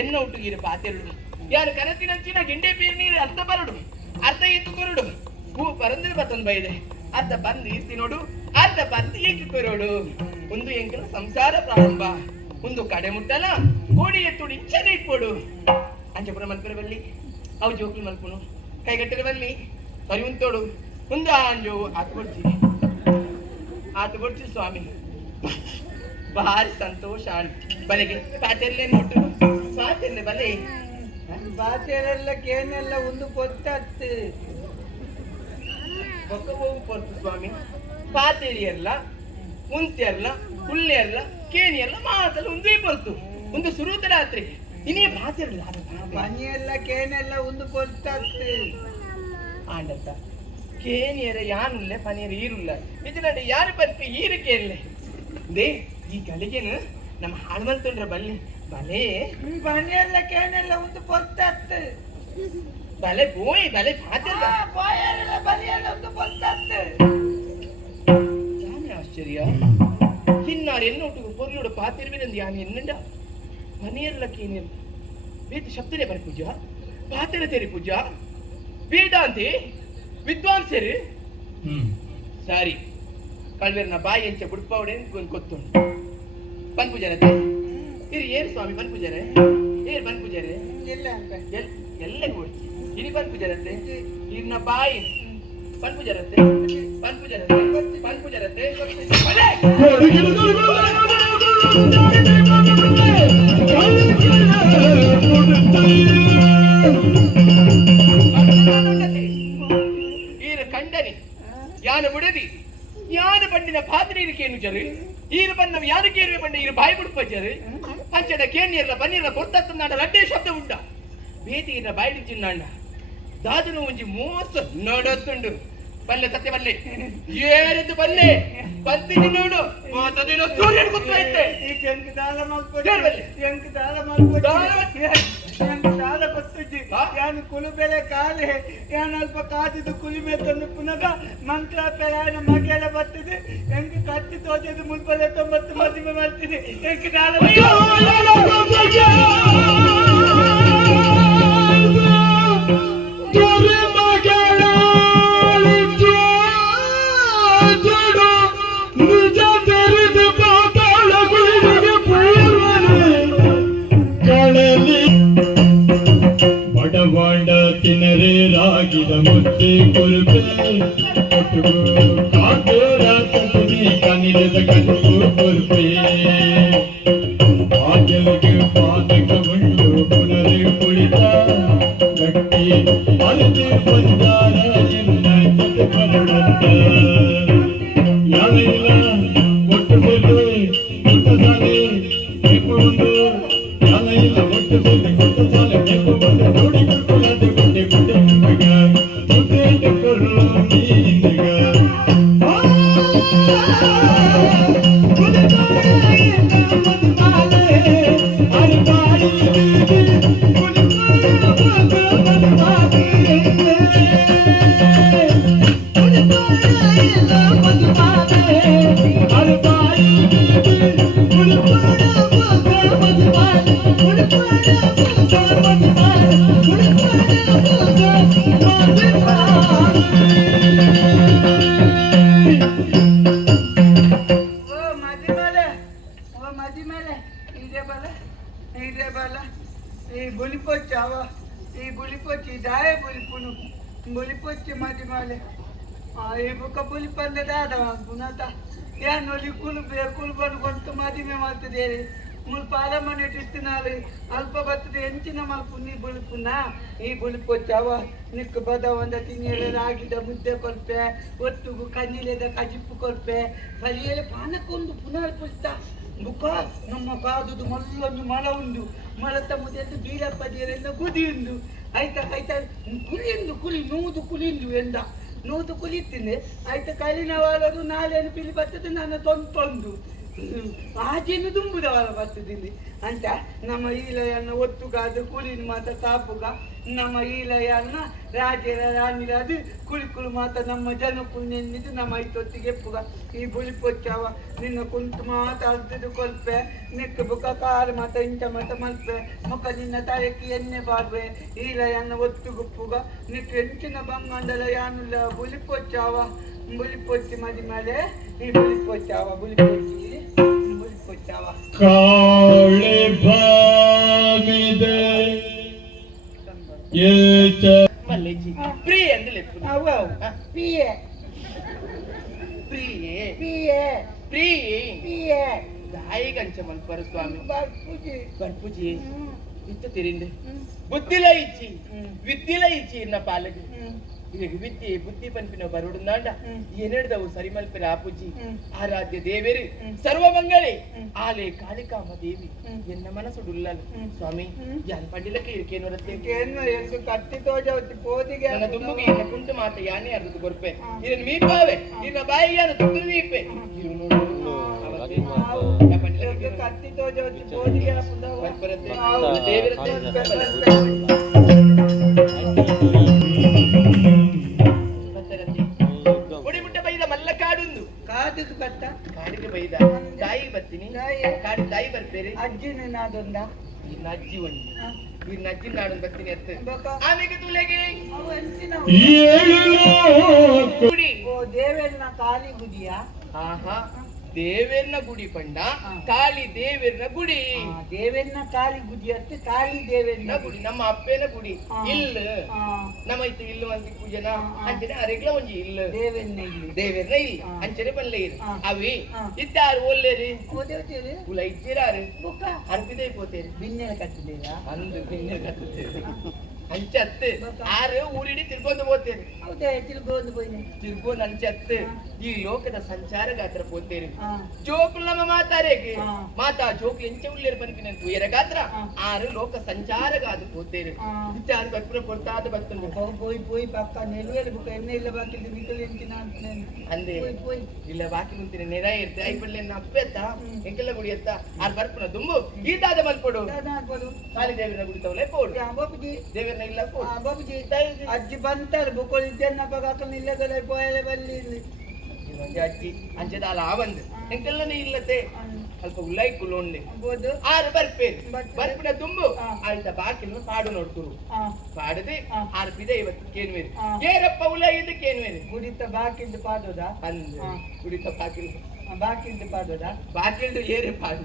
ಎನ್ನ ಒಟ್ಟುಗೀರು ಪಾತೆರಡು ಯಾರು ಕನಸಿನಂಚಿನ ಗಿಂಡೆ ಬೀರ್ ನೀರು ಅರ್ಧ ಬರಡು ಅರ್ಧ ಇತ್ತು ಕೊರಡು ಹೂ ಪರಂದ್ರೆ ಬತ್ತೊಂದು ಬೈದೆ ಅರ್ಧ ಬಂದು ಇರ್ತಿ ನೋಡು ಅರ್ಧ ಬಂದು ಏಕೆ ಕೊರಡು ಒಂದು ಎಂಕಲ ಸಂಸಾರ ಪ್ರಾರಂಭ ಒಂದು ಕಡೆ ಮುಟ್ಟಲ ಕೋಡಿ ಎತ್ತುಡು ಇಚ್ಛನೆ ಇಪ್ಪೋಡು ಅಂಚಪುರ ಮಲ್ಪರೆ ಬಲ್ಲಿ ಅವು ಜೋಕುಲು ಮಲ್ಪುನು ಕೈಗಟ್ಟರೆ ಬಲ್ಲಿ ಸರಿ ಉಂತೋಡು ಒಂದು ಅಂಜು ಆತು ಕೊಡ್ಸಿ ಸ್ವಾಮಿ ಭಾರಿ ಸಂತೋಷ ಬಲೆಗೆ ಪಾತೆರ್ಲೆ ನೋಟು ಪಾತೆರ್ಲೆ ಬಲೆ ಬಾತೆರೆಲ್ಲ ಕೇನೆಲ್ಲ ಒಂದು ಗೊತ್ತತ್ತು ಒಕ್ಕ ಹೋಗು ಕೊಡ್ತು ಸ್ವಾಮಿ ಪಾತೆರಿಯಲ್ಲ ಉಂತೆಲ್ಲ ಹುಲ್ಲೆಲ್ಲ ಕೇಣಿಯಲ್ಲ ಮಾತಲ್ಲ ಒಂದೇ ಬರ್ತು ಒಂದು ಸುರುತ ರಾತ್ರಿ ಇನ್ನೇ ಪಾತೆರಲ್ಲ ಮನೆಯೆಲ್ಲ ಕೇನೆಲ್ಲ ಒಂದು ಗೊತ್ತತ್ತು ಆಂಡತ್ತ ಕೇನಿಯರ ಯಾನುಲ್ಲೆ ಪನಿಯರ ಈರುಲ್ಲ ಇದನ್ನ ಯಾರು ಬರ್ಪಿ ಈರಕ್ಕೆ ಇರ್ಲೆ ದೇ ಈ ಗಳಿಗೆನು ನಮ್ಮ ಹಾಳ್ಮಲ್ತೊಂಡ್ರ ಬಲ್ಲಿ ಬಲೆ ಮನೆಯೆಲ್ಲ ಕೇನೆಲ್ಲ ಒಂದು ಗೊತ್ತತ್ತು ಬಲೆ ಬೋಯ್ ಬಲೆ ಪಾತೆಲ್ಲ ಬಾಯಲ್ಲ ಬಲಿಯಲ್ಲ ಒಂದು ಗೊತ್ತತ್ತು ಯಾನೆ ಆಶ್ಚರ್ಯ ಹಿನ್ನಾರು ಎನ್ನೊಟ್ಟು ಪೊರ್ಲುಡು ಪಾತಿರ್ವಿನಂದು ಯಾನು ಎನ್ನಂಡ ಮನೆಯಲ್ಲ ಕೇನಿಯಲ್ಲ ವೇದ ಶಬ್ದನೇ ಬರ ಪೂಜಾ ಪಾತೆರ ತೆರಿ ಪೂಜಾ ವೇದಾಂತಿ ವಿದ್ವಾಂಸರು ಸಾರಿ ಕಳ್ವೇರ್ನ ಬಾಯಿ ಎಂಚ ಬುಡ್ಪವಡೆ ಗೊತ್ತುಂಟು ಬನ್ ಪೂಜಾರತೆ ಇರಿ ಏರು ಸ್ವಾಮಿ ಬನ್ ಪೂಜಾರೆ ಏರು ಬನ್ ಪೂಜಾರೆ ಇಲ್ಲ ಅಂತ ಎಲ್ಲ ಓಡಿಸಿ ಇರಿ ಬನ್ ಪೂಜಾರತೆ ಇರ್ನ ಬಾಯಿ ಬನ್ ಪೂಜಾರತೆ ಬನ್ ಪೂಜಾರತೆ ಬನ್ ಪೂಜಾರತೆ ಕಂಡನಿ ಯಾನ ಬುಡದಿ ಯಾನ ಬಂಡಿನ ಪಾತ್ರೀರು ಕೇನು ಜರು ಈರು ಬನ್ನವ ಯಾನ ಕೇರುವೆ ಬಂಡ ಈರು ಬಾಯಿ ಬುಡ್ಪಜ್ಜರು ಅಂಚಡ ಕೇನಿಯಲ್ಲ ಬನ್ನಿರ ಕೊರ್ತತ್ತಂದಾಂಡ ರಡ್ಡೆ ಶಬ್ದ ಉಂಡ ಬೇತಿಗಿನ ಬಾಯಿ ಚಿನ್ನಾಂಡ ದಾದನು ಒಂಜಿ ಮೋಸ ನೋಡತ್ತುಂಡು ಬಲ್ಲೆ ಸತ್ಯ ಬಲ್ಲೆ ಏರಿದ್ದು ಬಲ್ಲೆ ಬಂದಿನಿ ನೋಡು ಮಾತದಿನ ಸೂರ್ಯನ ಗೊತ್ತೈತೆ ಈ ಎಂಕ್ ದಾಲ ಮಲ್ಪೊಜ್ಜಿ ಎಂಕ್ ದಾಲ ಮಲ್ಪೊಜ್ಜಿ ಎಂಕ್ ದಾಲ ಗೊತ್ತಜ್ಜಿ ಯಾನು ಕುಲುಬೆಲೆ ಕಾಲೆ ಯಾನು ಅಲ್ಪ ಕಾದಿದ್ದು ಕುಲಿಮೆ ತಂದು ಪುನಗ ಮಂತ್ರ ಪೆರಾಯನ ಮಗೆಲ್ಲ ಬರ್ತದೆ ಎಂಕ್ ಕತ್ತಿ ತೋಜದು ಮುಲ್ಪಲೆ 90 ಮದಿಮೆ ಮಾಡ್ತೀನಿ ಎಂಕ್ ದಾಲ ಬಡವಾಡ ತಿನ್ನರೆ ರಾಗಿದ ಮುದ್ದೆ ಕುರುಬೆ ಕಾಗೋರ ತಗುದಿ ಕನಿಲದ ಕಟ್ಟು ಕುರುಬೆ ಬಾಗಿಲಿಗೆ ಪಾದಕ ಉಂಡು ಪುನರೆ ಕುಳಿತ ಗಟ್ಟಿ ಅಲದೆ ಬಂದಾರ ಎನ್ನ ಜೊತೆ ಬರಡತ್ತ ಯಾವೆಲ್ಲ ఈ బులిపొచ్చావా ఈ బులిపొచ్చి దాయ బులిపును బులిపొచ్చి మది మాలే ఈ బుక్క బులిపంద దాదా పునాత యా నొలికులు బేకులు పనుకొంత మది మేము అవుతుంది ములు పాలమనేటి ఇస్తున్నాడు అల్ప బతుడు ఎంచిన మాకు నీ బులిపున్నా ఈ బులిపొచ్చావా ನಿಕ್ಕ ಬದ ಒಂದ ತಿಂಗಳ ರಾಗಿದ ಮುದ್ದೆ ಕೊಲ್ಪೆ ಒಟ್ಟುಗು ಕಣ್ಣಿಲೆದ ಕಜಿಪ್ಪು ಕೊಲ್ಪೆ ಕಲಿಯಲೆ ಪಾನಕ್ಕೊಂದು ಪುನರ್ ಪುಸ್ತ ಬುಕ್ಕ ನಮ್ಮ ಕಾದುದು ಮಲ್ಲೊಂದು ಮಳ ಉಂಡು ಮಳತ ಮುದೆಂದು ಬೀಳಪ್ಪದಿಯರೆಲ್ಲ ಗುದಿ ಉಂಡು ಆಯ್ತಾ ಆಯ್ತಾ ಕುಲಿಂದು ಕುಲಿ ನೂದು ಕುಲಿಂದು ಎಂದ ನೂದು ಕುಲಿತೀನಿ ಆಯ್ತಾ ಕಲಿನ ವಾರದು ನಾಳೆನು ಪಿಲಿ ಬರ್ತದೆ ನನ್ನ ತೊಂದು ಆಚೆನು ತುಂಬುದವರ ಬರ್ತದಿಲ್ಲಿ ಅಂತ ನಮ್ಮ ಈಲಯನ್ನ ಒತ್ತುಗಾದ ಕುಳಿನ ಮಾತ ಕಾಪುಗ ನಮ್ಮ ಈಲಯನ್ನ ರಾಜರ ರಾಣಿರಾದು ಕುಳಿಕುಳು ಮಾತ ನಮ್ಮ ಜನಕ್ಕಳು ನೆನ್ನಿದು ನಮ್ಮ ಐತೊತ್ತಿಗೆ ಎಪ್ಪುಗ ಈ ಬುಲಿಪೊಚ್ಚಾವ ನಿನ್ನ ಕುಂತು ಮಾತ ಅರ್ಧದು ಕೊಲ್ಪೆ ನಿಕ್ಕ ಬುಕ್ಕ ಕಾರು ಮಾತ ಇಂಚ ಮಾತ ಮಲ್ಪೆ ಮುಖ ನಿನ್ನ ತಲೆಕ್ಕೆ ಎಣ್ಣೆ ಬಾರ್ವೆ ಈಲಯನ್ನ ಒತ್ತುಗುಪ್ಪುಗ ನಿಕ್ಕ ಎಂಚಿನ ಬಂಗಂಡಲ ಯಾನುಲ್ಲ ಬುಲಿಪೊಚ್ಚಾವ ಬುಲಿಪೊಚ್ಚಿ ಮದಿ ಮೇಲೆ ಈ ಬುಲಿಪೊಚ್ಚಾವ ಬುಲಿಪೊಚ್ಚಿ ಬುಲಿಪೊಚ್ಚಾವ ಕಾಳೆ ಬಾಮಿದೆ ಏತ ಮಲ್ಲೇಜಿ ಪ್ರೀ ಅಂದ್ರೆ ಅವ ಪಿಯೆ ಪ್ರಿಯೇ ಪಿಯೆ ಪ್ರೀ ಪಿಯೆ ದಾಯಿ ಗಂಚ ಮಲ್ಪರು ಸ್ವಾಮಿ ಬಾಪೂಜಿ ಗಣಪೂಜಿ ಇತ್ತು ತಿರಿಂಡೆ ಬುದ್ಧಿಲ ಇಚ್ಚಿ ವಿದ್ಯೆಲ ಇಚ್ಚಿ ಇನ್ನ ಪಾಲಗಿ ಈಗ ವಿದ್ಯೆ ಬುದ್ಧಿ ಪಂಪಿನ ಬರುಡುಂದಾಂಡ ಏನೆಡ್ದವು ಸರಿ ಮಲ್ಪೆರ ಆಪುಜಿ ಆರಾಧ್ಯ ದೇವೇರು ಸರ್ವ ಮಂಗಳೆ ಆಲೆ ಕಾಳಿಕಾಮ ದೇವಿ ಎನ್ನ ಮನಸ್ಸುಡುಲ್ಲಲು ಸ್ವಾಮಿ ಯಾನ್ ಪಂಡಿಲಕ್ಕೆ ಇರ್ಕೇನು ರತ್ತೆ ಏನು ಎಂದು ಕತ್ತಿ ತೋಜವತ್ತಿ ಪೋದಿಗೆ ನನ್ನ ದುಂಬುಗೆ ಎನ್ನ ಕುಂಟು ಮಾತ ಯಾನೇ ಅರ್ಧದು ಕೊರ್ಪೆ ಇದನ್ನು ಮೀಪಾವೆ ನಿನ್ನ ಬಾಯಿಯನ್ನು ತುಪ್ಪು ಮೀಪೆ ಇರು ನೋಡು ಅವತ್ತೇ ಯಾ ಪಂಡಿಲಕ್ಕೆ ಕತ್ತಿ ತೋಜವತ್ತಿ ಪೋದಿಗೆ ಬರ್ಬರತ್ತೆ ದೇವರತ್ತೆ ಮುಟ್ಟ ಬೈದ ಮಲ್ಲ ಕಾಡುಂದು ಕಾದಿಗೆ ಬತ್ತ ಕಾಡಿಗೆ ಬೈದ ತಾಯಿ ಬರ್ತೀನಿ ಕಾಡಿ ತಾಯಿ ಬರ್ಬೇರೆ ಅಜ್ಜಿ ನಿನ್ನದೊಂದ ಇನ್ನ ಅಜ್ಜಿ ಒಂದು ಇನ್ನ ಅಜ್ಜಿ ನಾಡೊಂದು ಬರ್ತೀನಿ ಅತ್ತ ಆಮೇಲೆ ತುಲೆಗೆ ಅವ ಎಂಚಿನ ಗುಡಿ ಓ ದೇವೆಲ್ನ ಕಾಲಿ ಗುಡಿಯಾ ಆಹಾ ದೇವೇರ್ನ ಗುಡಿ ಪಂಡ ಕಾಳಿ ದೇವೇರ್ನ ಗುಡಿ ದೇವೆಲ್ನ ಕಾಲಿ ಗುಡಿ ಅತ್ತೆ ಕಾಳಿ ದೇವೆಲ್ನ ಗುಡಿ ನಮ್ಮ ಅಪ್ಪೇನ ಗುಡಿ ಇಲ್ಲ ನಮ್ಮ ಐತೆ ಇಲ್ಲ ಒಂದು ಪೂಜನ ಅಂಚನೆ ಅರೆಗ್ಲ ಒಂಜಿ ಇಲ್ಲ ದೇವೆಲ್ನ ಇಲ್ಲಿ ದೇವೇರ್ನ ಇಲ್ಲ ಅಂಚನೆ ಬಲ್ಲೆ ಇರು ಅವಿ ಇದ್ದಾರು ಒಲ್ಲೇರಿ ಓದೇವ್ತೀರಿ ಕುಲ ಇದ್ದೀರಾರು ಬುಕ್ಕ ಅರ್ಪಿದೆ ಪೋತೇರಿ ಬಿನ್ನೆಲ ಕಟ್ಟಿದ್ದೀರಾ ಅಂದು ಬಿನ್ನೆ ಕತ್ತುತ್ತೇರಿ ಅಂಚತ್ತೆ ಆರು ಊರಿಡಿ ತಿರ್ಕೊಂಡು ಹೋಗ್ತೇರಿ ಹೌದೇ ತಿರ್ಗೋದು ಬೈನೆ ತಿರ್ಕೊಂಡು ಅಂಚತ್ತೆ ಈ ಲೋಕದ ಸಂಚಾರ ಗಾತ್ರ ಪೋತೇರಿ ಜೋಕುಲ್ ನಮ್ಮ ಮಾತಾರೇಗೆ ಮಾತಾ ಜೋಕು ಎಂಚ ಉಳ್ಳೇರು ಪನ್ಪಿನಂತು ಎರ ಗಾತ್ರ ಆರು ಲೋಕ ಸಂಚಾರ ಗಾದು ಪೋತೇರಿ ವಿಚಾರ ಬರ್ಪುರ ಕೊಡ್ತಾದ ಬರ್ತಂದು போய் போய் பக்கா நெல்வேலி புக்க என்ன இல்ல பாக்கி வீட்டுல இருந்து நான் ಅಂದೆ போய் போய் ಇಲ್ಲ ಬಾಕಿ ಮುಂತಿನ ನೆರ ಇರ್ತೆ ಐಪಡ್ಲೆ ಅಪ್ಪೆತ್ತ ಎಂಕೆಲ್ಲ ಗುಡಿಯತ್ತ ಆರ್ ಬರ್ಪುನ ದುಂಬು ಈತಾದ ಮಲ್ಪಡು நான் போடு ಕಾಳಿ ದೇವಿನ ಗುಡಿತವಲೆ ಪೋಡು బాబుజీ ದೇವಿನ ಇಲ್ಲ ಪೋಡು బాబుజీ అజ్జి బంటారు బుక్కలు ఇద్దన్న పక్కన నిల్లగలై పోయలే వెళ్ళి ಒಂದೇ ಅಜ್ಜಿ ಅಂಚದ ಅಲ್ಲ ಬಂದು ಎಂಕೆಲ್ಲನೇ ಇಲ್ಲತೆ ಸ್ವಲ್ಪ ಉಳ್ಳಾಯಿ ಕುಲೋನ್ಲೆ ಬೋದು ಆರು ಬರ್ಪೇರು ಬರ್ಪಿನ ತುಂಬು ಆಯ್ತಾ ಬಾಕಿಲು ಪಾಡು ನೋಡ್ತುರು ಪಾಡದೆ ಆರು ಬಿದೆ ಇವತ್ತು ಕೇನ್ವೇರಿ ಏರಪ್ಪ ಉಳ್ಳಾಯಿ ಇದು ಕೇನ್ವೇರಿ ಗುಡಿತ ಬಾಕಿಂದು ಪಾದೋದಾ ಅಂದು ಕುಡಿತ ಬಾಕಿಲು ಬಾಕಿಂದು ಪಾದೋದಾ ಬಾಕಿಲ್ದು ಏರೆ ಪಾಡು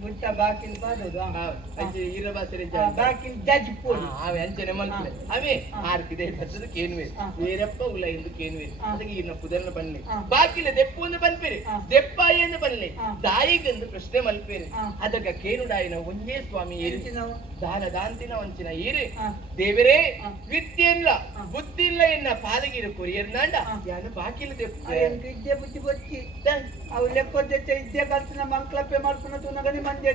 ಗುಟ್ಟ ಬಾಕಿಲ್ ಪಾದೋದಾ ಅಂಚೆ ಈರಬಾಸರೆ ಬಾಕಿಲ್ ಜಜ್ಜಿ ಪೋಡಿ ಅವೆ ಅಂಚನೆ ಮಲ್ಪೆ ಅವೇ ಆರ್ಕಿದೆ ಬರ್ತದ ಕೇನ್ವೇರಿ ಏರಪ್ಪ ಉಳ್ಳಾಯಿ ಎಂದು ಕೇನ್ವೇರಿ ಅದಕ್ಕೆ ಇನ್ನ ಪುದರ್ನ ಬನ್ನಿ ಬಾಕಿಲ ದೆಪ್ಪು ಎಂದು ಬನ್ಪೇರಿ ದೆಪ್ಪಾಯಿ ಎಂದು ಬನ್ನಿ ದಾಯಿಗೆಂದು ಪ್ರಶ್ನೆ ಮಲ್ಪೇರಿ ಅದಕ್ಕ ಕೇನುಡಾಯಿನ ಒಂದೇ ಸ್ವಾಮಿ ಏರಿ ದಾನ ದಾಂತಿನ ವಂಚಿನ ಏರಿ ದೇವರೇ ವಿದ್ಯೆಲ್ಲ ಬುದ್ಧಿ ಇಲ್ಲ ಎನ್ನ ಪಾಲಗಿರು ಕೊರಿಯರ್ನಾಂಡ ಯಾನು ಬಾಕಿಲ ದೆಪ್ಪು ಇದ್ದೆ ಬುದ್ಧಿ ಬಚ್ಚಿ ಅವು ಲೆಕ್ಕೊದ್ದೆ ಇದ್ದೆ ಕಲ್ಪನ ಮಂಕ್ಲಪ್ಪೆ ಮಲ್ಪನ ತುನಗನಿ ಮಂದಿ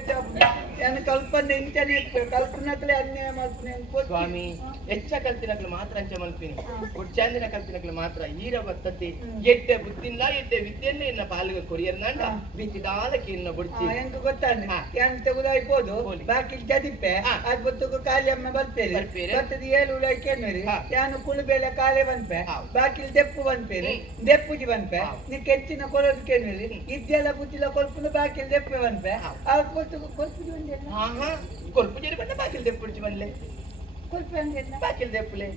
ಏನು ಕಲ್ಪನೆ ಇಂಚನೆ ಕಲ್ಪನಕ್ಲೆ ಅನ್ಯಾಯ ಮಲ್ಪನೆ ಸ್ವಾಮಿ ಹೆಚ್ಚ ಕಲ್ತಿನಕ್ಲು ಮಾತ್ರ ಅಂಚ ಮಲ್ಪಿನಿ ಒಡ್ಚಾಂದಿನ ಕಲ್ತಿನಕ್ಲು ಮಾತ್ರ ಈರ ಬರ್ತತಿ ಎಡ್ಡೆ ಬುದ್ಧಿಲ್ಲ ಎಡ್ಡೆ ವಿದ್ಯೆಲ್ಲ ಎನ್ನ ಪಾಲಿಗೆ ಕೊರಿಯರ್ನಾಂಡ ಬಿತ್ತಿದಾಲಕ್ಕೆ ಇನ್ನ ಬುಡ್ಚಿ ಹೆಂಗ್ ಗೊತ್ತಾನೆ ಏನ್ ತೆಗುದಾಯ್ಬೋದು ಬಾಕಿ ಜದಿಪ್ಪೆ ಅದ್ ಬತ್ತುಕು ಖಾಲಿ ಅಮ್ಮ ಬರ್ಪೇರಿ ಬರ್ತದ ಏಳು ಉಳಾಯ್ಕೇನ್ರಿ ಯಾನು ಕುಳುಬೇಳೆ ಕಾಲೆ ಬಂದ್ಪೆ ಬಾಕಿಲ್ ದೆಪ್ಪು ಬಂದ್ಪೇರಿ ದೆಪ್ಪುಜಿ ಬಂದ್ಪೆ ನೀ ಕೆಚ್ಚಿನ ಕೊಳೋದಕ್ಕೇನ್ರಿ ಇದ್ದೆಲ್ಲ ಬುದ್ಧಿಲ್ಲ ಕೊಲ್ಪುನ ಬಾಕಿಲ್ ದೆಪ್ಪೆ ಬಂದ್ಪೆ ಅವ್ರು ಬತ್ತುಕು ಕೊಲ್ಪುಜಿ ಒಂದೆಲ್ಲ ಕೊಲ್ಪು ಜರಿ ಬಂದ ಬಾಕಿಲ್ ದೆಪ್ಪುಡ್ಚಿ ಬಂದ್ಲೆ ಕೊಲ್ಪೆ ಅಂದೆಲ್ಲ ಬಾಕಿಲ್ ದೆಪ್ಪುಲೆ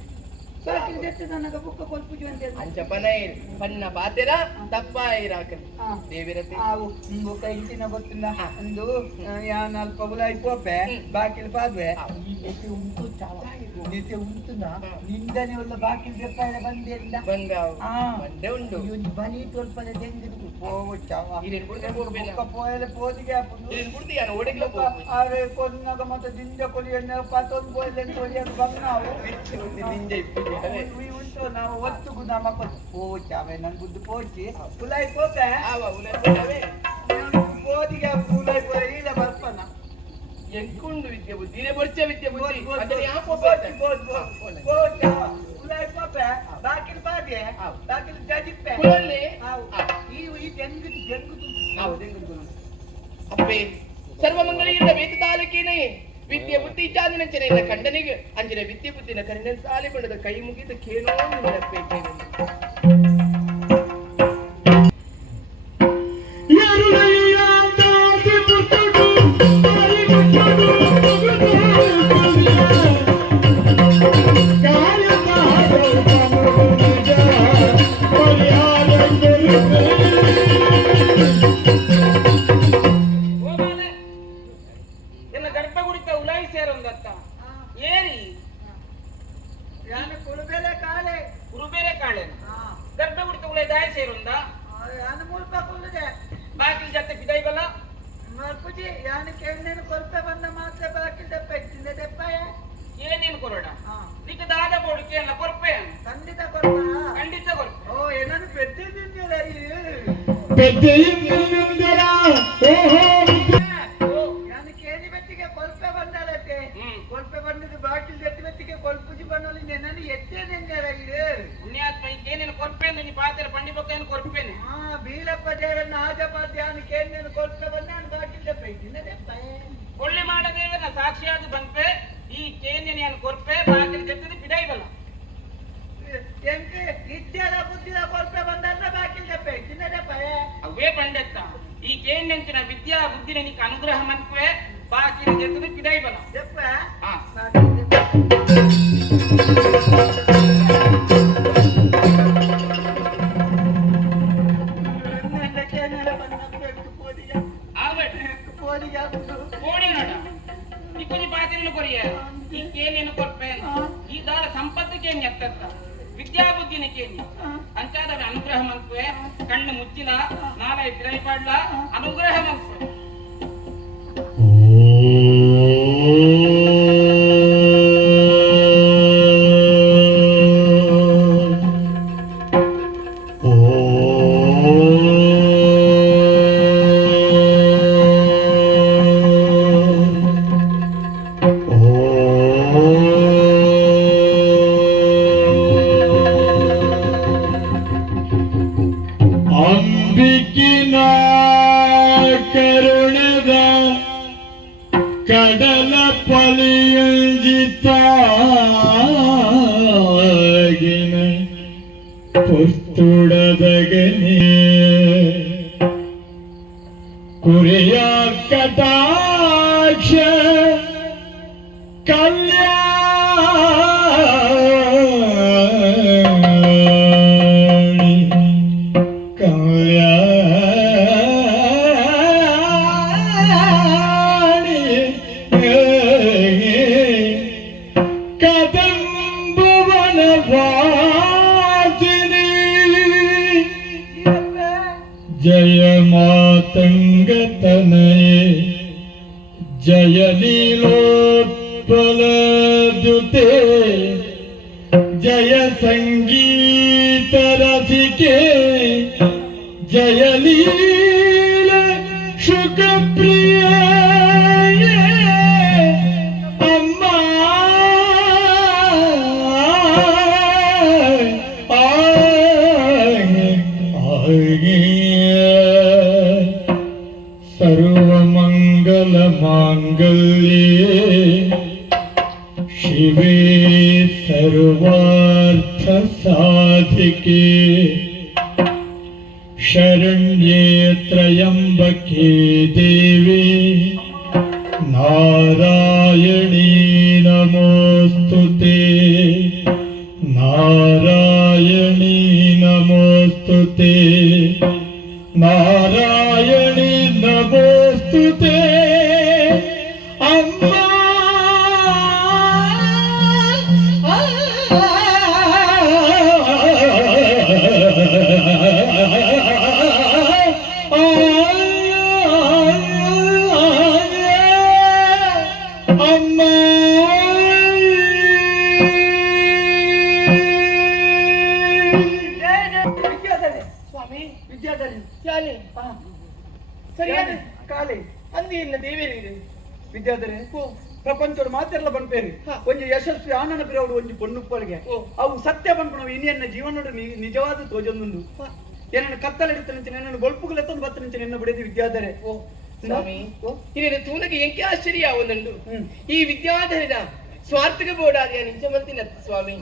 ಬಾಕಿಲ್ ಜೆತ್ತು ನನಗ ಬುಕ್ಕ ಕೊಲ್ಪುಜು ಅಂತ ಅಂಚ ಪನ್ನ ಪಾತೆರ ತಪ್ಪಾಯಿರಾಕನ್ ದೇವಿರತೆ ಆವು ಬುಕ್ಕ ಇಂಚಿನ ಗೊತ್ತಿಲ್ಲ ಒಂದು ಯಾನ್ ಅಲ್ಪ ಬುಲಾಯಿ ಪೋಪೆ ಬಾಕಿಲ್ ಪಾದ್ವೆ ಈ ನೆತೆ ಉಂಟು ಚಾವ ನೆತೆ ಉಂಟುನಾ ನಿಂದನೆ ಒಲ್ಲ ಬಾಕಿಲ್ ಜೆಪ್ಪಾಯ ಬಂದೆಂದ ಬಂದೆ ಉಂಟು ಒಂದು ಬಲಿ ತೋಲ್ಪಲೆ ದೆಂಗಿದು ಪೋವು ಚಾವ ಇರೆ ಕುಡ್ದೆ ಹೋಗ್ಬೇನ ಬುಕ್ಕ ಪೋಯಲೆ ಪೋದಿಗೆ ಆಪುಂಡು ಇರೆ ಕುಡ್ದೆ ಯಾನ ಓಡಿಗೆ ಆರೆ ಕೊನ್ನಾಗ ಮತ್ತೆ ದಿಂದ ಕೊಲಿಯನ್ನ ಪಾತೊಂದು ಬೋಯ್ಲೆ ಕೊಲಿಯದು ಬಂನಾವು ನಿಂಜೆ ಇಪ್ಪು ಉಂಟು ನಾವು ಒತ್ತು ಗುಣ ಮಕ್ಕ ಪೋಚಾವೆ ನನ್ ಬುದ್ದು ಪೋಚಿ ಪುಲಾಯಿ ಪೋತೆ ಆವ ಉಲೇ ಪೋದಿಗೆ ಪುಲಾಯಿ ಪೋಯ ಇಲ್ಲ ಬರ್ಪನ ಎಂಕುಂಡು ವಿದ್ಯೆ ಬುದ್ಧಿ ಇರೆ ಬರ್ಚೆ ವಿದ್ಯೆ ಬುದ್ಧಿ ಅಂದ್ರೆ ಯಾ ಪೋಚಿ ಪೋಚಾ ಪುಲಾಯಿ ಪೋಪೆ ಬಾಕಿಲ್ ಪಾದೆ ಬಾಕಿಲ್ ಜಾಜಿಪ್ಪೆ ಕುಳಲ್ಲಿ ಈ ಜಂಗು ಆವ ದೆಂಗು ಅಪ್ಪೆ ಸರ್ವಮಂಗಲೀರ ವೇದ ತಾಲೂಕಿನೇ ವಿದ್ಯೆ ಬುದ್ಧಿ ಚಾಂದಿನ ಚೆನ್ನ ಖಂಡನಿಗೆ ಅಂಜನೆ ವಿದ್ಯೆ ಬುದ್ಧಿನ ಕರಿನ ಸಾಲಿ ಬಣ್ಣದ ಕೈ ಮುಗಿದ ಕೇಳೋ ಬಾಕಿಲ್ ಜೊತೆ ಬಿದೈ ಬಲ್ಲ ಮರ್ಪುಜಿ ಯಾನ ಕೇಳನೇನು ಕೊಲ್ಪೆ ಬಂದ ಮಾತ್ರ ಬಾಕಿಲ್ ದಪ್ಪ ಇಟ್ಟಿಂದ ದಪ್ಪಾಯ ಏನೇನು ಕೊರೋಡ ನಿಕ್ಕೆ ದಾದ ಬೋಡು ಕೇಳ ಕೊರ್ಪೆ ಖಂಡಿತ ಕೊಲ್ಪ ಖಂಡಿತ ಕೊರ್ಪೆ ಓ ಏನನ್ನು ಪೆದ್ದಿದ್ದೀರ ಯಾನ ಕೇಳಿ ಬೆತ್ತಿಗೆ ಕೊಲ್ಪೆ ಬಂದಾಲತ್ತೆ ಕೊಲ್ಪೆ ಬಂದಿದ್ದು ಬಾಕಿಲ್ ಜೊತೆ ಬೆತ್ತಿಗೆ ಕೊಲ್ಪುಜಿ ಬನ್ನೋಲಿ ನೆನನು ಎತ್ತೇನೆಂದಾರ ಪುಣ್ಯಾತ್ಮ ಏನೇನು ಕೊರ್ಪೆ ನೀ ಪಾತ್ರ ಪಂಡಿ ಬಕ್ಕ ಕೊರ್ಪೇನೆ ಬೀಳಪ್ಪ ದೇವರನ್ನ ಆಜಪಾದ್ಯಾನ ಕೇಂದ್ರ ಕೊಲ್ಪೆ ಬಂದ ಬಾಕಿಲ್ ದಪ್ಪ ಇಟ್ಟಿಂದ ದಪ್ಪ ಒಳ್ಳೆ ಮಾಡದೇವನ ಸಾಕ್ಷಿಯಾದ ಬಂಪೆ ಈ ಕೇನ್ಯನ ಕೊರ್ಪೆ ಬಾಕಿಲ್ ಜೊತೆ ಬಿಡೈ ಬಲ್ಲ ಎಂಕೆ ಇದ್ಯಾರ ಬುದ್ಧಿಯ ಕೊಲ್ಪೆ ಬಂದ ಬಾಕಿಲ್ ದಪ್ಪ ಇಟ್ಟಿಂದ ದಪ್ಪ ಅವೇ ಪಂಡೆತ್ತ ಈ ಕೇನ್ಯಂಚಿನ ವಿದ್ಯಾ ಬುದ್ಧಿನ ನಿಕ್ಕೆ ಅನುಗ್ರಹ ಮನ್ಪೆ ಬಾಕಿಲ್ ಜೊತೆ ಬಿಡೈ ಬಲ್ಲ ದಪ್ಪ ಈ ದಾರ ಸಂಪತ್ತು ಕೇನಿ ವಿದ್ಯಾ ಬುದ್ಧಿನ ಕೇನಿ ಅಂಚಾದ ಅನುಗ್ರಹ ಮನ್ಪೆ ಕಣ್ಣು ಮುಚ್ಚಿಲ ನಾಳೆ ಬಿರೈ ಪಾಡ್ಲ ಅನುಗ್ರಹ ಮನ್ಪೆ ಕರುಣದ ಕಡಲ ಪಲಿಯಂಜಿತಾಗಿನ ಪುಸ್ತುಡದಗನೆ ಕುರಿಯ ಕಟಾಕ್ಷ जय मातंगतनये जय लीलोत्पल द्युते जय संगीत रसिके जय लील शुक प्रिय अम्मा सर्वमंगल मांगल्ये शिवे सर्वार्थ साधिके शरण्ये त्र्यंबके देवी नारायणी नमोस्तुते। ನಾರಾಯಣಿ ನಮೋಸ್ತುತೆ ಅಮ್ಮ ಅಮ್ಮ ವಿದ್ಯಾಧರೆ ಸ್ವಾಮಿ ವಿದ್ಯಾಧರೆ ಯಾನೆ ಸರಿಯಾದ ಕಾಲೆ ಅಂದಿ ಇನ್ನ ದೇವೇರಿ ವಿದ್ಯಾಧರೆ ಪ್ರಪಂಚದ ಮಾತೆಲ್ಲ ಬಂದ್ಪೇರಿ ಒಂಜಿ ಯಶಸ್ವಿ ಆನನ ಪಿರವಡು ಒಂಜಿ ಪೊಣ್ಣುಪ್ಪಳಿಗೆ ಅವು ಸತ್ಯ ಬಂದ್ಪುಣವು ಇನ್ನೆನ್ನ ಜೀವನೋಡು ನಿಜವಾದ ತೋಜೊಂದುಂಡು ಏನನ್ನು ಕತ್ತಲೆಡುತ್ತ ನನ್ನನ್ನು ಗೊಲ್ಪುಗಲೆತ್ತೊಂದು ಬತ್ತ ನಿಂಚೆ ನಿನ್ನ ಬಿಡದಿ ವಿದ್ಯಾಧರೆ ಸ್ವಾಮಿ ಹಿರಿಯ ತೂನಗೆ ಎಂಕೆ ಆಶ್ಚರ್ಯ ಒಂದುಂಡು ಈ ವಿದ್ಯಾಧರಿನ ಸ್ವಾರ್ಥಕ ಬೋಡಾದ ನಿಜಮಂತಿನ ಸ್ವಾಮಿ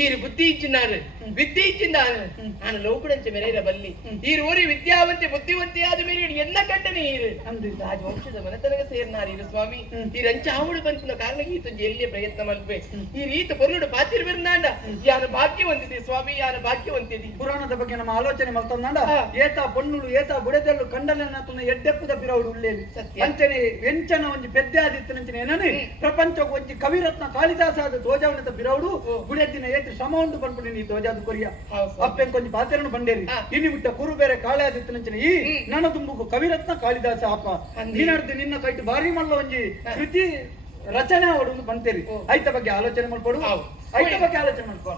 ఈరు బుద్ధి ఇచ్చినారు విద్య ఇచ్చినారు ఆయన లోకుడంచ మెరైన బల్లి ఈరు ఊరి విద్యావంతి బుద్ధివంతి ఆది మెరీడు ఎన్న గంటని ఈరు రాజవంಶದ ಮನೆತನಗ ಸೇರ್ನಾರು ಇರು ಸ್ವಾಮಿ ಈ ರಂಚ ಆವುಡು ಬಂತಿನ ಕಾರಣ ಈತ ಜೈಲಿಗೆ ಪ್ರಯತ್ನ ಮಲ್ಪೆ ಈ ರೀತ ಪೊರ್ನುಡು ಪಾತಿರ್ಬಿರ್ನಾಂಡ ಯಾನ ಭಾಗ್ಯವಂತಿದೆ ಸ್ವಾಮಿ ಯಾನ ಭಾಗ್ಯವಂತಿದೆ ಪುರಾಣದ ಬಗ್ಗೆ ನಮ್ಮ ಆಲೋಚನೆ ಮಲ್ತಂದಾಂಡ ಏತ ಪೊನ್ನುಡು ಏತ ಬುಡೆದಲ್ಲು ಕಂಡಲನ್ನ ಎಡ್ಡೆಪ್ಪುದ ಪಿರವಡು ಉಳ್ಳೇಲಿ ಅಂಚನೆ ವೆಂಚನ ಒಂಜಿ ಪೆದ್ದೆ ಆದಿತ್ತನಂಚನೆ ಏನನೆ ಪ್ರಪಂಚಕ್ಕೆ ಒಂಜಿ ಕವಿರತ್ನ ಕಾಳಿದಾಸಾದ ತೋಜಾವನದ ಪಿರವಡು ಬುಡೆದಿನ ಏತಿ ಶ್ರಮ ಉಂಟು ಬಂದ್ಬಿಟ್ಟು ನೀ ತೋಜಾದ ಕೊರಿಯ ಅಪ್ಪೆನ್ ಕೊಂಚ ಪಾತೆರನ್ನು ಬಂಡೇರಿ ಇನ್ನು ಬಿಟ್ಟ ಕುರು ಬೇರೆ ಕಾಳೆ ಆದಿತ್ತನಂಚನೆ ಈ ನನ್ನ ತುಂಬುಗು ಕವಿರತ್ನ ಕಾಳಿದಾಸ ಅಪ್ಪ ನೀನಡ್ದು ನಿನ್ನ ಕೈಟ್ ಬಾರಿ ಮಲ್ಲ ಒಂಜಿ ಕೃತಿ ರಚನೆ ಅವಡು ಬಂತೇರಿ ಐತ ಬಗ್ಗೆ ಆಲೋಚನೆ ಮಾಡ್ಕೊಡು ಐತ ಬಗ್ಗೆ ಆಲೋಚನೆ ಮಾಡ್ಕೊ